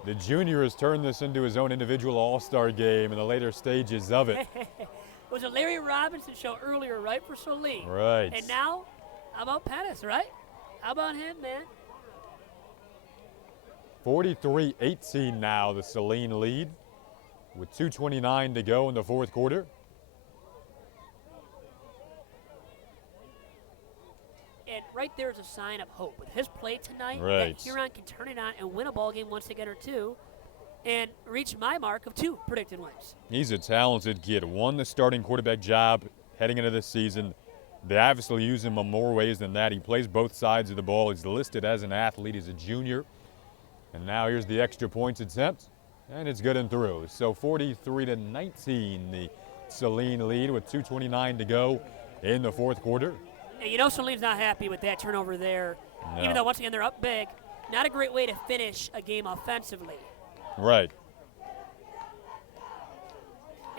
The junior has turned this into his own individual all-star game in the later stages of it. It was a Larry Robinson show earlier, right, for Saline. Right. And now, how about Pettis, right? How about him, man? 43-18 now, the Saline lead, with 2:29 to go in the fourth quarter. And right there is a sign of hope. With his play tonight, Right. that Huron can turn it on and win a ball game once again or two and reach my mark of 2 predicted wins. He's a talented kid. Won the starting quarterback job heading into this season. They obviously use him in more ways than that. He plays both sides of the ball. He's listed as an athlete. He's a junior. And now here's the extra points attempt, and it's good and through. So 43-19, the Saline lead with 2:29 to go in the fourth quarter. And you know Saline's not happy with that turnover there. No. Even though, once again, they're up big. Not a great way to finish a game offensively. Right.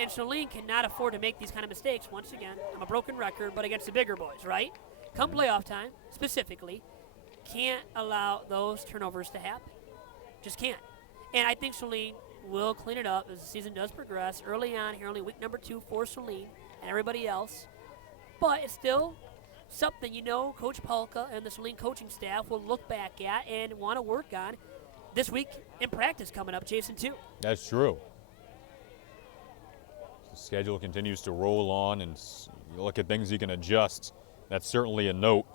And Saline cannot afford to make these kind of mistakes. Once again, I'm a broken record, but against the bigger boys, right? Come playoff time, specifically, can't allow those turnovers to happen. Just can't. And I think Saline will clean it up as the season does progress. Early on, here only week number 2 for Saline and everybody else. But it's still something, you know, Coach Polka and the Saline coaching staff will look back at and want to work on this week in practice coming up, Jason, too. That's true. The schedule continues to roll on, and you look at things you can adjust. That's certainly a note.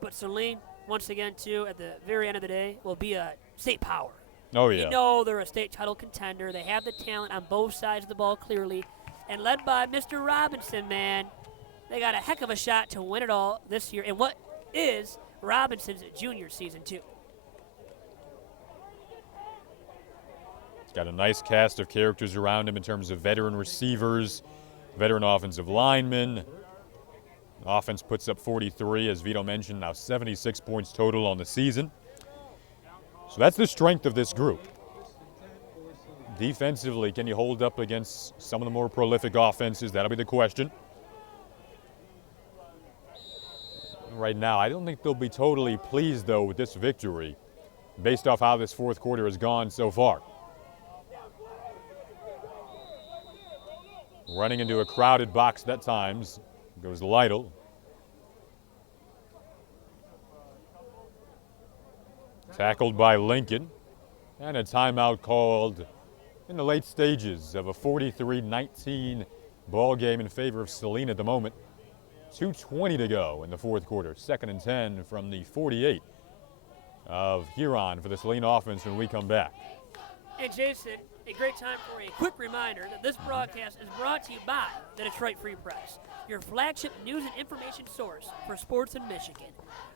But Saline, once again, too, at the very end of the day, will be a state power. Oh, yeah. You know they're a state title contender. They have the talent on both sides of the ball clearly. And led by Mr. Robinson, man, they got a heck of a shot to win it all this year in what is Robinson's junior season, too. He's got a nice cast of characters around him in terms of veteran receivers, veteran offensive linemen. Offense puts up 43, as Vito mentioned, now 76 points total on the season. So that's the strength of this group. Defensively, can you hold up against some of the more prolific offenses? That'll be the question. right now. I don't think they'll be totally pleased, though, with this victory, based off how this fourth quarter has gone so far. Running into a crowded box that times goes Lytle. Tackled by Lincoln, and a timeout called in the late stages of a 43-19 ball game in favor of Saline at the moment. 2:20 to go in the fourth quarter. 2nd and 10 from the 48 of Huron for the Saline offense when we come back. And Jason, a great time for a quick reminder that this broadcast is brought to you by the Detroit Free Press, your flagship news and information source for sports in Michigan.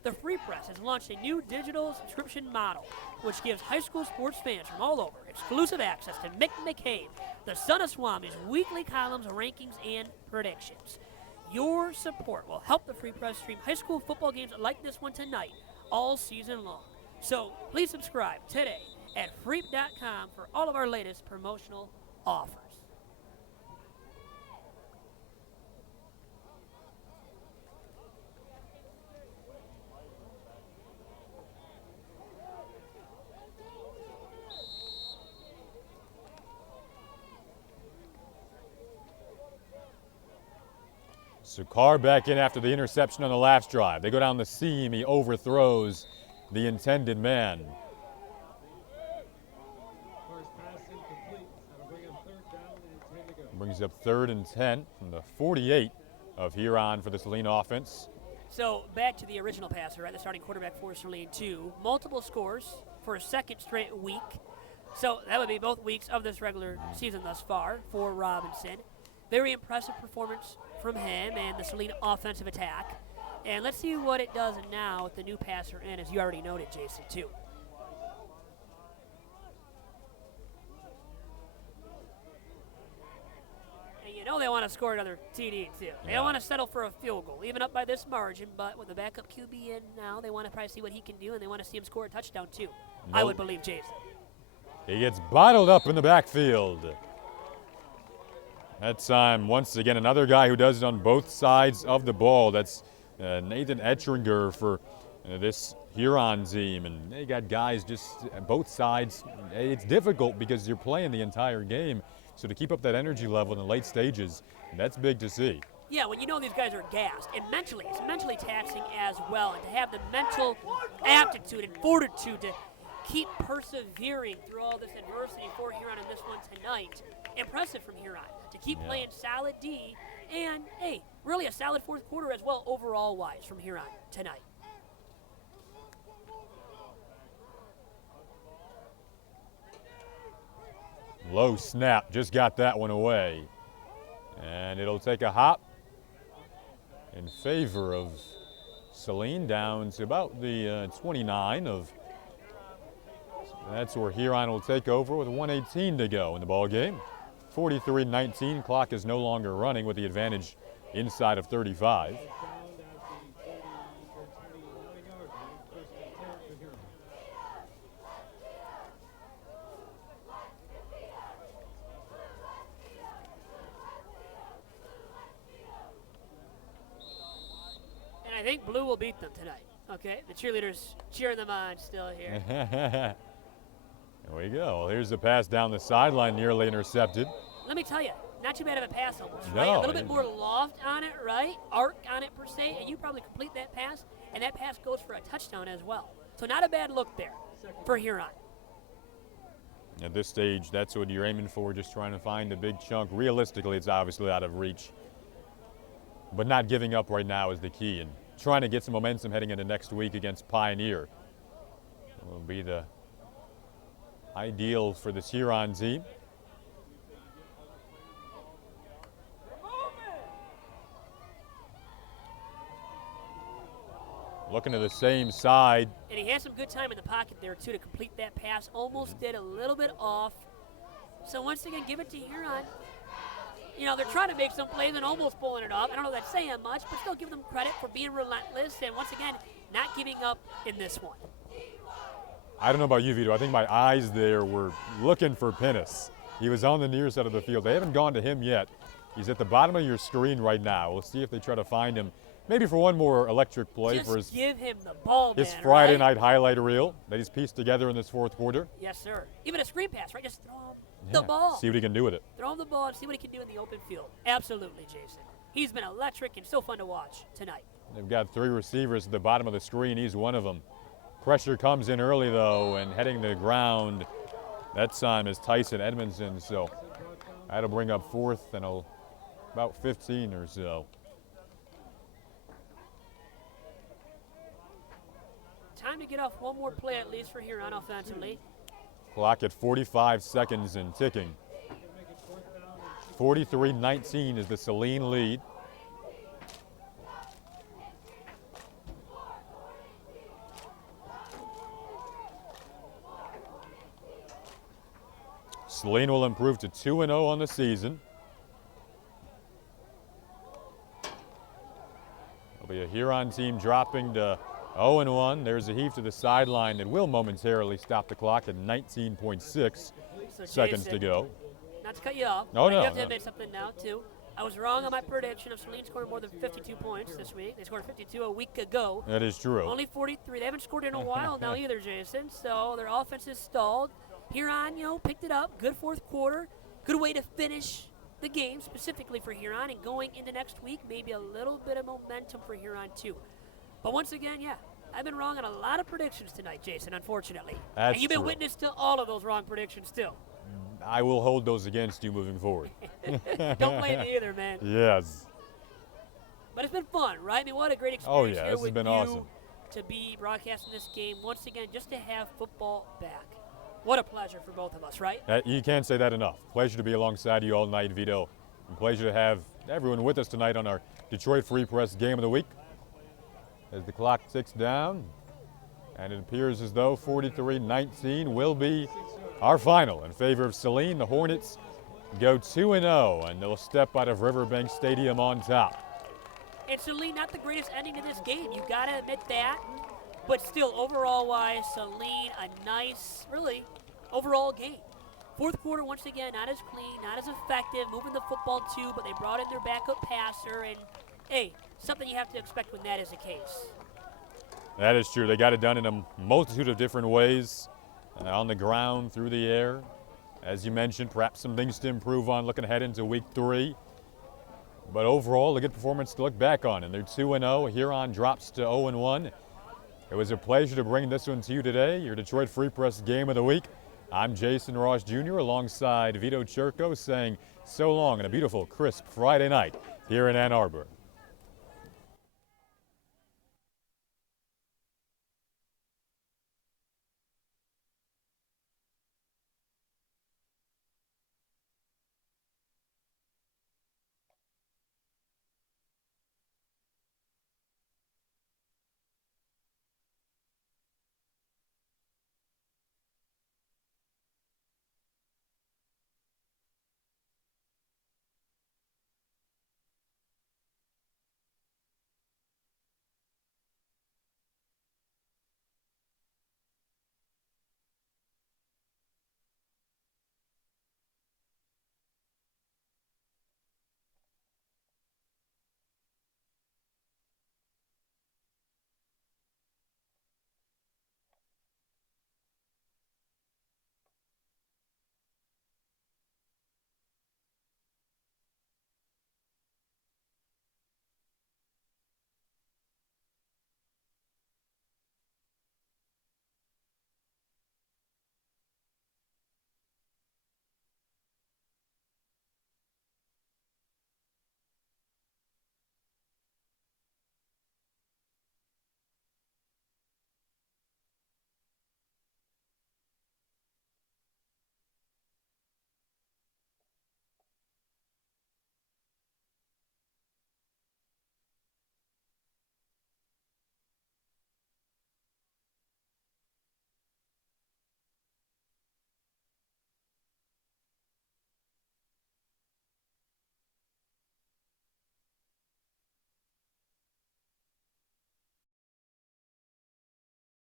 The Free Press has launched a new digital subscription model, which gives high school sports fans from all over exclusive access to Mick McCabe, the son of Swami's weekly columns, rankings, and predictions. Your support will help the Free Press stream high school football games like this one tonight all season long. So please subscribe today at freep.com for all of our latest promotional offers. So Carr back in after the interception on the last drive. They go down the seam. He overthrows the intended man. Carr's pass incomplete. That'll bring him 3rd down and 10 to go. Brings up 3rd and 10 from the 48 of Huron for the Saline offense. So back to the original passer, right? The starting quarterback for Saline 2. Multiple scores for a second straight week. So that would be both weeks of this regular season thus far for Robinson. Very impressive performance from him and the Saline offensive attack. And let's see what it does now with the new passer in, as you already noted, Jason, too. And you know they want to score another TD, too. They don't want to settle for a field goal, even up by this margin. But with the backup QB in now, they want to probably see what he can do, and they want to see him score a touchdown, too. I would believe, Jason. He gets bottled up in the backfield. That time, once again, another guy who does it on both sides of the ball. That's Nathan Ettringer for this Huron team. And they got guys just both sides. It's difficult because you're playing the entire game. So to keep up that energy level in the late stages, that's big to see. Yeah, when you know these guys are gassed, and mentally, it's mentally taxing as well. And to have the mental aptitude and fortitude to keep persevering through all this adversity for Huron in this one tonight. Impressive from Huron to keep playing solid D and, hey, really a solid fourth quarter as well overall-wise from Huron tonight. Low snap, just got that one away. And it'll take a hop in favor of Saline down to about the 29 of. That's where Huron will take over with 1:18 to go in the ball game. 43-19, clock is no longer running with the advantage inside of 35. And I think Blue will beat them tonight. Okay, the cheerleaders cheering them on still here. There we go. Here's the pass down the sideline, nearly intercepted. Let me tell you, not too bad of a pass almost, No, right? A little bit more loft on it, right? Arc on it per se, and you probably complete that pass, and that pass goes for a touchdown as well. So not a bad look there for Huron. At this stage, that's what you're aiming for, just trying to find a big chunk. Realistically, it's obviously out of reach. But not giving up right now is the key, and trying to get some momentum heading into next week against Pioneer will be the ideal for this Huron team. Looking to the same side. And he had some good time in the pocket there, too, to complete that pass. Almost did a little bit off. So once again, give it to Huron. You know, they're trying to make some plays and almost pulling it off. I don't know if that's saying much, but still give them credit for being relentless and, once again, not giving up in this one. I don't know about you, Vito. I think my eyes there were looking for Pinnis. He was on the near side of the field. They haven't gone to him yet. He's at the bottom of your screen right now. We'll see if they try to find him maybe for one more electric play Just for his give him the ball, his man, Friday right? night highlight reel that he's pieced together in this fourth quarter. Yes, sir. Even a screen pass, right? Just throw him Yeah, the ball. see what he can do with it. Throw him the ball and see what he can do in the open field. Absolutely, Jason. He's been electric and so fun to watch tonight. They've got 3 receivers at the bottom of the screen. He's one of them. Pressure comes in early, though, and heading to the ground that time is Tyson Edmondson. So that'll bring up 4th and about 15 or so. Time to get off one more play at least for Huron offensively. Clock at 45 seconds and ticking. 43-19 is the Saline lead. Saline will improve to 2-0 on the season. There'll be a Huron team dropping to 0-1. There's a heave to the sideline that will momentarily stop the clock at 19.6 So seconds Jason, to go. Not to cut you off, No, but no, you have to no. admit something now, too. I was wrong on my prediction of Saline scoring more than 52 points this week. They scored 52 a week ago. That is true. Only 43. They haven't scored in a while now either, Jason. So their offense is stalled. Huron, picked it up. Good fourth quarter. Good way to finish the game, specifically for Huron. And going into next week, maybe a little bit of momentum for Huron, too. But once again, yeah, I've been wrong on a lot of predictions tonight, Jason, unfortunately. That's and you've been true. witness to all of those wrong predictions, too. I will hold those against you moving forward. Don't blame me either, man. Yes. But it's been fun, right? I mean, what a great Oh, experience yeah, here this has with been you awesome. to be broadcasting this game once again, just to have football back. What a pleasure for both of us, right? You can't say that enough. Pleasure to be alongside you all night, Vito. And pleasure to have everyone with us tonight on our Detroit Free Press Game of the Week. As the clock ticks down, and it appears as though 43-19 will be our final in favor of Saline. The Hornets go 2-0, and they'll step out of Riverbank Stadium on top. And Saline, not the greatest ending to this game. You got to admit that. But still, overall-wise, Saline, a nice, really, overall game. Fourth quarter, once again, not as clean, not as effective, moving the football too, but they brought in their backup passer, and, hey, something you have to expect when that is the case. That is true. They got it done in a multitude of different ways, on the ground, through the air. As you mentioned, perhaps some things to improve on looking ahead into week 3. But overall, a good performance to look back on, and they're 2-0. Huron drops to 0-1. It was a pleasure to bring this one to you today, your Detroit Free Press Game of the Week. I'm Jason Ross Jr. alongside Vito Churko saying so long on a beautiful, crisp Friday night here in Ann Arbor.